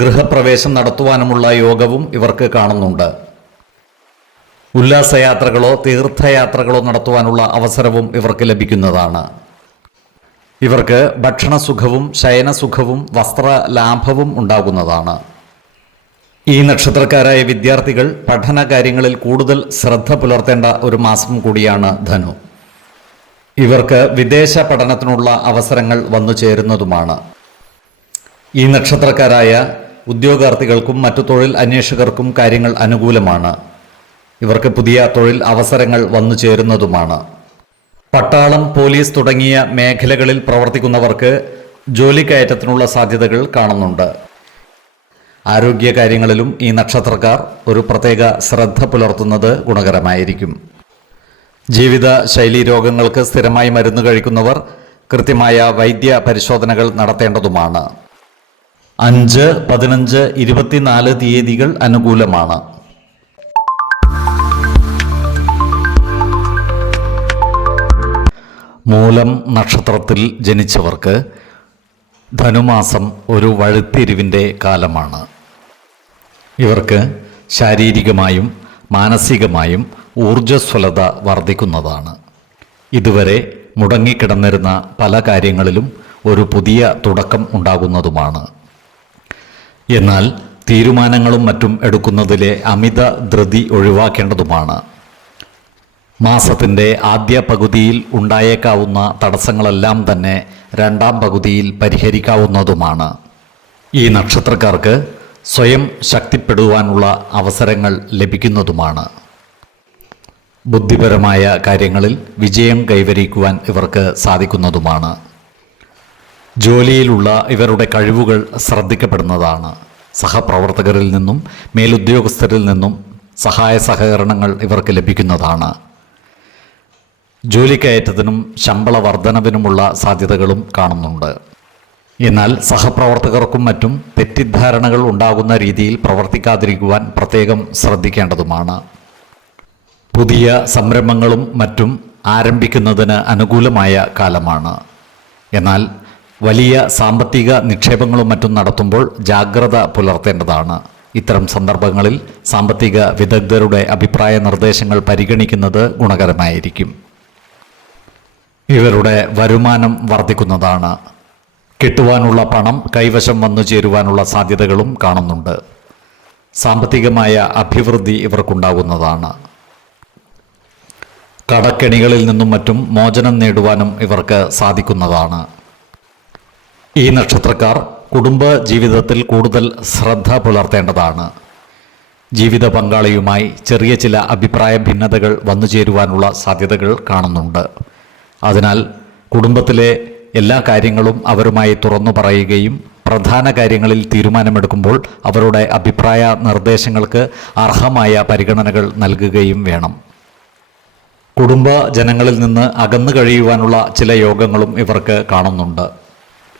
ഗൃഹപ്രവേശം നടത്തുവാനുമുള്ള യോഗവും ഇവർക്ക് കാണുന്നുണ്ട്. ഉല്ലാസയാത്രകളോ തീർത്ഥയാത്രകളോ നടത്തുവാനുള്ള അവസരവും ഇവർക്ക് ലഭിക്കുന്നതാണ്. ഇവർക്ക് ഭക്ഷണസുഖവും ശയനസുഖവും വസ്ത്ര ലാഭവും ഉണ്ടാകുന്നതാണ്. ഈ നക്ഷത്രക്കാരായ വിദ്യാർത്ഥികൾ പഠന കാര്യങ്ങളിൽ കൂടുതൽ ശ്രദ്ധ പുലർത്തേണ്ട ഒരു മാസം കൂടിയാണ് ധനു. ഇവർക്ക് വിദേശ പഠനത്തിനുള്ള അവസരങ്ങൾ വന്നു ചേരുന്നതുമാണ്. ഈ നക്ഷത്രക്കാരായ ഉദ്യോഗാർത്ഥികൾക്കും മറ്റു തൊഴിൽ അന്വേഷകർക്കും കാര്യങ്ങൾ അനുകൂലമാണ്. ഇവർക്ക് പുതിയ തൊഴിൽ അവസരങ്ങൾ വന്നു ചേരുന്നതുമാണ്. പട്ടാളം, പോലീസ് തുടങ്ങിയ മേഖലകളിൽ പ്രവർത്തിക്കുന്നവർക്ക് ജോലിക്കയറ്റത്തിനുള്ള സാധ്യതകൾ കാണുന്നുണ്ട്. ആരോഗ്യകാര്യങ്ങളിലും ഈ നക്ഷത്രക്കാർ ഒരു പ്രത്യേക ശ്രദ്ധ പുലർത്തുന്നത് ഗുണകരമായിരിക്കും. ജീവിത ശൈലീ രോഗങ്ങൾക്ക് സ്ഥിരമായി മരുന്ന് കഴിക്കുന്നവർ കൃത്യമായ വൈദ്യ പരിശോധനകൾ നടത്തേണ്ടതുമാണ്. 5, 15, 24 തീയതികൾ അനുകൂലമാണ്. മൂലം നക്ഷത്രത്തിൽ ജനിച്ചവർക്ക് ധനുമാസം ഒരു വഴിത്തിരിവിൻ്റെ കാലമാണ്. ഇവർക്ക് ശാരീരികമായും മാനസികമായും ഊർജ്ജസ്വലത വർദ്ധിക്കുന്നതാണ്. ഇതുവരെ മുടങ്ങിക്കിടന്നിരുന്ന പല കാര്യങ്ങളിലും ഒരു പുതിയ തുടക്കം ഉണ്ടാകുന്നതുമാണ്. എന്നാൽ തീരുമാനങ്ങളും മറ്റും എടുക്കുന്നതിലെ അമിത ധൃതി ഒഴിവാക്കേണ്ടതുമാണ്. മാസത്തിൻ്റെ ആദ്യ പകുതിയിൽ ഉണ്ടായേക്കാവുന്ന തടസ്സങ്ങളെല്ലാം തന്നെ രണ്ടാം പകുതിയിൽ പരിഹരിക്കാവുന്നതുമാണ്. ഈ നക്ഷത്രക്കാർക്ക് സ്വയം ശക്തിപ്പെടുവാനുള്ള അവസരങ്ങൾ ലഭിക്കുന്നതുമാണ്. ബുദ്ധിപരമായ കാര്യങ്ങളിൽ വിജയം കൈവരിക്കുവാൻ ഇവർക്ക് സാധിക്കുന്നതുമാണ്. ജോലിയിലുള്ള ഇവരുടെ കഴിവുകൾ ശ്രദ്ധിക്കപ്പെടുന്നതാണ്. സഹപ്രവർത്തകരിൽ നിന്നും മേലുദ്യോഗസ്ഥരിൽ നിന്നും സഹായ സഹകരണങ്ങൾ ഇവർക്ക് ലഭിക്കുന്നതാണ്. ജോലിക്കയറ്റത്തിനും ശമ്പള വർധനവിനുമുള്ള സാധ്യതകളും കാണുന്നുണ്ട്. എന്നാൽ സഹപ്രവർത്തകർക്കും മറ്റും തെറ്റിദ്ധാരണകൾ ഉണ്ടാകുന്ന രീതിയിൽ പ്രവർത്തിക്കാതിരിക്കുവാൻ പ്രത്യേകം ശ്രദ്ധിക്കേണ്ടതുമാണ്. പുതിയ സംരംഭങ്ങളും മറ്റും ആരംഭിക്കുന്നതിന് അനുകൂലമായ കാലമാണ്. എന്നാൽ വലിയ സാമ്പത്തിക നിക്ഷേപങ്ങളും മറ്റും നടത്തുമ്പോൾ ജാഗ്രത പുലർത്തേണ്ടതാണ്. ഇത്തരം സന്ദർഭങ്ങളിൽ സാമ്പത്തിക വിദഗ്ധരുടെ അഭിപ്രായ നിർദ്ദേശങ്ങൾ പരിഗണിക്കുന്നത് ഗുണകരമായിരിക്കും. ഇവരുടെ വരുമാനം വർദ്ധിക്കുന്നതാണ്. കിട്ടുവാനുള്ള പണം കൈവശം വന്നു ചേരുവാനുള്ള സാധ്യതകളും കാണുന്നുണ്ട്. സാമ്പത്തികമായ അഭിവൃദ്ധി ഇവർക്കുണ്ടാകുന്നതാണ്. കടക്കെണികളിൽ നിന്നും മറ്റും മോചനം നേടുവാനും ഇവർക്ക് സാധിക്കുന്നതാണ്. ഈ നക്ഷത്രക്കാർ കുടുംബ ജീവിതത്തിൽ കൂടുതൽ ശ്രദ്ധ പുലർത്തേണ്ടതാണ്. ജീവിത പങ്കാളിയുമായി ചെറിയ ചില അഭിപ്രായ ഭിന്നതകൾ വന്നു ചേരുവാനുള്ള സാധ്യതകൾ കാണുന്നുണ്ട്. അതിനാൽ കുടുംബത്തിലെ എല്ലാ കാര്യങ്ങളും അവരുമായി തുറന്നു പറയുകയും പ്രധാന കാര്യങ്ങളിൽ തീരുമാനമെടുക്കുമ്പോൾ അവരുടെ അഭിപ്രായ നിർദ്ദേശങ്ങൾക്ക് അർഹമായ പരിഗണനകൾ നൽകുകയും വേണം. കുടുംബ ജനങ്ങളിൽ നിന്ന് അകന്നു കഴിയുവാനുള്ള ചില യോഗങ്ങളും ഇവർക്ക് കാണുന്നുണ്ട്.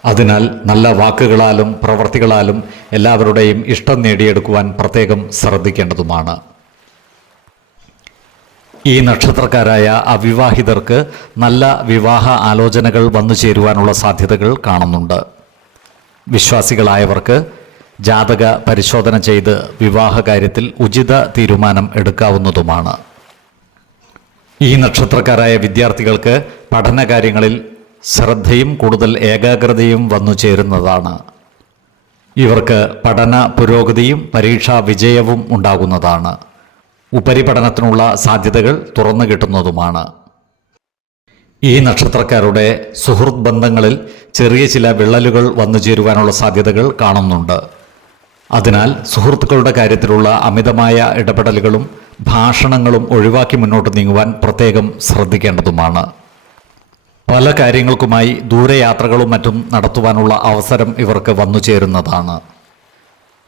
അതിനാൽ നല്ല വാക്കുകളാലും പ്രവൃത്തികളാലും എല്ലാവരുടെയും ഇഷ്ടം നേടിയെടുക്കുവാൻ പ്രത്യേകം ശ്രദ്ധിക്കേണ്ടതുമാണ്. ഈ നക്ഷത്രക്കാരായ അവിവാഹിതർക്ക് നല്ല വിവാഹ ആലോചനകൾ വന്നു ചേരുവാനുള്ള സാധ്യതകൾ കാണുന്നുണ്ട്. വിശ്വാസികളായവർക്ക് ജാതക പരിശോധന ചെയ്ത് വിവാഹ കാര്യത്തിൽ ഉചിത തീരുമാനം എടുക്കാവുന്നതുമാണ്. ഈ നക്ഷത്രക്കാരായ വിദ്യാർത്ഥികൾക്ക് പഠനകാര്യങ്ങളിൽ ശ്രദ്ധയും കൂടുതൽ ഏകാഗ്രതയും വന്നു ചേരുന്നതാണ്. ഇവർക്ക് പഠന പുരോഗതിയും പരീക്ഷാ വിജയവും ഉണ്ടാകുന്നതാണ്. ഉപരിപഠനത്തിനുള്ള സാധ്യതകൾ തുറന്നു കിട്ടുന്നതുമാണ്. ഈ നക്ഷത്രക്കാരുടെ സുഹൃത്ത് ബന്ധങ്ങളിൽ ചെറിയ ചില വിള്ളലുകൾ വന്നു ചേരുവാനുള്ള സാധ്യതകൾ കാണുന്നുണ്ട്. അതിനാൽ സുഹൃത്തുക്കളുടെ കാര്യത്തിലുള്ള അമിതമായ ഇടപെടലുകളും ഭാഷണങ്ങളും ഒഴിവാക്കി മുന്നോട്ട് നീങ്ങുവാൻ പ്രത്യേകം ശ്രദ്ധിക്കേണ്ടതുമാണ്. പല കാര്യങ്ങൾക്കുമായി ദൂരയാത്രകളും മറ്റും നടത്തുവാനുള്ള അവസരം ഇവർക്ക് വന്നു ചേരുന്നതാണ്.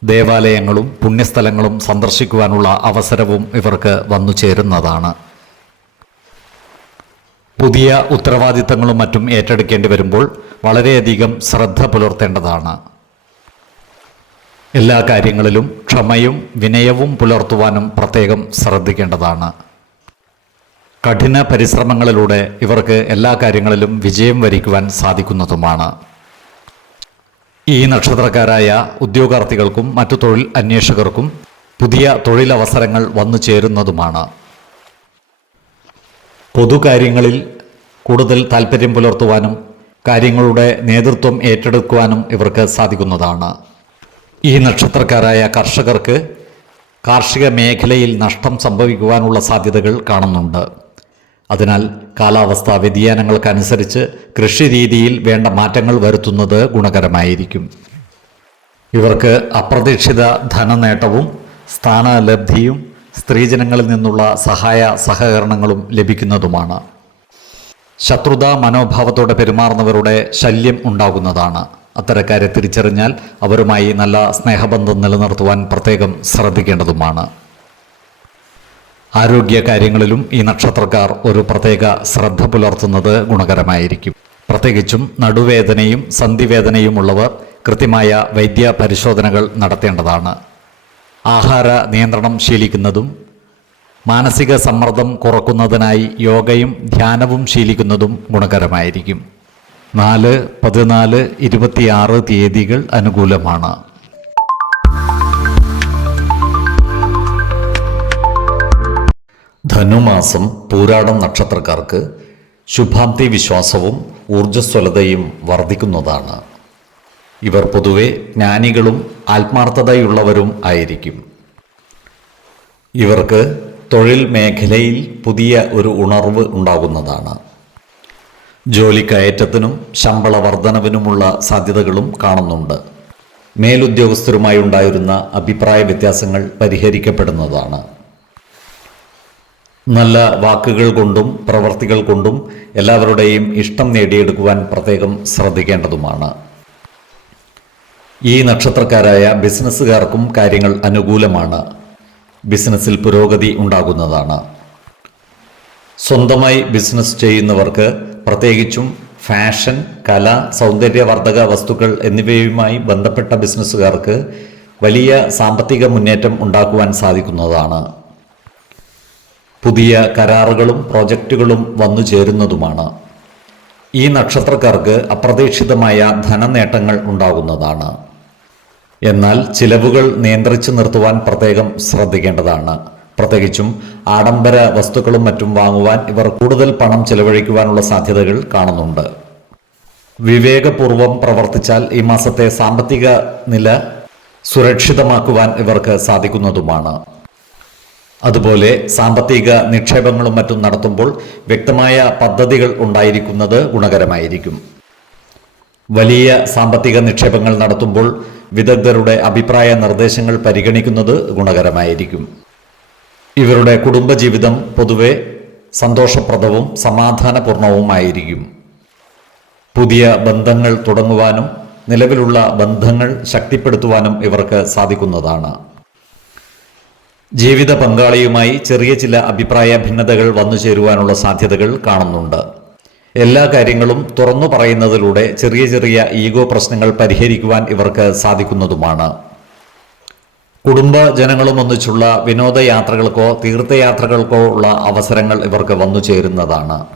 ദേവാലയങ്ങളും പുണ്യസ്ഥലങ്ങളും സന്ദർശിക്കുവാനുള്ള അവസരവും ഇവർക്ക് വന്നു ചേരുന്നതാണ്. പുതിയ ഉത്തരവാദിത്തങ്ങളും മറ്റും ഏറ്റെടുക്കേണ്ടി വരുമ്പോൾ വളരെയധികം ശ്രദ്ധ പുലർത്തേണ്ടതാണ്. എല്ലാ കാര്യങ്ങളിലും ക്ഷമയും വിനയവും പുലർത്തുവാനും പ്രത്യേകം ശ്രദ്ധിക്കേണ്ടതാണ്. കഠിന പരിശ്രമങ്ങളിലൂടെ ഇവർക്ക് എല്ലാ കാര്യങ്ങളിലും വിജയം വരിക്കുവാൻ സാധിക്കുന്നതുമാണ്. ഈ നക്ഷത്രക്കാരായ ഉദ്യോഗാർത്ഥികൾക്കും മറ്റു തൊഴിൽ അന്വേഷകർക്കും പുതിയ തൊഴിലവസരങ്ങൾ വന്നു ചേരുന്നതുമാണ്. പൊതുകാര്യങ്ങളിൽ കൂടുതൽ താൽപ്പര്യം പുലർത്തുവാനും കാര്യങ്ങളുടെ നേതൃത്വം ഏറ്റെടുക്കുവാനും ഇവർക്ക് സാധിക്കുന്നതാണ്. ഈ നക്ഷത്രക്കാരായ കർഷകർക്ക് കാർഷിക മേഖലയിൽ നഷ്ടം സംഭവിക്കുവാനുള്ള സാധ്യതകൾ കാണുന്നുണ്ട്. അതിനാൽ കാലാവസ്ഥാ വ്യതിയാനങ്ങൾക്കനുസരിച്ച് കൃഷിരീതിയിൽ വേണ്ട മാറ്റങ്ങൾ വരുത്തുന്നത് ഗുണകരമായിരിക്കും. ഇവർക്ക് അപ്രതീക്ഷിത ധനനേട്ടവും സ്ഥാനലബ്ധിയും സ്ത്രീജനങ്ങളിൽ നിന്നുള്ള സഹായ സഹകരണങ്ങളും ലഭിക്കുന്നതുമാണ്. ശത്രുതാ മനോഭാവത്തോടെ പെരുമാറുന്നവരുടെ ശല്യം ഉണ്ടാകുന്നതാണ്. അത്തരക്കാരെ തിരിച്ചറിഞ്ഞാൽ അവരുമായി നല്ല സ്നേഹബന്ധം നിലനിർത്തുവാൻ പ്രത്യേകം ശ്രദ്ധിക്കേണ്ടതുമാണ്. ആരോഗ്യ കാര്യങ്ങളിലും ഈ നക്ഷത്രക്കാർ ഒരു പ്രത്യേക ശ്രദ്ധ പുലർത്തുന്നത് ഗുണകരമായിരിക്കും. പ്രത്യേകിച്ചും നടുവേദനയും സന്ധിവേദനയുമുള്ളവർ കൃത്യമായ വൈദ്യ പരിശോധനകൾ നടത്തേണ്ടതാണ്. ആഹാര നിയന്ത്രണം ശീലിക്കുന്നതും മാനസിക സമ്മർദ്ദം കുറക്കുന്നതിനായി യോഗയും ധ്യാനവും ശീലിക്കുന്നതും ഗുണകരമായിരിക്കും. 4, 14, 26 തീയതികൾ അനുകൂലമാണ്. ധനുമാസം പൂരാടം നക്ഷത്രക്കാർക്ക് ശുഭാപ്തി വിശ്വാസവും ഊർജ്ജസ്വലതയും വർദ്ധിക്കുന്നതാണ്. ഇവർ പൊതുവെ ജ്ഞാനികളും ആത്മാർത്ഥതയുള്ളവരും ആയിരിക്കും. ഇവർക്ക് തൊഴിൽ മേഖലയിൽ പുതിയ ഒരു ഉണർവ് ഉണ്ടാകുന്നതാണ്. ജോലിക്കയറ്റത്തിനും ശമ്പള വർധനവിനുമുള്ള സാധ്യതകളും കാണുന്നുണ്ട്. മേലുദ്യോഗസ്ഥരുമായി ഉണ്ടായിരുന്ന അഭിപ്രായ വ്യത്യാസങ്ങൾ പരിഹരിക്കപ്പെടുന്നതാണ്. നല്ല വാക്കുകൾ കൊണ്ടും പ്രവർത്തികൾ കൊണ്ടും എല്ലാവരുടെയും ഇഷ്ടം നേടിയെടുക്കുവാൻ പ്രത്യേകം ശ്രദ്ധിക്കേണ്ടതുമാണ്. ഈ നക്ഷത്രക്കാരായ ബിസിനസ്സുകാർക്കും കാര്യങ്ങൾ അനുകൂലമാണ്. ബിസിനസ്സിൽ പുരോഗതി ഉണ്ടാകുന്നതാണ്. സ്വന്തമായി ബിസിനസ് ചെയ്യുന്നവർക്ക്, പ്രത്യേകിച്ചും ഫാഷൻ, കല, സൗന്ദര്യവർദ്ധക വസ്തുക്കൾ എന്നിവയുമായി ബന്ധപ്പെട്ട ബിസിനസ്സുകാർക്ക് വലിയ സാമ്പത്തിക മുന്നേറ്റം ഉണ്ടാക്കുവാൻ സാധിക്കുന്നതാണ്. പുതിയ കരാറുകളും പ്രോജക്റ്റുകളും വന്നു ചേരുന്നതുമാണ്. ഈ നക്ഷത്രക്കാർക്ക് അപ്രതീക്ഷിതമായ ധനനേട്ടങ്ങൾ ഉണ്ടാകുന്നതാണ്. എന്നാൽ ചിലവുകൾ നിയന്ത്രിച്ചു നിർത്തുവാൻ പ്രത്യേകം ശ്രദ്ധിക്കേണ്ടതാണ്. പ്രത്യേകിച്ചും ആഡംബര വസ്തുക്കളും മറ്റും വാങ്ങുവാൻ ഇവർ കൂടുതൽ പണം ചെലവഴിക്കുവാനുള്ള സാധ്യതകൾ കാണുന്നുണ്ട്. വിവേകപൂർവം പ്രവർത്തിച്ചാൽ ഈ മാസത്തെ സാമ്പത്തിക നില സുരക്ഷിതമാക്കുവാൻ ഇവർക്ക് സാധിക്കുന്നതുമാണ്. അതുപോലെ സാമ്പത്തിക നിക്ഷേപങ്ങളും മറ്റും നടത്തുമ്പോൾ വ്യക്തമായ പദ്ധതികൾ ഉണ്ടായിരിക്കുന്നത് ഗുണകരമായിരിക്കും. വലിയ സാമ്പത്തിക നിക്ഷേപങ്ങൾ നടത്തുമ്പോൾ വിദഗ്ധരുടെ അഭിപ്രായ നിർദ്ദേശങ്ങൾ പരിഗണിക്കുന്നത് ഗുണകരമായിരിക്കും. ഇവരുടെ കുടുംബജീവിതം പൊതുവെ സന്തോഷപ്രദവും സമാധാനപൂർണവുമായിരിക്കും. പുതിയ ബന്ധങ്ങൾ തുടങ്ങുവാനും നിലവിലുള്ള ബന്ധങ്ങൾ ശക്തിപ്പെടുത്തുവാനും ഇവർക്ക് സാധിക്കുന്നതാണ്. ജീവിത പങ്കാളിയുമായി ചെറിയ ചില അഭിപ്രായ ഭിന്നതകൾ വന്നു ചേരുവാനുള്ള സാധ്യതകൾ കാണുന്നുണ്ട്. എല്ലാ കാര്യങ്ങളും തുറന്നു പറയുന്നതിലൂടെ ചെറിയ ചെറിയ ഈഗോ പ്രശ്നങ്ങൾ പരിഹരിക്കുവാൻ ഇവർക്ക് സാധിക്കുന്നതുമാണ്. കുടുംബജനങ്ങളും ഒന്നിച്ചുള്ള വിനോദയാത്രകൾക്കോ തീർത്ഥയാത്രകൾക്കോ ഉള്ള അവസരങ്ങൾ ഇവർക്ക് വന്നു ചേരുന്നതാണ്.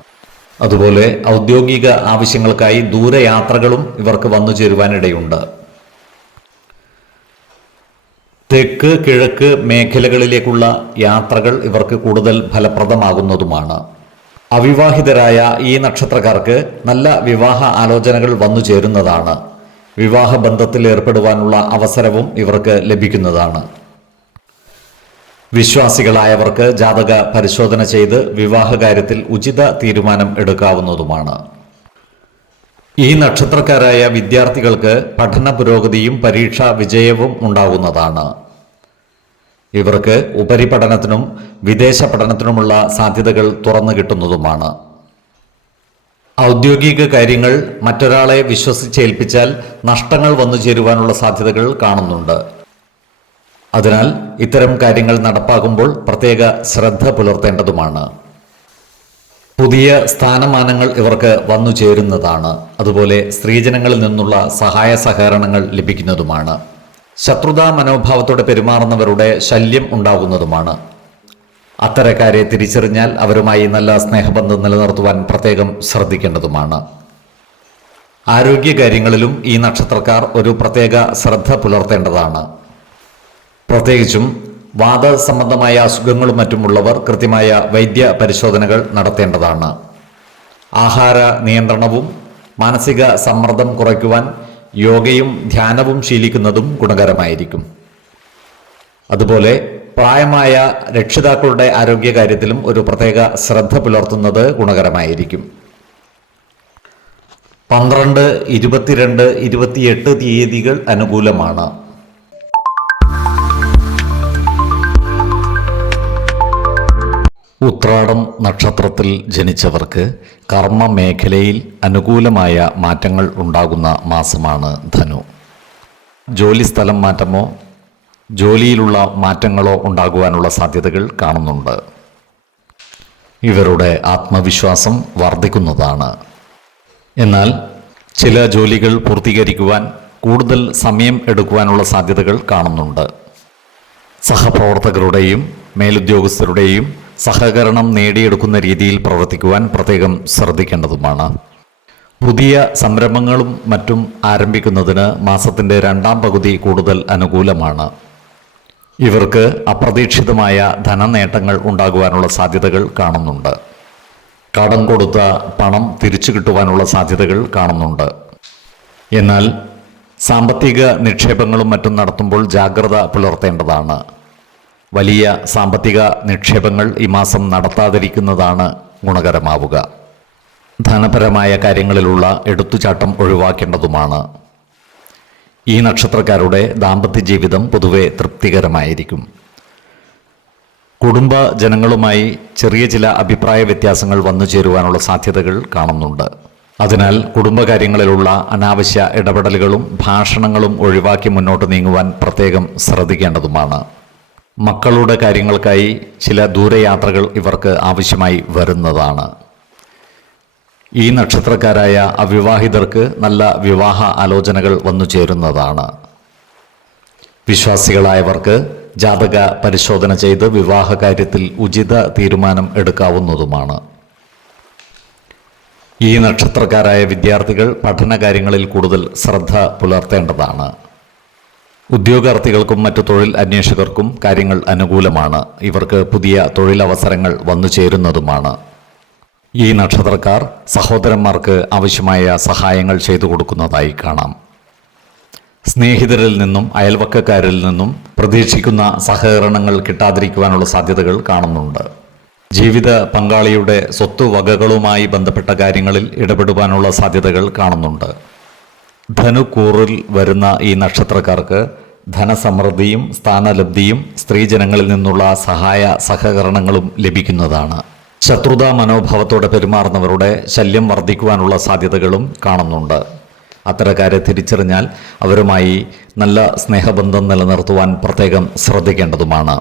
അതുപോലെ ഔദ്യോഗിക ആവശ്യങ്ങൾക്കായി ദൂരയാത്രകളും ഇവർക്ക് വന്നു ചേരുവാനിടയുണ്ട്. തെക്ക് കിഴക്ക് മേഖലകളിലേക്കുള്ള യാത്രകൾ ഇവർക്ക് കൂടുതൽ ഫലപ്രദമാകുന്നതുമാണ്. അവിവാഹിതരായ ഈ നക്ഷത്രക്കാർക്ക് നല്ല വിവാഹ ആലോചനകൾ വന്നു ചേരുന്നതാണ്. വിവാഹ ബന്ധത്തിൽ ഏർപ്പെടുവാനുള്ള അവസരവും ഇവർക്ക് ലഭിക്കുന്നതാണ്. വിശ്വാസികളായവർക്ക് ജാതക പരിശോധന ചെയ്ത് വിവാഹകാര്യത്തിൽ ഉചിത തീരുമാനം എടുക്കാവുന്നതുമാണ്. ഈ നക്ഷത്രക്കാരായ വിദ്യാർത്ഥികൾക്ക് പഠന പുരോഗതിയും പരീക്ഷാ വിജയവും ഉണ്ടാകുന്നതാണ്. ഇവർക്ക് ഉപരിപഠനത്തിനും വിദേശ പഠനത്തിനുമുള്ള സാധ്യതകൾ തുറന്നു കിട്ടുന്നതുമാണ്. ഔദ്യോഗിക കാര്യങ്ങൾ മറ്റൊരാളെ വിശ്വസിച്ചേൽപ്പിച്ചാൽ നഷ്ടങ്ങൾ വന്നു ചേരുവാനുള്ള സാധ്യതകൾ കാണുന്നുണ്ട്. അതിനാൽ ഇത്തരം കാര്യങ്ങൾ നടപ്പാക്കുമ്പോൾ പ്രത്യേക ശ്രദ്ധ പുലർത്തേണ്ടതുമാണ്. പുതിയ സ്ഥാനമാനങ്ങൾ ഇവർക്ക് വന്നു ചേരുന്നതാണ്. അതുപോലെ സ്ത്രീജനങ്ങളിൽ നിന്നുള്ള സഹായ സഹകരണങ്ങൾ ലഭിക്കുന്നതുമാണ്. ശത്രുതാ മനോഭാവത്തോടെ പെരുമാറുന്നവരുടെ ശല്യം ഉണ്ടാകുന്നതുമാണ്. അത്തരക്കാരെ തിരിച്ചറിഞ്ഞാൽ അവരുമായി നല്ല സ്നേഹബന്ധം നിലനിർത്തുവാൻ പ്രത്യേകം ശ്രദ്ധിക്കേണ്ടതുമാണ്. ആരോഗ്യകാര്യങ്ങളിലും ഈ നക്ഷത്രക്കാർ ഒരു പ്രത്യേക ശ്രദ്ധ പുലർത്തേണ്ടതാണ്. പ്രത്യേകിച്ചും വാത സംബന്ധമായ അസുഖങ്ങളും മറ്റുമുള്ളവർ കൃത്യമായ വൈദ്യ പരിശോധനകൾ നടത്തേണ്ടതാണ്. ആഹാര നിയന്ത്രണവും മാനസിക സമ്മർദ്ദം കുറയ്ക്കുവാൻ യോഗയും ധ്യാനവും ശീലിക്കുന്നതും ഗുണകരമായിരിക്കും. അതുപോലെ പ്രായമായ രക്ഷിതാക്കളുടെ ആരോഗ്യകാര്യത്തിലും ഒരു പ്രത്യേക ശ്രദ്ധ പുലർത്തുന്നത് ഗുണകരമായിരിക്കും. 12, 22, 28 തീയതികൾ അനുകൂലമാണ്. ഉത്രാടം നക്ഷത്രത്തിൽ ജനിച്ചവർക്ക് കർമ്മ മേഖലയിൽ അനുകൂലമായ മാറ്റങ്ങൾ ഉണ്ടാകുന്ന മാസമാണ് ധനു. ജോലിസ്ഥലം മാറ്റമോ ജോലിയിലുള്ള മാറ്റങ്ങളോ ഉണ്ടാകുവാനുള്ള സാധ്യതകൾ കാണുന്നുണ്ട്. ഇവരുടെ ആത്മവിശ്വാസം വർദ്ധിക്കുന്നതാണ്. എന്നാൽ ചില ജോലികൾ പൂർത്തീകരിക്കുവാൻ കൂടുതൽ സമയം എടുക്കുവാനുള്ള സാധ്യതകൾ കാണുന്നുണ്ട്. സഹപ്രവർത്തകരുടെയും മേലുദ്യോഗസ്ഥരുടെയും സഹകരണം നേടിയെടുക്കുന്ന രീതിയിൽ പ്രവർത്തിക്കുവാൻ പ്രത്യേകം ശ്രദ്ധിക്കേണ്ടതുമാണ്. പുതിയ സംരംഭങ്ങളും മറ്റും ആരംഭിക്കുന്നതിന് മാസത്തിൻ്റെ രണ്ടാം പകുതി കൂടുതൽ അനുകൂലമാണ്. ഇവർക്ക് അപ്രതീക്ഷിതമായ ധനനേട്ടങ്ങൾ ഉണ്ടാകുവാനുള്ള സാധ്യതകൾ കാണുന്നുണ്ട്. കടം കൊടുത്ത പണം തിരിച്ചു കിട്ടുവാനുള്ള സാധ്യതകൾ കാണുന്നുണ്ട്. എന്നാൽ സാമ്പത്തിക നിക്ഷേപങ്ങളും മറ്റും നടത്തുമ്പോൾ ജാഗ്രത പുലർത്തേണ്ടതാണ്. വലിയ സാമ്പത്തിക നിക്ഷേപങ്ങൾ ഈ മാസം നടത്താതിരിക്കുന്നതാണ് ഗുണകരമാവുക. ധനപരമായ കാര്യങ്ങളിലുള്ള എടുത്തുചാട്ടം ഒഴിവാക്കേണ്ടതുമാണ്. ഈ നക്ഷത്രക്കാരുടെ ദാമ്പത്യ ജീവിതം പൊതുവെ തൃപ്തികരമായിരിക്കും. കുടുംബ ജനങ്ങളുമായി ചെറിയ ചില അഭിപ്രായ വ്യത്യാസങ്ങൾ വന്നു ചേരുവാനുള്ള സാധ്യതകൾ കാണുന്നുണ്ട്. അതിനാൽ കുടുംബകാര്യങ്ങളിലുള്ള അനാവശ്യ ഇടപെടലുകളും ഭാഷണങ്ങളും ഒഴിവാക്കി മുന്നോട്ട് നീങ്ങുവാൻ പ്രത്യേകം ശ്രദ്ധിക്കേണ്ടതുമാണ്. മക്കളുടെ കാര്യങ്ങൾക്കായി ചില ദൂരയാത്രകൾ ഇവർക്ക് ആവശ്യമായി വരുന്നതാണ്. ഈ നക്ഷത്രക്കാരായ അവിവാഹിതർക്ക് നല്ല വിവാഹ ആലോചനകൾ വന്നു ചേരുന്നതാണ്. വിശ്വാസികളായവർക്ക് ജാതക പരിശോധന ചെയ്ത് വിവാഹ കാര്യത്തിൽ ഉചിത തീരുമാനം എടുക്കാവുന്നതുമാണ്. ഈ നക്ഷത്രക്കാരായ വിദ്യാർത്ഥികൾ പഠനകാര്യങ്ങളിൽ കൂടുതൽ ശ്രദ്ധ പുലർത്തേണ്ടതാണ്. ഉദ്യോഗാർത്ഥികൾക്കും മറ്റു തൊഴിൽ അന്വേഷകർക്കും കാര്യങ്ങൾ അനുകൂലമാണ്. ഇവർക്ക് പുതിയ തൊഴിലവസരങ്ങൾ വന്നു ചേരുന്നതുമാണ്. ഈ നക്ഷത്രക്കാർ സഹോദരന്മാർക്ക് ആവശ്യമായ സഹായങ്ങൾ ചെയ്തു കൊടുക്കുന്നതായി കാണാം. സ്നേഹിതരിൽ നിന്നും അയൽവക്കക്കാരിൽ നിന്നും പ്രതീക്ഷിക്കുന്ന സഹകരണങ്ങൾ കിട്ടാതിരിക്കുവാനുള്ള സാധ്യതകൾ കാണുന്നുണ്ട്. ജീവിത പങ്കാളിയുടെ സ്വത്തുവകകളുമായി ബന്ധപ്പെട്ട കാര്യങ്ങളിൽ ഇടപെടുവാനുള്ള സാധ്യതകൾ കാണുന്നുണ്ട്. ധനുക്കൂറിൽ വരുന്ന ഈ നക്ഷത്രക്കാർക്ക് ധനസമൃദ്ധിയും സ്ഥാനലബ്ധിയും സ്ത്രീജനങ്ങളിൽ നിന്നുള്ള സഹായ സഹകരണങ്ങളും ലഭിക്കുന്നതാണ്. ശത്രുതാ മനോഭാവത്തോടെ പെരുമാറുന്നവരുടെ ശല്യം വർദ്ധിക്കുവാനുള്ള സാധ്യതകളും കാണുന്നുണ്ട്. അത്തരക്കാരെ തിരിച്ചറിഞ്ഞാൽ അവരുമായി നല്ല സ്നേഹബന്ധം നിലനിർത്തുവാൻ പ്രത്യേകം ശ്രദ്ധിക്കേണ്ടതുമാണ്.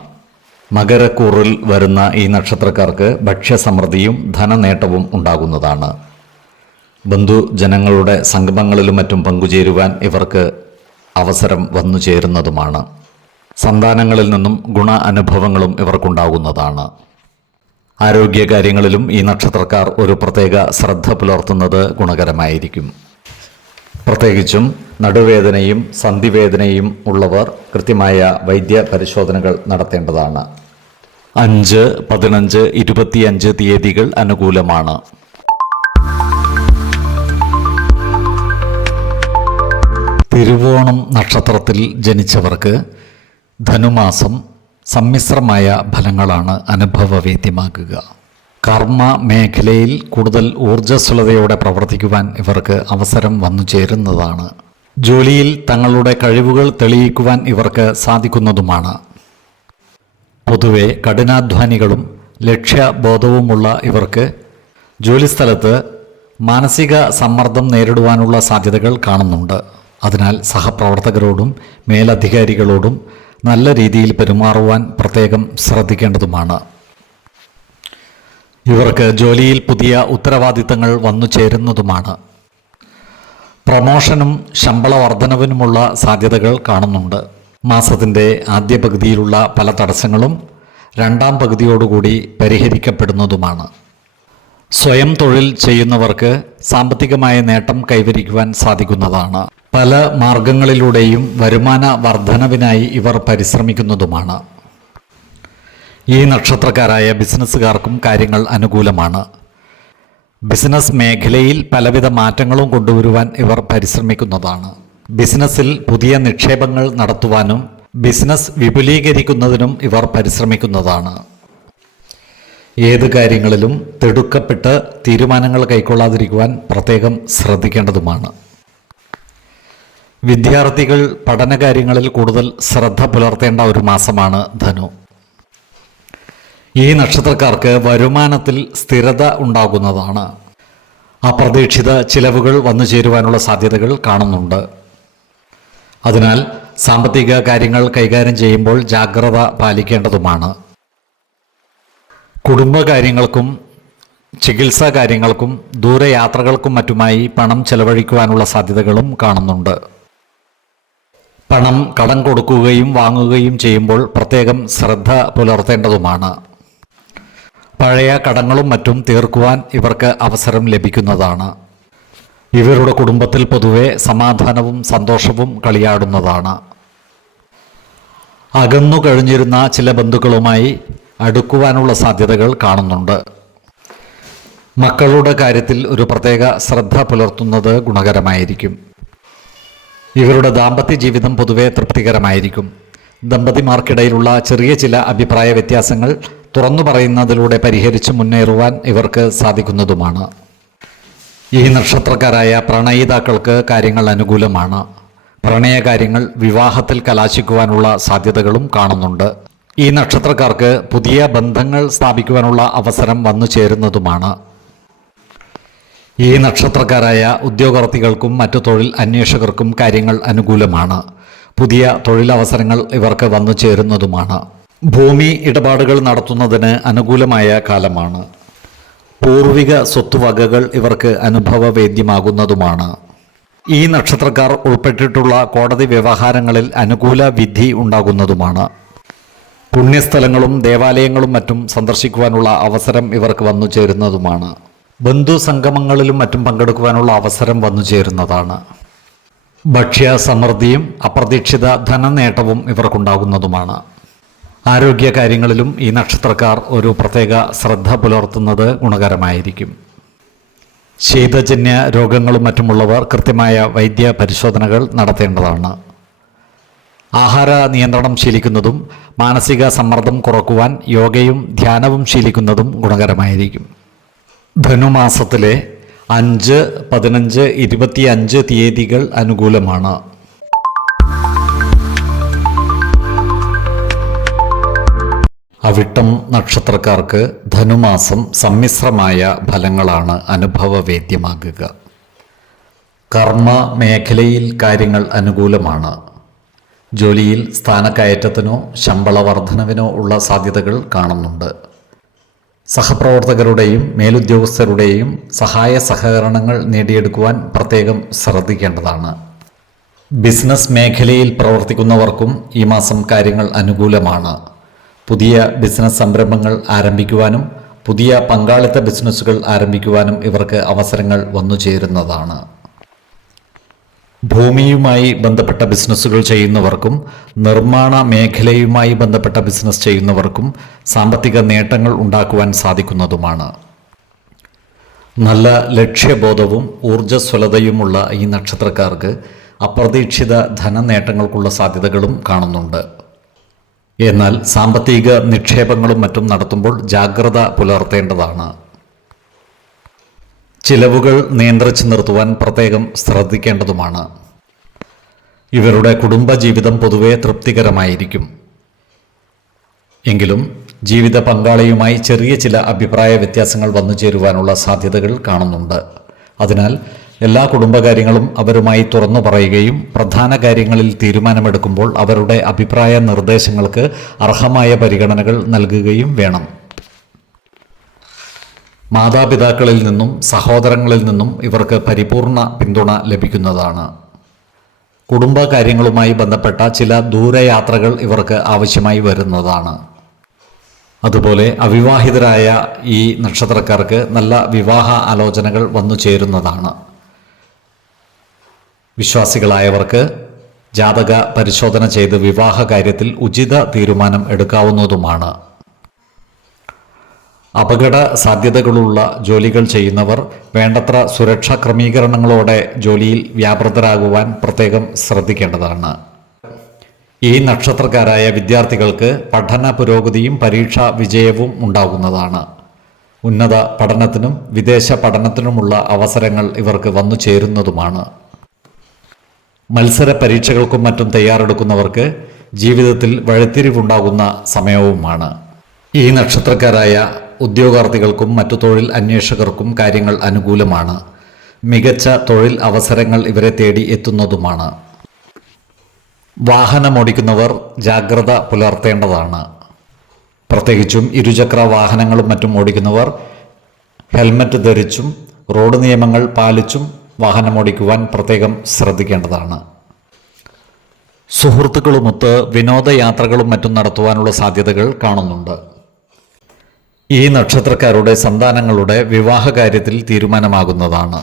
മകരക്കൂറിൽ വരുന്ന ഈ നക്ഷത്രക്കാർക്ക് ഭക്ഷ്യസമൃദ്ധിയും ധനനേട്ടവും ഉണ്ടാകുന്നതാണ്. ബന്ധുജനങ്ങളുടെ സംഗമങ്ങളിലും മറ്റും പങ്കുചേരുവാൻ ഇവർക്ക് അവസരം വന്നു ചേരുന്നതുമാണ്. സന്താനങ്ങളിൽ നിന്നും ഗുണ അനുഭവങ്ങളും ഇവർക്കുണ്ടാകുന്നതാണ്. ആരോഗ്യകാര്യങ്ങളിലും ഈ നക്ഷത്രക്കാർ ഒരു പ്രത്യേക ശ്രദ്ധ പുലർത്തുന്നത് ഗുണകരമായിരിക്കും. പ്രത്യേകിച്ചും നടുവേദനയും സന്ധിവേദനയും ഉള്ളവർ കൃത്യമായ വൈദ്യ പരിശോധനകൾ നടത്തേണ്ടതാണ്. 5, 15, 25 തീയതികൾ അനുകൂലമാണ്. തിരുവോണം നക്ഷത്രത്തിൽ ജനിച്ചവർക്ക് ധനുമാസം സമ്മിശ്രമായ ഫലങ്ങളാണ് അനുഭവവേദ്യമാകുക. കർമ്മ മേഖലയിൽ കൂടുതൽ ഊർജ്ജസ്വലതയോടെ പ്രവർത്തിക്കുവാൻ ഇവർക്ക് അവസരം വന്നു ചേരുന്നതാണ്. ജോലിയിൽ തങ്ങളുടെ കഴിവുകൾ തെളിയിക്കുവാൻ ഇവർക്ക് സാധിക്കുന്നതുമാണ്. പൊതുവെ കഠിനാധ്വാനികളും ലക്ഷ്യബോധവുമുള്ള ഇവർക്ക് ജോലിസ്ഥലത്ത് മാനസിക സമ്മർദ്ദം നേരിടുവാനുള്ള സാധ്യതകൾ കാണുന്നുണ്ട്. അതിനാൽ സഹപ്രവർത്തകരോടും മേലധികാരികളോടും നല്ല രീതിയിൽ പെരുമാറുവാൻ പ്രത്യേകം ശ്രദ്ധിക്കേണ്ടതുമാണ്. ഇവർക്ക് ജോലിയിൽ പുതിയ ഉത്തരവാദിത്തങ്ങൾ വന്നു ചേരുന്നതുമാണ്. പ്രമോഷനും ശമ്പള വർധനവിനുമുള്ള സാധ്യതകൾ കാണുന്നുണ്ട്. മാസത്തിൻ്റെ ആദ്യ പകുതിയിലുള്ള പല തടസ്സങ്ങളും രണ്ടാം പകുതിയോടുകൂടി പരിഹരിക്കപ്പെടുന്നതുമാണ്. സ്വയം തൊഴിൽ ചെയ്യുന്നവർക്ക് സാമ്പത്തികമായ നേട്ടം കൈവരിക്കുവാൻ സാധിക്കുന്നതാണ്. പല മാർഗങ്ങളിലൂടെയും വരുമാന വർധനവിനായി ഇവർ പരിശ്രമിക്കുന്നതുമാണ്. ഈ നക്ഷത്രക്കാരായ ബിസിനസ്സുകാർക്കും കാര്യങ്ങൾ അനുകൂലമാണ്. ബിസിനസ് മേഖലയിൽ പലവിധ മാറ്റങ്ങളും കൊണ്ടുവരുവാൻ ഇവർ പരിശ്രമിക്കുന്നതാണ്. ബിസിനസ്സിൽ പുതിയ നിക്ഷേപങ്ങൾ നടത്തുവാനും ബിസിനസ് വിപുലീകരിക്കുന്നതിനും ഇവർ പരിശ്രമിക്കുന്നതാണ്. ഏത് കാര്യങ്ങളിലും തിടുക്കപ്പെട്ട് തീരുമാനങ്ങൾ കൈക്കൊള്ളാതിരിക്കുവാൻ പ്രത്യേകം ശ്രദ്ധിക്കേണ്ടതുമാണ്. വിദ്യാർത്ഥികൾ പഠനകാര്യങ്ങളിൽ കൂടുതൽ ശ്രദ്ധ പുലർത്തേണ്ട ഒരു മാസമാണ് ധനു. ഈ നക്ഷത്രക്കാർക്ക് വരുമാനത്തിൽ സ്ഥിരത ഉണ്ടാകുന്നതാണ്. അപ്രതീക്ഷിത ചിലവുകൾ വന്നു ചേരുവാനുള്ള സാധ്യതകൾ കാണുന്നുണ്ട്. അതിനാൽ സാമ്പത്തിക കാര്യങ്ങൾ കൈകാര്യം ചെയ്യുമ്പോൾ ജാഗ്രത പാലിക്കേണ്ടതുമാണ്. കുടുംബകാര്യങ്ങൾക്കും ചികിത്സാ കാര്യങ്ങൾക്കും ദൂരയാത്രകൾക്കും മറ്റുമായി പണം ചെലവഴിക്കുവാനുള്ള സാധ്യതകളും കാണുന്നുണ്ട്. പണം കടം കൊടുക്കുകയും വാങ്ങുകയും ചെയ്യുമ്പോൾ പ്രത്യേകം ശ്രദ്ധ പുലർത്തേണ്ടതുമാണ്. പഴയ കടങ്ങളും മറ്റും തീർക്കുവാൻ ഇവർക്ക് അവസരം ലഭിക്കുന്നതാണ്. ഇവരുടെ കുടുംബത്തിൽ പൊതുവെ സമാധാനവും സന്തോഷവും കളിയാടുന്നതാണ്. അകന്നു കഴിഞ്ഞിരുന്ന ചില ബന്ധുക്കളുമായി അടുക്കുവാനുള്ള സാധ്യതകൾ കാണുന്നുണ്ട്. മക്കളുടെ കാര്യത്തിൽ ഒരു പ്രത്യേക ശ്രദ്ധ പുലർത്തുന്നത് ഗുണകരമായിരിക്കും. ഇവരുടെ ദാമ്പത്യ ജീവിതം പൊതുവെ തൃപ്തികരമായിരിക്കും. ദമ്പതിമാർക്കിടയിലുള്ള ചെറിയ ചില അഭിപ്രായ വ്യത്യാസങ്ങൾ തുറന്നു പറയുന്നതിലൂടെ പരിഹരിച്ച് മുന്നേറുവാൻ ഇവർക്ക് സാധിക്കുന്നതുമാണ്. ഈ നക്ഷത്രക്കാരായ പ്രണയിതാക്കൾക്ക് കാര്യങ്ങൾ അനുകൂലമാണ്. പ്രണയകാര്യങ്ങൾ വിവാഹത്തിൽ കലാശിക്കുവാനുള്ള സാധ്യതകളും കാണുന്നുണ്ട്. ഈ നക്ഷത്രക്കാർക്ക് പുതിയ ബന്ധങ്ങൾ സ്ഥാപിക്കുവാനുള്ള അവസരം വന്നു ചേരുന്നതുമാണ്. ഈ നക്ഷത്രക്കാരായ ഉദ്യോഗാർത്ഥികൾക്കും മറ്റു തൊഴിൽ അന്വേഷകർക്കും കാര്യങ്ങൾ അനുകൂലമാണ്. പുതിയ തൊഴിലവസരങ്ങൾ ഇവർക്ക് വന്നു ചേരുന്നതുമാണ്. ഭൂമി ഇടപാടുകൾ നടത്തുന്നതിന് അനുകൂലമായ കാലമാണ്. പൂർവിക സ്വത്തുവകകൾ ഇവർക്ക് അനുഭവവേദ്യമാകുന്നതുമാണ്. ഈ നക്ഷത്രക്കാർ ഉൾപ്പെട്ടിട്ടുള്ള കോടതി വ്യവഹാരങ്ങളിൽ അനുകൂല വിധി ഉണ്ടാകുന്നതുമാണ്. പുണ്യസ്ഥലങ്ങളും ദേവാലയങ്ങളും മറ്റും സന്ദർശിക്കുവാനുള്ള അവസരം ഇവർക്ക് വന്നു ചേരുന്നതുമാണ്. ബന്ധു സംഗമങ്ങളിലും മറ്റും പങ്കെടുക്കുവാനുള്ള അവസരം വന്നു ചേരുന്നതാണ്. ഭക്ഷ്യ സമൃദ്ധിയും അപ്രതീക്ഷിത ധനനേട്ടവും ഇവർക്കുണ്ടാകുന്നതുമാണ്. ആരോഗ്യകാര്യങ്ങളിലും ഈ നക്ഷത്രക്കാർ ഒരു പ്രത്യേക ശ്രദ്ധ പുലർത്തുന്നത് ഗുണകരമായിരിക്കും. ശീതജന്യ രോഗങ്ങളും മറ്റുമുള്ളവർ കൃത്യമായ വൈദ്യ പരിശോധനകൾ നടത്തേണ്ടതാണ്. ആഹാര നിയന്ത്രണം ശീലിക്കുന്നതും മാനസിക സമ്മർദ്ദം കുറക്കുവാൻ യോഗയും ധ്യാനവും ശീലിക്കുന്നതും ഗുണകരമായിരിക്കും. ധനുമാസത്തിലെ 5, 15, 25 തീയതികൾ അനുകൂലമാണ്. അവിട്ടം നക്ഷത്രക്കാർക്ക് ധനുമാസം സമ്മിശ്രമായ ഫലങ്ങളാണ് അനുഭവവേദ്യമാകുക. കർമ്മ മേഖലയിൽ കാര്യങ്ങൾ അനുകൂലമാണ്. ജോലിയിൽ സ്ഥാനക്കയറ്റത്തിനോ ശമ്പള വർധനവിനോ ഉള്ള സാധ്യതകൾ കാണുന്നുണ്ട്. സഹപ്രവർത്തകരുടെയും മേലുദ്യോഗസ്ഥരുടെയും സഹായ സഹകരണങ്ങൾ നേടിയെടുക്കുവാൻ പ്രത്യേകം ശ്രദ്ധിക്കേണ്ടതാണ്. ബിസിനസ് മേഖലയിൽ പ്രവർത്തിക്കുന്നവർക്കും ഈ മാസം കാര്യങ്ങൾ അനുകൂലമാണ്. പുതിയ ബിസിനസ് സംരംഭങ്ങൾ ആരംഭിക്കുവാനും പുതിയ പങ്കാളിത്ത ബിസിനസ്സുകൾ ആരംഭിക്കുവാനും ഇവർക്ക് അവസരങ്ങൾ വന്നു ചേരുന്നതാണ്. ഭൂമിയുമായി ബന്ധപ്പെട്ട ബിസിനസ്സുകൾ ചെയ്യുന്നവർക്കും നിർമ്മാണ മേഖലയുമായി ബന്ധപ്പെട്ട ബിസിനസ് ചെയ്യുന്നവർക്കും സാമ്പത്തിക നേട്ടങ്ങൾ ഉണ്ടാക്കുവാൻ സാധിക്കുന്നതുമാണ്. നല്ല ലക്ഷ്യബോധവും ഊർജ്ജസ്വലതയുമുള്ള ഈ നക്ഷത്രക്കാർക്ക് അപ്രതീക്ഷിത ധനനേട്ടങ്ങൾക്കുള്ള സാധ്യതകളും കാണുന്നുണ്ട്. എന്നാൽ സാമ്പത്തിക നിക്ഷേപങ്ങളും മറ്റും നടത്തുമ്പോൾ ജാഗ്രത പുലർത്തേണ്ടതാണ്. ചിലവുകൾ നിയന്ത്രിച്ചു നിർത്തുവാൻ പ്രത്യേകം ശ്രദ്ധിക്കേണ്ടതുമാണ്. ഇവരുടെ കുടുംബജീവിതം പൊതുവെ തൃപ്തികരമായിരിക്കും. എങ്കിലും ജീവിത പങ്കാളിയുമായി ചെറിയ ചില അഭിപ്രായ വ്യത്യാസങ്ങൾ വന്നു ചേരുവാനുള്ള സാധ്യതകൾ കാണുന്നുണ്ട്. അതിനാൽ എല്ലാ കുടുംബകാര്യങ്ങളും അവരുമായി തുറന്നു പറയുകയും പ്രധാന കാര്യങ്ങളിൽ തീരുമാനമെടുക്കുമ്പോൾ അവരുടെ അഭിപ്രായ നിർദ്ദേശങ്ങൾക്ക് അർഹമായ പരിഗണനകൾ നൽകുകയും വേണം. മാതാപിതാക്കളിൽ നിന്നും സഹോദരങ്ങളിൽ നിന്നും ഇവർക്ക് പരിപൂർണ പിന്തുണ ലഭിക്കുന്നതാണ്. കുടുംബകാര്യങ്ങളുമായി ബന്ധപ്പെട്ട ചില ദൂരയാത്രകൾ ഇവർക്ക് ആവശ്യമായി വരുന്നതാണ്. അതുപോലെ അവിവാഹിതരായ ഈ നക്ഷത്രക്കാർക്ക് നല്ല വിവാഹ ആലോചനകൾ വന്നു ചേരുന്നതാണ്. വിശ്വാസികളായവർക്ക് ജാതക പരിശോധന ചെയ്ത് വിവാഹ കാര്യത്തിൽ ഉചിത തീരുമാനം എടുക്കാവുന്നതുമാണ്. അപകട സാധ്യതകളുള്ള ജോലികൾ ചെയ്യുന്നവർ വേണ്ടത്ര സുരക്ഷാ ക്രമീകരണങ്ങളോടെ ജോലിയിൽ വ്യാപൃതരാകുവാൻ പ്രത്യേകം ശ്രദ്ധിക്കേണ്ടതാണ്. ഈ നക്ഷത്രക്കാരായ വിദ്യാർത്ഥികൾക്ക് പഠന പുരോഗതിയും പരീക്ഷാ വിജയവും ഉണ്ടാകുന്നതാണ്. ഉന്നത പഠനത്തിനും വിദേശ പഠനത്തിനുമുള്ള അവസരങ്ങൾ ഇവർക്ക് വന്നു ചേരുന്നതുമാണ്. മത്സര പരീക്ഷകൾക്കും മറ്റും തയ്യാറെടുക്കുന്നവർക്ക് ജീവിതത്തിൽ വഴിത്തിരിവുണ്ടാകുന്ന സമയവുമാണ്. ഈ നക്ഷത്രക്കാരായ ഉദ്യോഗാർത്ഥികൾക്കും മറ്റു തൊഴിൽ അന്വേഷകർക്കും കാര്യങ്ങൾ അനുകൂലമാണ്. മികച്ച തൊഴിൽ അവസരങ്ങൾ ഇവരെ തേടി എത്തുന്നതുമാണ്. വാഹനമോടിക്കുന്നവർ ജാഗ്രത പുലർത്തേണ്ടതാണ്. പ്രത്യേകിച്ചും ഇരുചക്ര വാഹനങ്ങളും മറ്റും ഓടിക്കുന്നവർ ഹെൽമറ്റ് ധരിച്ചും റോഡ് നിയമങ്ങൾ പാലിച്ചും വാഹനമോടിക്കുവാൻ പ്രത്യേകം ശ്രദ്ധിക്കേണ്ടതാണ്. സുഹൃത്തുക്കളുമൊത്ത് വിനോദയാത്രകളും മറ്റും നടത്തുവാനുള്ള സാധ്യതകൾ കാണുന്നുണ്ട്. ഈ നക്ഷത്രക്കാരുടെ സന്താനങ്ങളുടെ വിവാഹ കാര്യത്തിൽ തീരുമാനമാകുന്നതാണ്.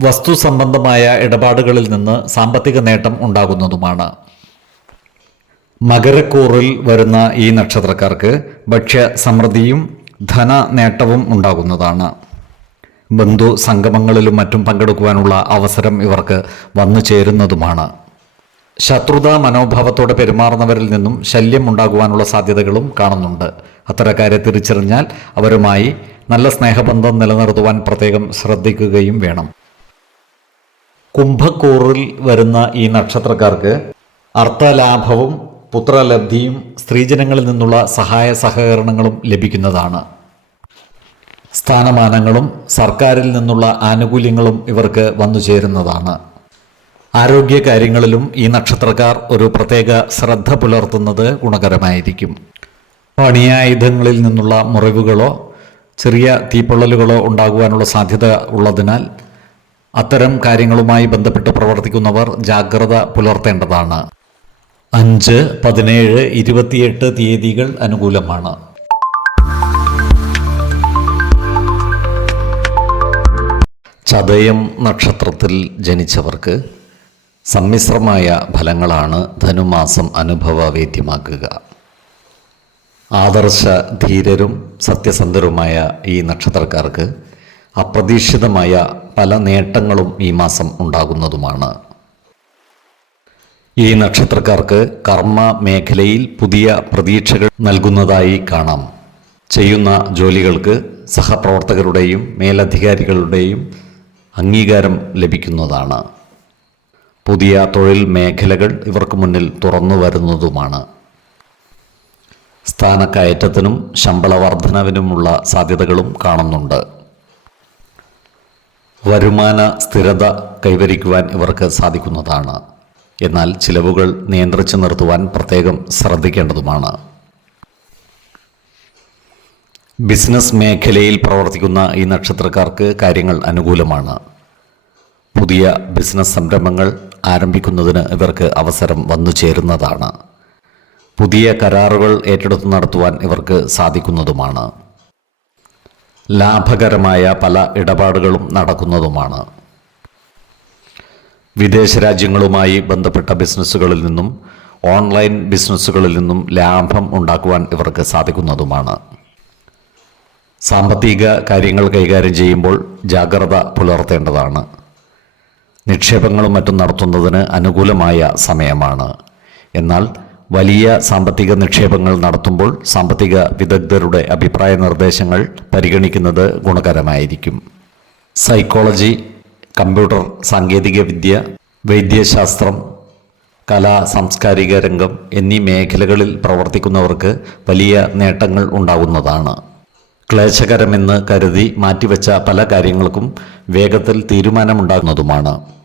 വസ്തു സംബന്ധമായ ഇടപാടുകളിൽ നിന്ന് സാമ്പത്തിക നേട്ടം ഉണ്ടാകുന്നതുമാണ്. മകരക്കൂറിൽ വരുന്ന ഈ നക്ഷത്രക്കാർക്ക് ഭക്ഷ്യ സമൃദ്ധിയും ധന നേട്ടവും ഉണ്ടാകുന്നതാണ്. ബന്ധു സംഗമങ്ങളിലും മറ്റും പങ്കെടുക്കുവാനുള്ള അവസരം ഇവർക്ക് വന്നു ചേരുന്നതുമാണ്. ശത്രുതാ മനോഭാവത്തോടെ പെരുമാറുന്നവരിൽ നിന്നും ശല്യം ഉണ്ടാകുവാനുള്ള സാധ്യതകളും കാണുന്നുണ്ട്. അത്തരക്കാരെ തിരിച്ചറിഞ്ഞാൽ അവരുമായി നല്ല സ്നേഹബന്ധം നിലനിർത്തുവാൻ പ്രത്യേകം ശ്രദ്ധിക്കുകയും വേണം. കുംഭക്കൂറിൽ വരുന്ന ഈ നക്ഷത്രക്കാർക്ക് അർത്ഥലാഭവും പുത്രലബ്ധിയും സ്ത്രീജനങ്ങളിൽ നിന്നുള്ള സഹായ സഹകരണങ്ങളും ലഭിക്കുന്നതാണ്. സ്ഥാനമാനങ്ങളും സർക്കാരിൽ നിന്നുള്ള ആനുകൂല്യങ്ങളും ഇവർക്ക് വന്നു ചേരുന്നതാണ്. ആരോഗ്യകാര്യങ്ങളിലും ഈ നക്ഷത്രക്കാർ ഒരു പ്രത്യേക ശ്രദ്ധ പുലർത്തുന്നത് ഗുണകരമായിരിക്കും. പണിയായുധങ്ങളിൽ നിന്നുള്ള മുറിവുകളോ ചെറിയ തീപ്പൊള്ളലുകളോ ഉണ്ടാകുവാനുള്ള സാധ്യത ഉള്ളതിനാൽ അത്തരം കാര്യങ്ങളുമായി ബന്ധപ്പെട്ട് പ്രവർത്തിക്കുന്നവർ ജാഗ്രത പുലർത്തേണ്ടതാണ്. 5, 17, 28 തീയതികൾ അനുകൂലമാണ്. ചതയം നക്ഷത്രത്തിൽ ജനിച്ചവർക്ക് സമ്മിശ്രമായ ഫലങ്ങളാണ് ധനുമാസം അനുഭവവേദ്യമാക്കുക. ആദർശ ധീരരും സത്യസന്ധരുമായ ഈ നക്ഷത്രക്കാർക്ക് അപ്രതീക്ഷിതമായ പല നേട്ടങ്ങളും ഈ മാസം ഉണ്ടാകുന്നതുമാണ്. ഈ നക്ഷത്രക്കാർക്ക് കർമ്മ മേഖലയിൽ പുതിയ പ്രതീക്ഷകൾ നൽകുന്നതായി കാണാം. ചെയ്യുന്ന ജോലികൾക്ക് സഹപ്രവർത്തകരുടെയും മേലധികാരികളുടെയും അംഗീകാരം ലഭിക്കുന്നതാണ്. പുതിയ തൊഴിൽ മേഖലകൾ ഇവർക്ക് മുന്നിൽ തുറന്നു വരുന്നതുമാണ്. സ്ഥാനക്കയറ്റത്തിനും ശമ്പള വർധനവിനുമുള്ള സാധ്യതകളും കാണുന്നുണ്ട്. വരുമാന സ്ഥിരത കൈവരിക്കുവാൻ ഇവർക്ക് സാധിക്കുന്നതാണ്. എന്നാൽ ചിലവുകൾ നിയന്ത്രിച്ചു നിർത്തുവാൻ പ്രത്യേകം ശ്രദ്ധിക്കേണ്ടതുമാണ്. ബിസിനസ് മേഖലയിൽ പ്രവർത്തിക്കുന്ന ഈ നക്ഷത്രക്കാർക്ക് കാര്യങ്ങൾ അനുകൂലമാണ്. പുതിയ ബിസിനസ് സംരംഭങ്ങൾ ആരംഭിക്കുന്നതിന് ഇവർക്ക് അവസരം വന്നു ചേരുന്നതാണ്. പുതിയ കരാറുകൾ ഏറ്റെടുത്ത് നടത്തുവാൻ ഇവർക്ക് സാധിക്കുന്നതുമാണ്. ലാഭകരമായ പല ഇടപാടുകളും നടക്കുന്നതുമാണ്. വിദേശ രാജ്യങ്ങളുമായി ബന്ധപ്പെട്ട ബിസിനസ്സുകളിൽ നിന്നും ഓൺലൈൻ ബിസിനസ്സുകളിൽ നിന്നും ലാഭം ഉണ്ടാക്കുവാൻ ഇവർക്ക് സാധിക്കുന്നതുമാണ്. സാമ്പത്തിക കാര്യങ്ങൾ കൈകാര്യം ചെയ്യുമ്പോൾ ജാഗ്രത പുലർത്തേണ്ടതാണ്. നിക്ഷേപങ്ങളും മറ്റും നടത്തുന്നതിന് അനുകൂലമായ സമയമാണ്. എന്നാൽ വലിയ സാമ്പത്തിക നിക്ഷേപങ്ങൾ നടത്തുമ്പോൾ സാമ്പത്തിക വിദഗ്ധരുടെ അഭിപ്രായ നിർദ്ദേശങ്ങൾ പരിഗണിക്കുന്നത് ഗുണകരമായിരിക്കും. സൈക്കോളജി, കമ്പ്യൂട്ടർ സാങ്കേതികവിദ്യ, വൈദ്യശാസ്ത്രം, കലാ സാംസ്കാരിക രംഗം എന്നീ മേഖലകളിൽ പ്രവർത്തിക്കുന്നവർക്ക് വലിയ നേട്ടങ്ങൾ ഉണ്ടാകുന്നതാണ്. ക്ലേശകരമെന്ന് കരുതി മാറ്റിവെച്ച പല കാര്യങ്ങൾക്കും വേഗത്തിൽ തീരുമാനമുണ്ടാകുന്നതുമാണ്.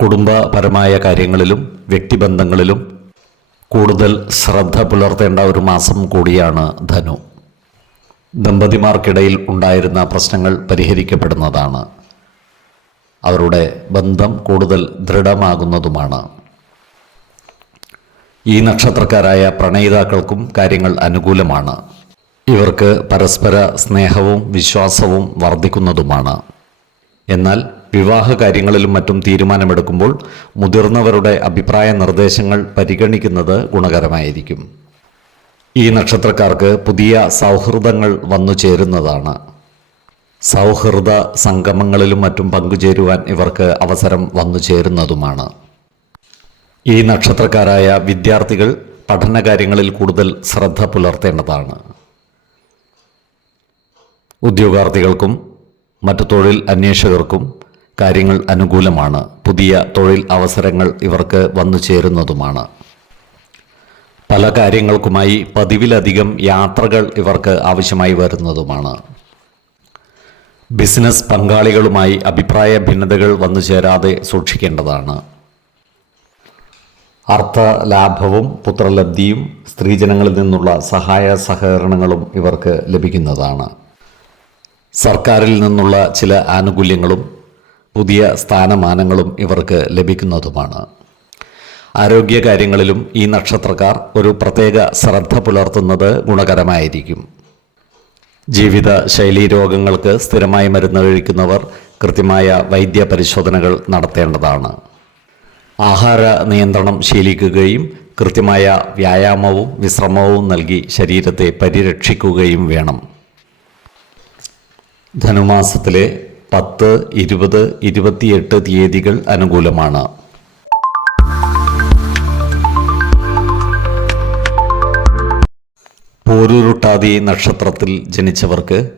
കുടുംബപരമായ കാര്യങ്ങളിലും വ്യക്തിബന്ധങ്ങളിലും കൂടുതൽ ശ്രദ്ധ പുലർത്തേണ്ട ഒരു മാസം കൂടിയാണ് ധനു. ദമ്പതിമാർക്കിടയിൽ ഉണ്ടായിരുന്ന പ്രശ്നങ്ങൾ പരിഹരിക്കപ്പെടുന്നതാണ്. അവരുടെ ബന്ധം കൂടുതൽ ദൃഢമാകുന്നതുമാണ്. ഈ നക്ഷത്രക്കാരായ പ്രണയിതാക്കൾക്കും കാര്യങ്ങൾ അനുകൂലമാണ്. ഇവർക്ക് പരസ്പര സ്നേഹവും വിശ്വാസവും വർദ്ധിക്കുന്നതുമാണ്. എന്നാൽ വിവാഹ കാര്യങ്ങളിലും മറ്റും തീരുമാനമെടുക്കുമ്പോൾ മുതിർന്നവരുടെ അഭിപ്രായ നിർദ്ദേശങ്ങൾ പരിഗണിക്കുന്നത് ഗുണകരമായിരിക്കും. ഈ നക്ഷത്രക്കാർക്ക് പുതിയ സൗഹൃദങ്ങൾ വന്നു ചേരുന്നതാണ്. സൗഹൃദ സംഗമങ്ങളിലും മറ്റും പങ്കുചേരുവാൻ ഇവർക്ക് അവസരം വന്നു ചേരുന്നതുമാണ്. ഈ നക്ഷത്രക്കാരായ വിദ്യാർത്ഥികൾ പഠനകാര്യങ്ങളിൽ കൂടുതൽ ശ്രദ്ധ പുലർത്തേണ്ടതാണ്. ഉദ്യോഗാർത്ഥികൾക്കും മറ്റു തൊഴിൽ അന്വേഷകർക്കും കാര്യങ്ങൾ അനുകൂലമാണ്. പുതിയ തൊഴിൽ അവസരങ്ങൾ ഇവർക്ക് വന്നു ചേരുന്നതുമാണ്. പല കാര്യങ്ങൾക്കുമായി പതിവിലധികം യാത്രകൾ ഇവർക്ക് ആവശ്യമായി വരുന്നതുമാണ്. ബിസിനസ് പങ്കാളികളുമായി അഭിപ്രായ ഭിന്നതകൾ വന്നു ചേരാതെ സൂക്ഷിക്കേണ്ടതാണ്. അർത്ഥ ലാഭവും പുത്രലബ്ധിയും സ്ത്രീജനങ്ങളിൽ നിന്നുള്ള സഹായ സഹകരണങ്ങളും ഇവർക്ക് ലഭിക്കുന്നതാണ്. സർക്കാരിൽ നിന്നുള്ള ചില ആനുകൂല്യങ്ങളും പുതിയ സ്ഥാനമാനങ്ങളും ഇവർക്ക് ലഭിക്കുന്നതുമാണ്. ആരോഗ്യകാര്യങ്ങളിലും ഈ നക്ഷത്രക്കാർ ഒരു പ്രത്യേക ശ്രദ്ധ പുലർത്തുന്നത് ഗുണകരമായിരിക്കും. ജീവിത ശൈലീ രോഗങ്ങൾക്ക് സ്ഥിരമായി മരുന്ന് കഴിക്കുന്നവർ കൃത്യമായ വൈദ്യ പരിശോധനകൾ നടത്തേണ്ടതാണ്. ആഹാര നിയന്ത്രണം ശീലിക്കുകയും കൃത്യമായ വ്യായാമവും വിശ്രമവും നൽകി ശരീരത്തെ പരിരക്ഷിക്കുകയും വേണം. ധനുമാസത്തിലെ 10, 20, 28 തീയതികൾ അനുകൂലമാണ്. പോരുരുട്ടാതി നക്ഷത്രത്തിൽ ജനിച്ചവർക്ക്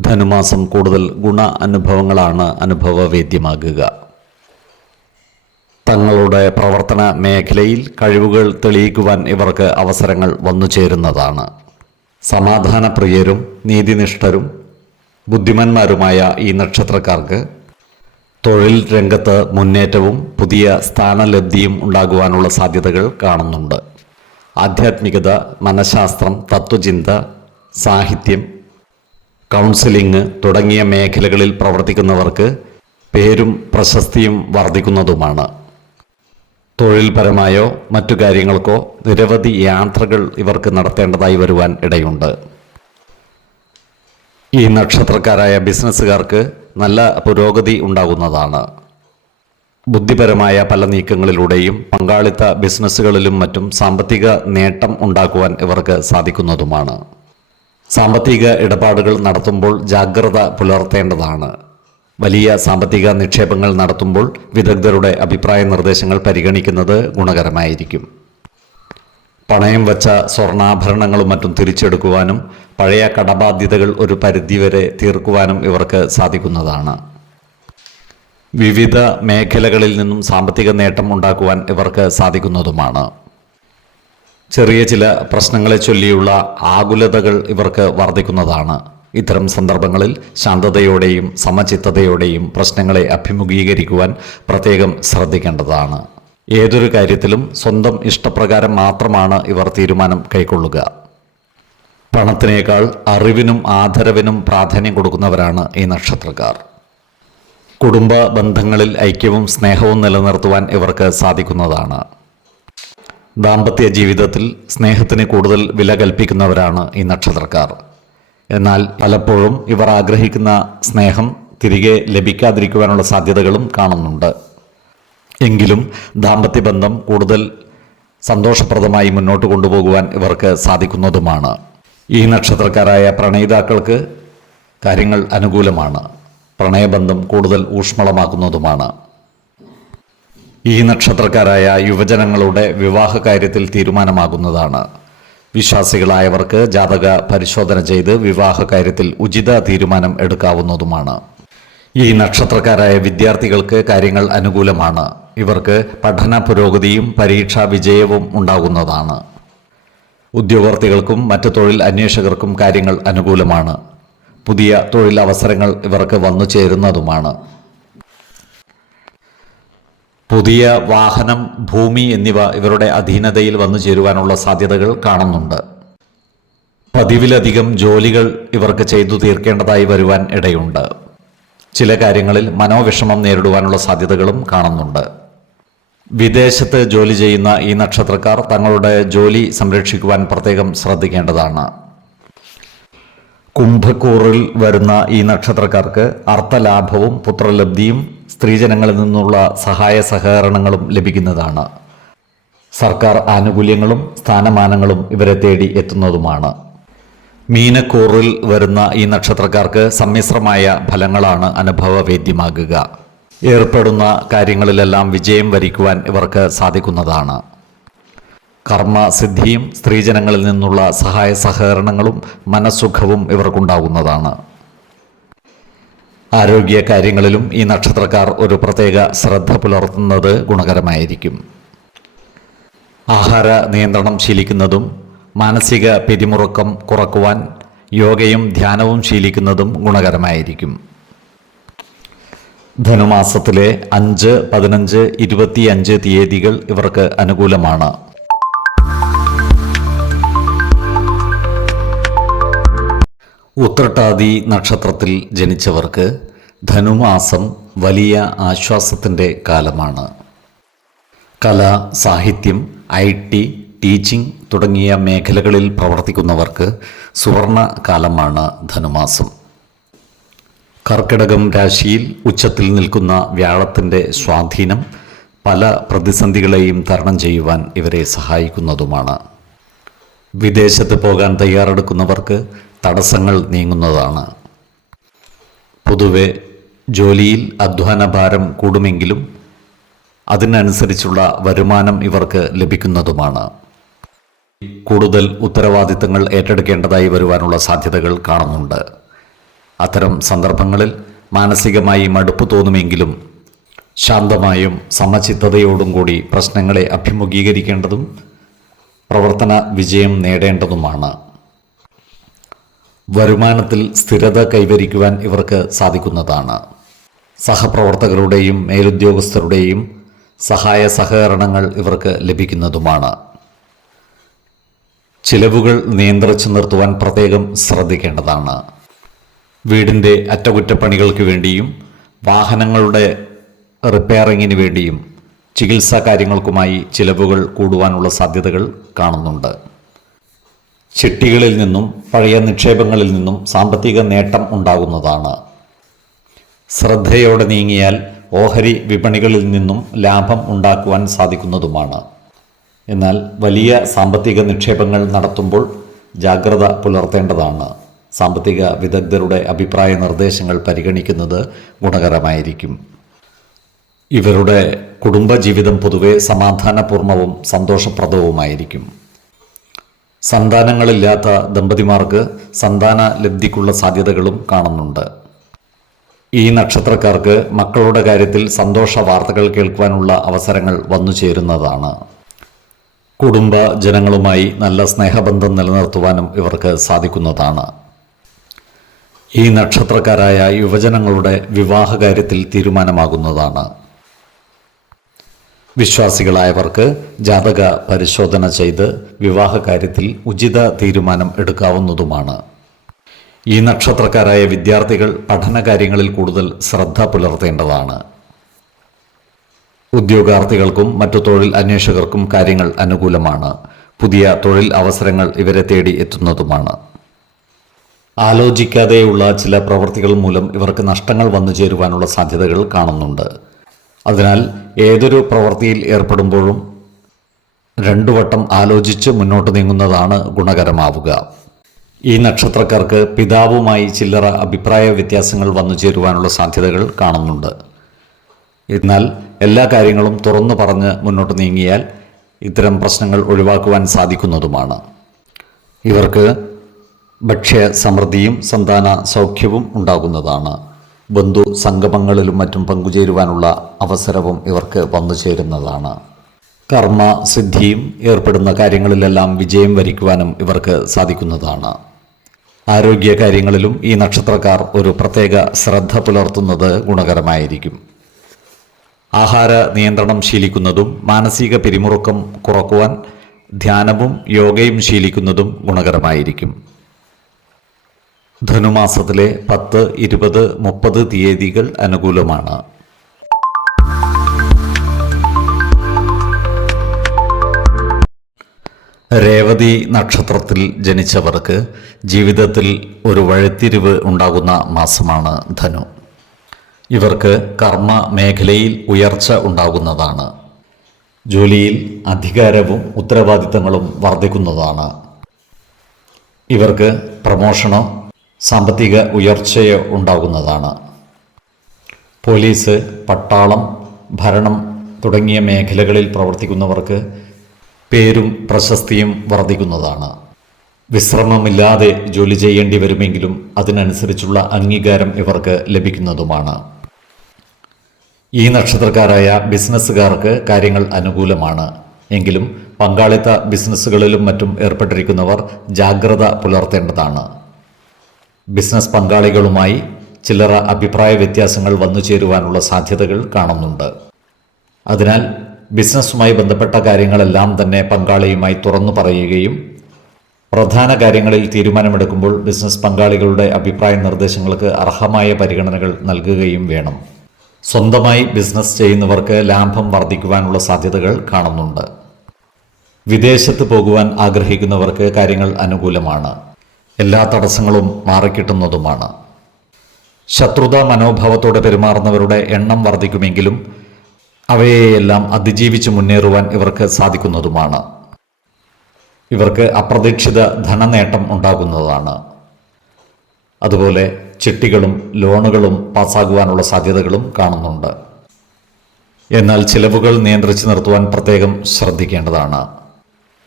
ധനുമാസം കൂടുതൽ ഗുണ അനുഭവങ്ങളാണ് അനുഭവവേദ്യമാകുക. തങ്ങളുടെ പ്രവർത്തന മേഖലയിൽ കഴിവുകൾ തെളിയിക്കുവാൻ ഇവർക്ക് അവസരങ്ങൾ വന്നു ചേരുന്നതാണ്. സമാധാനപ്രിയരും നീതിനിഷ്ഠരും ബുദ്ധിമാന്മാരുമായ ഈ നക്ഷത്രക്കാർക്ക് തൊഴിൽ രംഗത്ത് മുന്നേറ്റവും പുതിയ സ്ഥാനലബ്ധിയും ഉണ്ടാകുവാനുള്ള സാധ്യതകൾ കാണുന്നുണ്ട്. ആധ്യാത്മികത, മനഃശാസ്ത്രം, തത്വചിന്ത, സാഹിത്യം, കൗൺസിലിംഗ് തുടങ്ങിയ മേഖലകളിൽ പ്രവർത്തിക്കുന്നവർക്ക് പേരും പ്രശസ്തിയും വർദ്ധിക്കുന്നതുമാണ്. തൊഴിൽപരമായോ മറ്റു കാര്യങ്ങൾക്കോ നിരവധി യാത്രകൾ ഇവർക്ക് നടത്തേണ്ടതായി വരുവാൻ ഇടയുണ്ട്. ഈ നക്ഷത്രക്കാരായ ബിസിനസ്സുകാർക്ക് നല്ല പുരോഗതി ഉണ്ടാകുന്നതാണ്. ബുദ്ധിപരമായ പല നീക്കങ്ങളിലൂടെയും പങ്കാളിത്ത ബിസിനസ്സുകളിലും മറ്റും സാമ്പത്തിക നേട്ടം ഉണ്ടാക്കുവാൻ ഇവർക്ക് സാധിക്കുന്നതുമാണ്. സാമ്പത്തിക ഇടപാടുകൾ നടത്തുമ്പോൾ ജാഗ്രത പുലർത്തേണ്ടതാണ്. വലിയ സാമ്പത്തിക നിക്ഷേപങ്ങൾ നടത്തുമ്പോൾ വിദഗ്ധരുടെ അഭിപ്രായ നിർദ്ദേശങ്ങൾ പരിഗണിക്കുന്നത് ഗുണകരമായിരിക്കും. പണയം വച്ച സ്വർണ്ണാഭരണങ്ങളും മറ്റും തിരിച്ചെടുക്കുവാനും പഴയ കടബാധ്യതകൾ ഒരു പരിധിവരെ തീർക്കുവാനും ഇവർക്ക് സാധിക്കുന്നതാണ്. വിവിധ മേഖലകളിൽ നിന്നും സാമ്പത്തിക നേട്ടം ഉണ്ടാക്കുവാൻ ഇവർക്ക് സാധിക്കുന്നതുമാണ്. ചെറിയ ചില പ്രശ്നങ്ങളെ ചൊല്ലിയുള്ള ആകുലതകൾ ഇവർക്ക് വർദ്ധിക്കുന്നതാണ്. ഇത്തരം സന്ദർഭങ്ങളിൽ ശാന്തതയോടെയും സമചിത്തതയോടെയും പ്രശ്നങ്ങളെ അഭിമുഖീകരിക്കുവാൻ പ്രത്യേകം ശ്രദ്ധിക്കേണ്ടതാണ്. ഏതൊരു കാര്യത്തിലും സ്വന്തം ഇഷ്ടപ്രകാരം മാത്രമാണ് ഇവർ തീരുമാനം കൈക്കൊള്ളുക. പണത്തിനേക്കാൾ അറിവിനും ആദരവിനും പ്രാധാന്യം കൊടുക്കുന്നവരാണ് ഈ നക്ഷത്രക്കാർ. കുടുംബ ബന്ധങ്ങളിൽ ഐക്യവും സ്നേഹവും നിലനിർത്തുവാൻ ഇവർക്ക് സാധിക്കുന്നതാണ്. ദാമ്പത്യ ജീവിതത്തിൽ സ്നേഹത്തിന് കൂടുതൽ വില കൽപ്പിക്കുന്നവരാണ് ഈ നക്ഷത്രക്കാർ. എന്നാൽ പലപ്പോഴും ഇവർ ആഗ്രഹിക്കുന്ന സ്നേഹം തിരികെ ലഭിക്കാതിരിക്കുവാനുള്ള സാധ്യതകളും കാണുന്നുണ്ട്. എങ്കിലും ദാമ്പത്യബന്ധം കൂടുതൽ സന്തോഷപ്രദമായി മുന്നോട്ട് കൊണ്ടുപോകുവാൻ ഇവർക്ക് സാധിക്കുന്നതുമാണ്. ഈ നക്ഷത്രക്കാരായ പ്രണയിതാക്കൾക്ക് കാര്യങ്ങൾ അനുകൂലമാണ്. പ്രണയബന്ധം കൂടുതൽ ഊഷ്മളമാക്കുന്നതുമാണ്. ഈ നക്ഷത്രക്കാരായ യുവജനങ്ങളുടെ വിവാഹ കാര്യത്തിൽ തീരുമാനമാകുന്നതാണ്. വിശ്വാസികളായവർക്ക് ജാതക പരിശോധന ചെയ്ത് വിവാഹ കാര്യത്തിൽ ഉചിത തീരുമാനം എടുക്കാവുന്നതുമാണ്. ഈ നക്ഷത്രക്കാരായ വിദ്യാർത്ഥികൾക്ക് കാര്യങ്ങൾ അനുകൂലമാണ്. ഇവർക്ക് പഠന പുരോഗതിയും പരീക്ഷാ വിജയവും ഉണ്ടാകുന്നതാണ്. ഉദ്യോഗാർത്ഥികൾക്കും മറ്റ് തൊഴിൽ അന്വേഷകർക്കും കാര്യങ്ങൾ അനുകൂലമാണ്. പുതിയ തൊഴിലവസരങ്ങൾ ഇവർക്ക് വന്നു ചേരുന്നതുമാണ്. പുതിയ വാഹനം, ഭൂമി എന്നിവ ഇവരുടെ അധീനതയിൽ വന്നു ചേരുവാനുള്ള സാധ്യതകൾ കാണുന്നുണ്ട്. പതിവിലധികം ജോലികൾ ഇവർക്ക് ചെയ്തു തീർക്കേണ്ടതായി വരുവാൻ ഇടയുണ്ട്. ചില കാര്യങ്ങളിൽ മനോവിഷമം നേരിടുവാനുള്ള സാധ്യതകളും കാണുന്നുണ്ട്. വിദേശത്ത് ജോലി ചെയ്യുന്ന ഈ നക്ഷത്രക്കാർ തങ്ങളുടെ ജോലി സംരക്ഷിക്കുവാൻ പ്രത്യേകം ശ്രദ്ധിക്കേണ്ടതാണ്. കുംഭക്കൂറിൽ വരുന്ന ഈ നക്ഷത്രക്കാർക്ക് അർത്ഥലാഭവും പുത്രലബ്ധിയും സ്ത്രീജനങ്ങളിൽ നിന്നുള്ള സഹായ സഹകരണങ്ങളും ലഭിക്കുന്നതാണ്. സർക്കാർ ആനുകൂല്യങ്ങളും സ്ഥാനമാനങ്ങളും ഇവരെ തേടി എത്തുന്നതുമാണ്. മീനക്കൂറിൽ വരുന്ന ഈ നക്ഷത്രക്കാർക്ക് സമ്മിശ്രമായ ഫലങ്ങളാണ് അനുഭവവേദ്യമാകുക. ഏർപ്പെടുന്ന കാര്യങ്ങളിലെല്ലാം വിജയം വരിക്കുവാൻ ഇവർക്ക് സാധിക്കുന്നതാണ്. കർമ്മസിദ്ധിയും സ്ത്രീജനങ്ങളിൽ നിന്നുള്ള സഹായ സഹകരണങ്ങളും മനസ്സുഖവും ഇവർക്കുണ്ടാകുന്നതാണ്. ആരോഗ്യ കാര്യങ്ങളിലും ഈ നക്ഷത്രക്കാർ ഒരു പ്രത്യേക ശ്രദ്ധ പുലർത്തുന്നത് ഗുണകരമായിരിക്കും. ആഹാര നിയന്ത്രണം ശീലിക്കുന്നതും മാനസിക പിരിമുറുക്കം കുറക്കുവാൻ യോഗയും ധ്യാനവും ശീലിക്കുന്നതും ഗുണകരമായിരിക്കും. ധനുമാസത്തിലെ 5, 15, 25 തീയതികൾ ഇവർക്ക് അനുകൂലമാണ്. ഉത്രട്ടാതി നക്ഷത്രത്തിൽ ജനിച്ചവർക്ക് ധനുമാസം വലിയ ആശ്വാസത്തിൻ്റെ കാലമാണ്. കല, സാഹിത്യം, IT, ടീച്ചിങ് തുടങ്ങിയ മേഖലകളിൽ പ്രവർത്തിക്കുന്നവർക്ക് സുവർണ കാലമാണ് ധനുമാസം. കർക്കിടകം രാശിയിൽ ഉച്ചത്തിൽ നിൽക്കുന്ന വ്യാഴത്തിൻ്റെ സ്വാധീനം പല പ്രതിസന്ധികളെയും തരണം ചെയ്യുവാൻ ഇവരെ സഹായിക്കുന്നതുമാണ്. വിദേശത്ത് പോകാൻ തയ്യാറെടുക്കുന്നവർക്ക് തടസ്സങ്ങൾ നീങ്ങുന്നതാണ്. പൊതുവെ ജോലിയിൽ അധ്വാനഭാരം കൂടുമെങ്കിലും അതിനനുസരിച്ചുള്ള വരുമാനം ഇവർക്ക് ലഭിക്കുന്നതുമാണ്. കൂടുതൽ ഉത്തരവാദിത്തങ്ങൾ ഏറ്റെടുക്കേണ്ടതായി വരുവാനുള്ള സാധ്യതകൾ കാണുന്നുണ്ട്. അത്തരം സന്ദർഭങ്ങളിൽ മാനസികമായി മടുപ്പ് തോന്നുമെങ്കിലും ശാന്തമായും സമചിത്തതയോടും കൂടി പ്രശ്നങ്ങളെ അഭിമുഖീകരിക്കേണ്ടതും പ്രവർത്തന വിജയം നേടേണ്ടതുമാണ്. വരുമാനത്തിൽ സ്ഥിരത കൈവരിക്കുവാൻ ഇവർക്ക് സാധിക്കുന്നതാണ്. സഹപ്രവർത്തകരുടെയും മേലുദ്യോഗസ്ഥരുടെയും സഹായ സഹകരണങ്ങൾ ഇവർക്ക് ലഭിക്കുന്നതുമാണ്. ചിലവുകൾ നിയന്ത്രിച്ചു നിർത്തുവാൻ പ്രത്യേകം ശ്രദ്ധിക്കേണ്ടതാണ്. വീടിൻ്റെ അറ്റകുറ്റപ്പണികൾക്ക് വേണ്ടിയും വാഹനങ്ങളുടെ റിപ്പയറിങ്ങിന് വേണ്ടിയും ചികിത്സാ കാര്യങ്ങൾക്കുമായി ചിലവുകൾ കൂടുവാനുള്ള സാധ്യതകൾ കാണുന്നുണ്ട്. ചിട്ടികളിൽ നിന്നും പഴയ നിക്ഷേപങ്ങളിൽ നിന്നും സാമ്പത്തിക നേട്ടം ഉണ്ടാകുന്നതാണ്. ശ്രദ്ധയോടെ നീങ്ങിയാൽ ഓഹരി വിപണികളിൽ നിന്നും ലാഭം ഉണ്ടാക്കുവാൻ സാധിക്കുന്നതുമാണ്. എന്നാൽ വലിയ സാമ്പത്തിക നിക്ഷേപങ്ങൾ നടത്തുമ്പോൾ ജാഗ്രത പുലർത്തേണ്ടതാണ്. സാമ്പത്തിക വിദഗ്ധരുടെ അഭിപ്രായ നിർദ്ദേശങ്ങൾ പരിഗണിക്കുന്നത് ഗുണകരമായിരിക്കും. ഇവരുടെ കുടുംബജീവിതം പൊതുവെ സമാധാനപൂർണവും സന്തോഷപ്രദവുമായിരിക്കും. സന്താനങ്ങളില്ലാത്ത ദമ്പതിമാർക്ക് സന്താന ലബ്ധിക്കുള്ള സാധ്യതകളും കാണുന്നുണ്ട്. ഈ നക്ഷത്രക്കാർക്ക് മക്കളുടെ കാര്യത്തിൽ സന്തോഷ വാർത്തകൾ കേൾക്കുവാനുള്ള അവസരങ്ങൾ വന്നു ചേരുന്നതാണ്. കുടുംബ ജനങ്ങളുമായി നല്ല സ്നേഹബന്ധം നിലനിർത്തുവാനും ഇവർക്ക് സാധിക്കുന്നതാണ്. ഈ നക്ഷത്രക്കാരായ യുവജനങ്ങളുടെ വിവാഹകാര്യത്തിൽ തീരുമാനമാകുന്നതാണ്. വിശ്വാസികളായവർക്ക് ജാതക പരിശോധന ചെയ്ത് വിവാഹകാര്യത്തിൽ ഉചിത തീരുമാനം എടുക്കാവുന്നതുമാണ്. ഈ നക്ഷത്രക്കാരായ വിദ്യാർത്ഥികൾ പഠനകാര്യങ്ങളിൽ കൂടുതൽ ശ്രദ്ധ പുലർത്തേണ്ടതാണ്. ഉദ്യോഗാർത്ഥികൾക്കും മറ്റു തൊഴിൽ അന്വേഷകർക്കും കാര്യങ്ങൾ അനുകൂലമാണ്. പുതിയ തൊഴിൽ അവസരങ്ങൾ ഇവരെ തേടി എത്തുന്നതുമാണ്. ആലോചിക്കാതെയുള്ള ചില പ്രവൃത്തികൾ മൂലം ഇവർക്ക് നഷ്ടങ്ങൾ വന്നു ചേരുവാനുള്ള സാധ്യതകൾ കാണുന്നുണ്ട്. അതിനാൽ ഏതൊരു പ്രവൃത്തിയിൽ ഏർപ്പെടുമ്പോഴും 2 വട്ടം ആലോചിച്ച് മുന്നോട്ട് നീങ്ങുന്നതാണ് ഗുണകരമാവുക. ഈ നക്ഷത്രക്കാർക്ക് പിതാവുമായി ചില്ലറ അഭിപ്രായ വ്യത്യാസങ്ങൾ വന്നു ചേരുവാനുള്ള സാധ്യതകൾ കാണുന്നുണ്ട്. എന്നാൽ എല്ലാ കാര്യങ്ങളും തുറന്നു പറഞ്ഞ് മുന്നോട്ട് നീങ്ങിയാൽ ഇത്തരം പ്രശ്നങ്ങൾ ഒഴിവാക്കുവാൻ സാധിക്കുന്നതുമാണ്. ഇവർക്ക് ഭക്ഷ്യ സമൃദ്ധിയും സന്താന സൗഖ്യവും ഉണ്ടാകുന്നതാണ്. ബന്ധു സംഗമങ്ങളിലും മറ്റും പങ്കുചേരുവാനുള്ള അവസരവും ഇവർക്ക് വന്നു ചേരുന്നതാണ്. കർമ്മ സിദ്ധിയും ഏർപ്പെടുന്ന കാര്യങ്ങളിലെല്ലാം വിജയം വരിക്കുവാനും ഇവർക്ക് സാധിക്കുന്നതാണ്. ആരോഗ്യ കാര്യങ്ങളിലും ഈ നക്ഷത്രക്കാർ ഒരു പ്രത്യേക ശ്രദ്ധ പുലർത്തുന്നത് ഗുണകരമായിരിക്കും. ആഹാര നിയന്ത്രണം ശീലിക്കുന്നതും മാനസിക പിരിമുറുക്കം കുറക്കുവാൻ ധ്യാനവും യോഗയും ശീലിക്കുന്നതും ഗുണകരമായിരിക്കും. ധനുമാസത്തിലെ 10, 20, 30 തീയതികൾ അനുകൂലമാണ്. രേവതി നക്ഷത്രത്തിൽ ജനിച്ചവർക്ക് ജീവിതത്തിൽ ഒരു വഴിത്തിരിവ് ഉണ്ടാകുന്ന മാസമാണ് ധനു. ഇവർക്ക് കർമ്മ മേഖലയിൽ ഉയർച്ച ഉണ്ടാകുന്നതാണ്. ജോലിയിൽ അധികാരവും ഉത്തരവാദിത്തങ്ങളും വർദ്ധിക്കുന്നതാണ്. ഇവർക്ക് പ്രമോഷനോ സാമ്പത്തിക ഉയർച്ചയോ ഉണ്ടാകുന്നതാണ്. പോലീസ്, പട്ടാളം, ഭരണം തുടങ്ങിയ മേഖലകളിൽ പ്രവർത്തിക്കുന്നവർക്ക് പേരും പ്രശസ്തിയും വർദ്ധിക്കുന്നതാണ്. വിശ്രമമില്ലാതെ ജോലി ചെയ്യേണ്ടി വരുമെങ്കിലും അതിനനുസരിച്ചുള്ള അംഗീകാരം ഇവർക്ക് ലഭിക്കുന്നതുമാണ്. ഈ നക്ഷത്രക്കാരായ ബിസിനസ്സുകാർക്ക് കാര്യങ്ങൾ അനുകൂലമാണ്. എങ്കിലും പങ്കാളിത്ത ബിസിനസ്സുകളിലും മറ്റും ഏർപ്പെട്ടിരിക്കുന്നവർ ജാഗ്രത പുലർത്തേണ്ടതാണ്. ബിസിനസ് പങ്കാളികളുമായി ചില്ലറ അഭിപ്രായ വ്യത്യാസങ്ങൾ വന്നു ചേരുവാനുള്ള സാധ്യതകൾ കാണുന്നുണ്ട്. അതിനാൽ ബിസിനസ്സുമായി ബന്ധപ്പെട്ട കാര്യങ്ങളെല്ലാം തന്നെ പങ്കാളിയുമായി തുറന്നു പറയുകയും പ്രധാന കാര്യങ്ങളിൽ തീരുമാനമെടുക്കുമ്പോൾ ബിസിനസ് പങ്കാളികളുടെ അഭിപ്രായ നിർദ്ദേശങ്ങൾക്ക് അർഹമായ പരിഗണനകൾ നൽകുകയും വേണം. സ്വന്തമായി ബിസിനസ് ചെയ്യുന്നവർക്ക് ലാഭം വർദ്ധിക്കുവാനുള്ള സാധ്യതകൾ കാണുന്നുണ്ട്. വിദേശത്ത് പോകുവാൻ ആഗ്രഹിക്കുന്നവർക്ക് കാര്യങ്ങൾ അനുകൂലമാണ്. എല്ലാ തടസ്സങ്ങളും മാറിക്കിട്ടുന്നതുമാണ്. ശത്രുതാ മനോഭാവത്തോടെ പെരുമാറുന്നവരുടെ എണ്ണം വർദ്ധിക്കുമെങ്കിലും അവയെയെല്ലാം അതിജീവിച്ച് മുന്നേറുവാൻ ഇവർക്ക് സാധിക്കുന്നതുമാണ്. ഇവർക്ക് അപ്രതീക്ഷിത ധനനേട്ടം ഉണ്ടാകുന്നതാണ്. അതുപോലെ ചിട്ടികളും ലോണുകളും പാസ്സാകുവാനുള്ള സാധ്യതകളും കാണുന്നുണ്ട്. എന്നാൽ ചിലവുകൾ നിയന്ത്രിച്ച് നിർത്തുവാൻ പ്രത്യേകം ശ്രദ്ധിക്കേണ്ടതാണ്.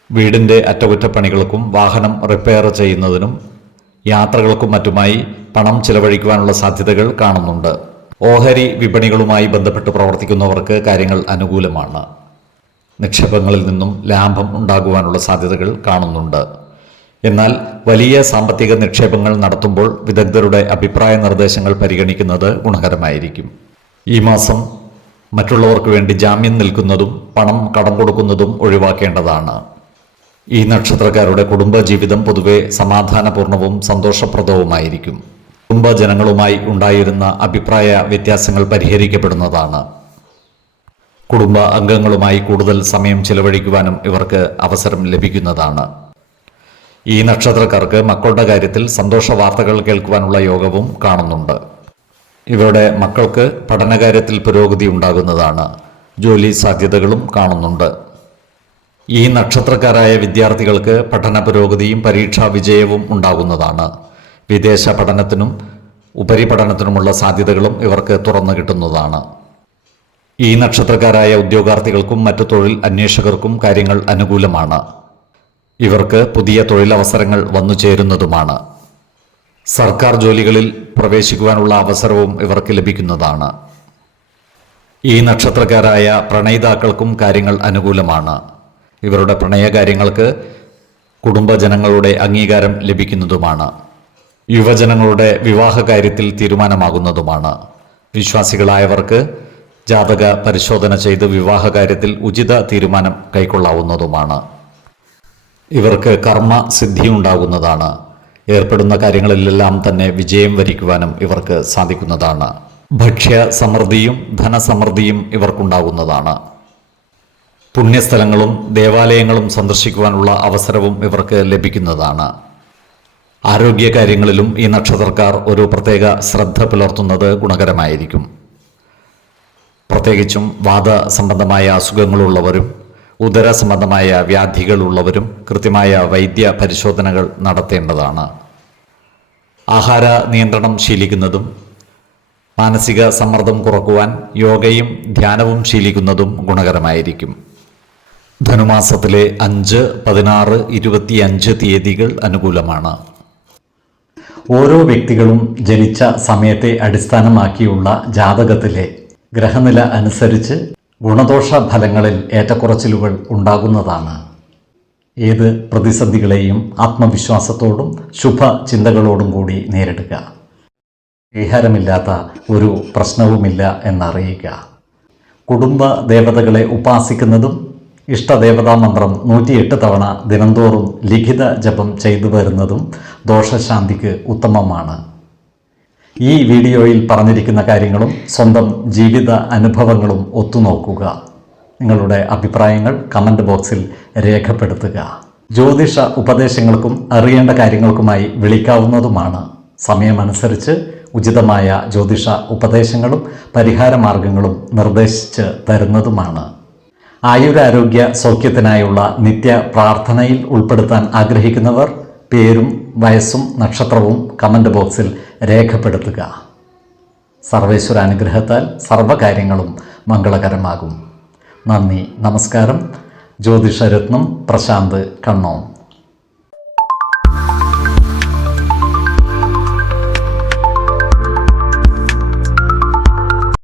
വീടിൻ്റെ അറ്റകുറ്റപ്പണികൾക്കും വാഹനം റിപ്പയർ ചെയ്യുന്നതിനും യാത്രകൾക്കും മറ്റുമായി പണം ചിലവഴിക്കുവാനുള്ള സാധ്യതകൾ കാണുന്നുണ്ട്. ഓഹരി വിപണികളുമായി ബന്ധപ്പെട്ട് പ്രവർത്തിക്കുന്നവർക്ക് കാര്യങ്ങൾ അനുകൂലമാണ്. നിക്ഷേപങ്ങളിൽ നിന്നും ലാഭം ഉണ്ടാകുവാനുള്ള സാധ്യതകൾ കാണുന്നുണ്ട്. എന്നാൽ വലിയ സാമ്പത്തിക നിക്ഷേപങ്ങൾ നടത്തുമ്പോൾ വിദഗ്ധരുടെ അഭിപ്രായ നിർദ്ദേശങ്ങൾ പരിഗണിക്കുന്നത് ഗുണകരമായിരിക്കും. ഈ മാസം മറ്റുള്ളവർക്ക് വേണ്ടി ജാമ്യം നിൽക്കുന്നതും പണം കടം കൊടുക്കുന്നതും ഒഴിവാക്കേണ്ടതാണ്. ഈ നക്ഷത്രക്കാരുടെ കുടുംബജീവിതം പൊതുവെ സമാധാനപൂർണവും സന്തോഷപ്രദവുമായിരിക്കും. കുടുംബജനങ്ങളുമായി ഉണ്ടായിരുന്ന അഭിപ്രായ വ്യത്യാസങ്ങൾ പരിഹരിക്കപ്പെടുന്നതാണ്. കുടുംബ അംഗങ്ങളുമായി കൂടുതൽ സമയം ചിലവഴിക്കുവാനും ഇവർക്ക് അവസരം ലഭിക്കുന്നതാണ്. ഈ നക്ഷത്രക്കാർക്ക് മക്കളുടെ കാര്യത്തിൽ സന്തോഷ വാർത്തകൾ കേൾക്കുവാനുള്ള യോഗവും കാണുന്നുണ്ട്. ഇവരുടെ മക്കൾക്ക് പഠനകാര്യത്തിൽ പുരോഗതി ഉണ്ടാകുന്നതാണ്. ജോലി സാധ്യതകളും കാണുന്നുണ്ട്. ഈ നക്ഷത്രക്കാരായ വിദ്യാർത്ഥികൾക്ക് പഠന പുരോഗതിയും പരീക്ഷാ വിജയവും ഉണ്ടാകുന്നതാണ്. വിദേശ പഠനത്തിനും ഉപരിപഠനത്തിനുമുള്ള സാധ്യതകളും ഇവർക്ക് തുറന്നു കിട്ടുന്നതാണ്. ഈ നക്ഷത്രക്കാരായ ഉദ്യോഗാർത്ഥികൾക്കും മറ്റു തൊഴിൽ അന്വേഷകർക്കും കാര്യങ്ങൾ അനുകൂലമാണ്. ഇവർക്ക് പുതിയ തൊഴിലവസരങ്ങൾ വന്നു ചേരുന്നതുമാണ്. സർക്കാർ ജോലികളിൽ പ്രവേശിക്കുവാനുള്ള അവസരവും ഇവർക്ക് ലഭിക്കുന്നതാണ്. ഈ നക്ഷത്രക്കാരായ പ്രണയിതാക്കൾക്കും കാര്യങ്ങൾ അനുകൂലമാണ്. ഇവരുടെ പ്രണയകാര്യങ്ങൾക്ക് കുടുംബജനങ്ങളുടെ അംഗീകാരം ലഭിക്കുന്നതുമാണ്. യുവജനങ്ങളുടെ വിവാഹ കാര്യത്തിൽ തീരുമാനമാകുന്നതുമാണ്. വിശ്വാസികളായവർക്ക് ജാതക പരിശോധന ചെയ്ത് വിവാഹകാര്യത്തിൽ ഉചിത തീരുമാനം കൈക്കൊള്ളാവുന്നതുമാണ്. ഇവർക്ക് കർമ്മ സിദ്ധിയുണ്ടാകുന്നതാണ്. ഏർപ്പെടുന്ന കാര്യങ്ങളിലെല്ലാം തന്നെ വിജയം വരിക്കുവാനും ഇവർക്ക് സാധിക്കുന്നതാണ്. ഭക്ഷ്യ സമൃദ്ധിയും ധനസമൃദ്ധിയും ഇവർക്കുണ്ടാകുന്നതാണ്. പുണ്യസ്ഥലങ്ങളും ദേവാലയങ്ങളും സന്ദർശിക്കുവാനുള്ള അവസരവും ഇവർക്ക് ലഭിക്കുന്നതാണ്. ആരോഗ്യകാര്യങ്ങളിലും ഈ നക്ഷത്രക്കാർ ഒരു പ്രത്യേക ശ്രദ്ധ പുലർത്തുന്നത് ഗുണകരമായിരിക്കും. പ്രത്യേകിച്ചും വാദ സംബന്ധമായ അസുഖങ്ങളുള്ളവരും ഉദര സംബന്ധമായ വ്യാധികളുള്ളവരും കൃത്യമായ വൈദ്യ പരിശോധനകൾ നടത്തേണ്ടതാണ്. ആഹാര നിയന്ത്രണം ശീലിക്കുന്നതും മാനസിക സമ്മർദ്ദം കുറക്കുവാൻ യോഗയും ധ്യാനവും ശീലിക്കുന്നതും ഗുണകരമായിരിക്കും. ധനുമാസത്തിലെ 5, 16, 25 തീയതികൾ അനുകൂലമാണ്. ഓരോ വ്യക്തികളും ജനിച്ച സമയത്തെ അടിസ്ഥാനമാക്കിയുള്ള ജാതകത്തിലെ ഗ്രഹനില അനുസരിച്ച് ഗുണദോഷ ഫലങ്ങളിൽ ഏറ്റക്കുറച്ചിലുകൾ ഉണ്ടാകുന്നതാണ്. ഏത് പ്രതിസന്ധികളെയും ആത്മവിശ്വാസത്തോടും ശുഭ ചിന്തകളോടും കൂടി നേരിടുക. പരിഹാരമില്ലാത്ത ഒരു പ്രശ്നവുമില്ല എന്നറിയുക. കുടുംബ ദേവതകളെ ഉപാസിക്കുന്നതും ഇഷ്ടദേവതാ മന്ത്രം 108 തവണ ദിനംതോറും ലിഖിത ജപം ചെയ്തു വരുന്നതും ദോഷശാന്തിക്ക് ഉത്തമമാണ്. ഈ വീഡിയോയിൽ പറഞ്ഞിരിക്കുന്ന കാര്യങ്ങളും സ്വന്തം ജീവിത അനുഭവങ്ങളും ഒത്തുനോക്കുക. നിങ്ങളുടെ അഭിപ്രായങ്ങൾ കമൻറ്റ് ബോക്സിൽ രേഖപ്പെടുത്തുക. ജ്യോതിഷ ഉപദേശങ്ങൾക്കും അറിയേണ്ട കാര്യങ്ങൾക്കുമായി വിളിക്കാവുന്നതുമാണ്. സമയമനുസരിച്ച് ഉചിതമായ ജ്യോതിഷ ഉപദേശങ്ങളും പരിഹാരമാർഗങ്ങളും നിർദ്ദേശിച്ച് തരുന്നതുമാണ്. ആയുരാരോഗ്യ സൗഖ്യത്തിനായുള്ള നിത്യ പ്രാർത്ഥനയിൽ ഉൾപ്പെടുത്താൻ ആഗ്രഹിക്കുന്നവർ പേരും വയസ്സും നക്ഷത്രവും കമൻറ്റ് ബോക്സിൽ രേഖപ്പെടുത്തുക. സർവേശ്വരാനുഗ്രഹത്താൽ സർവ്വകാര്യങ്ങളും മംഗളകരമാകും. നന്ദി, നമസ്കാരം. ജ്യോതിഷരത്നം പ്രശാന്ത് കണ്ണോം.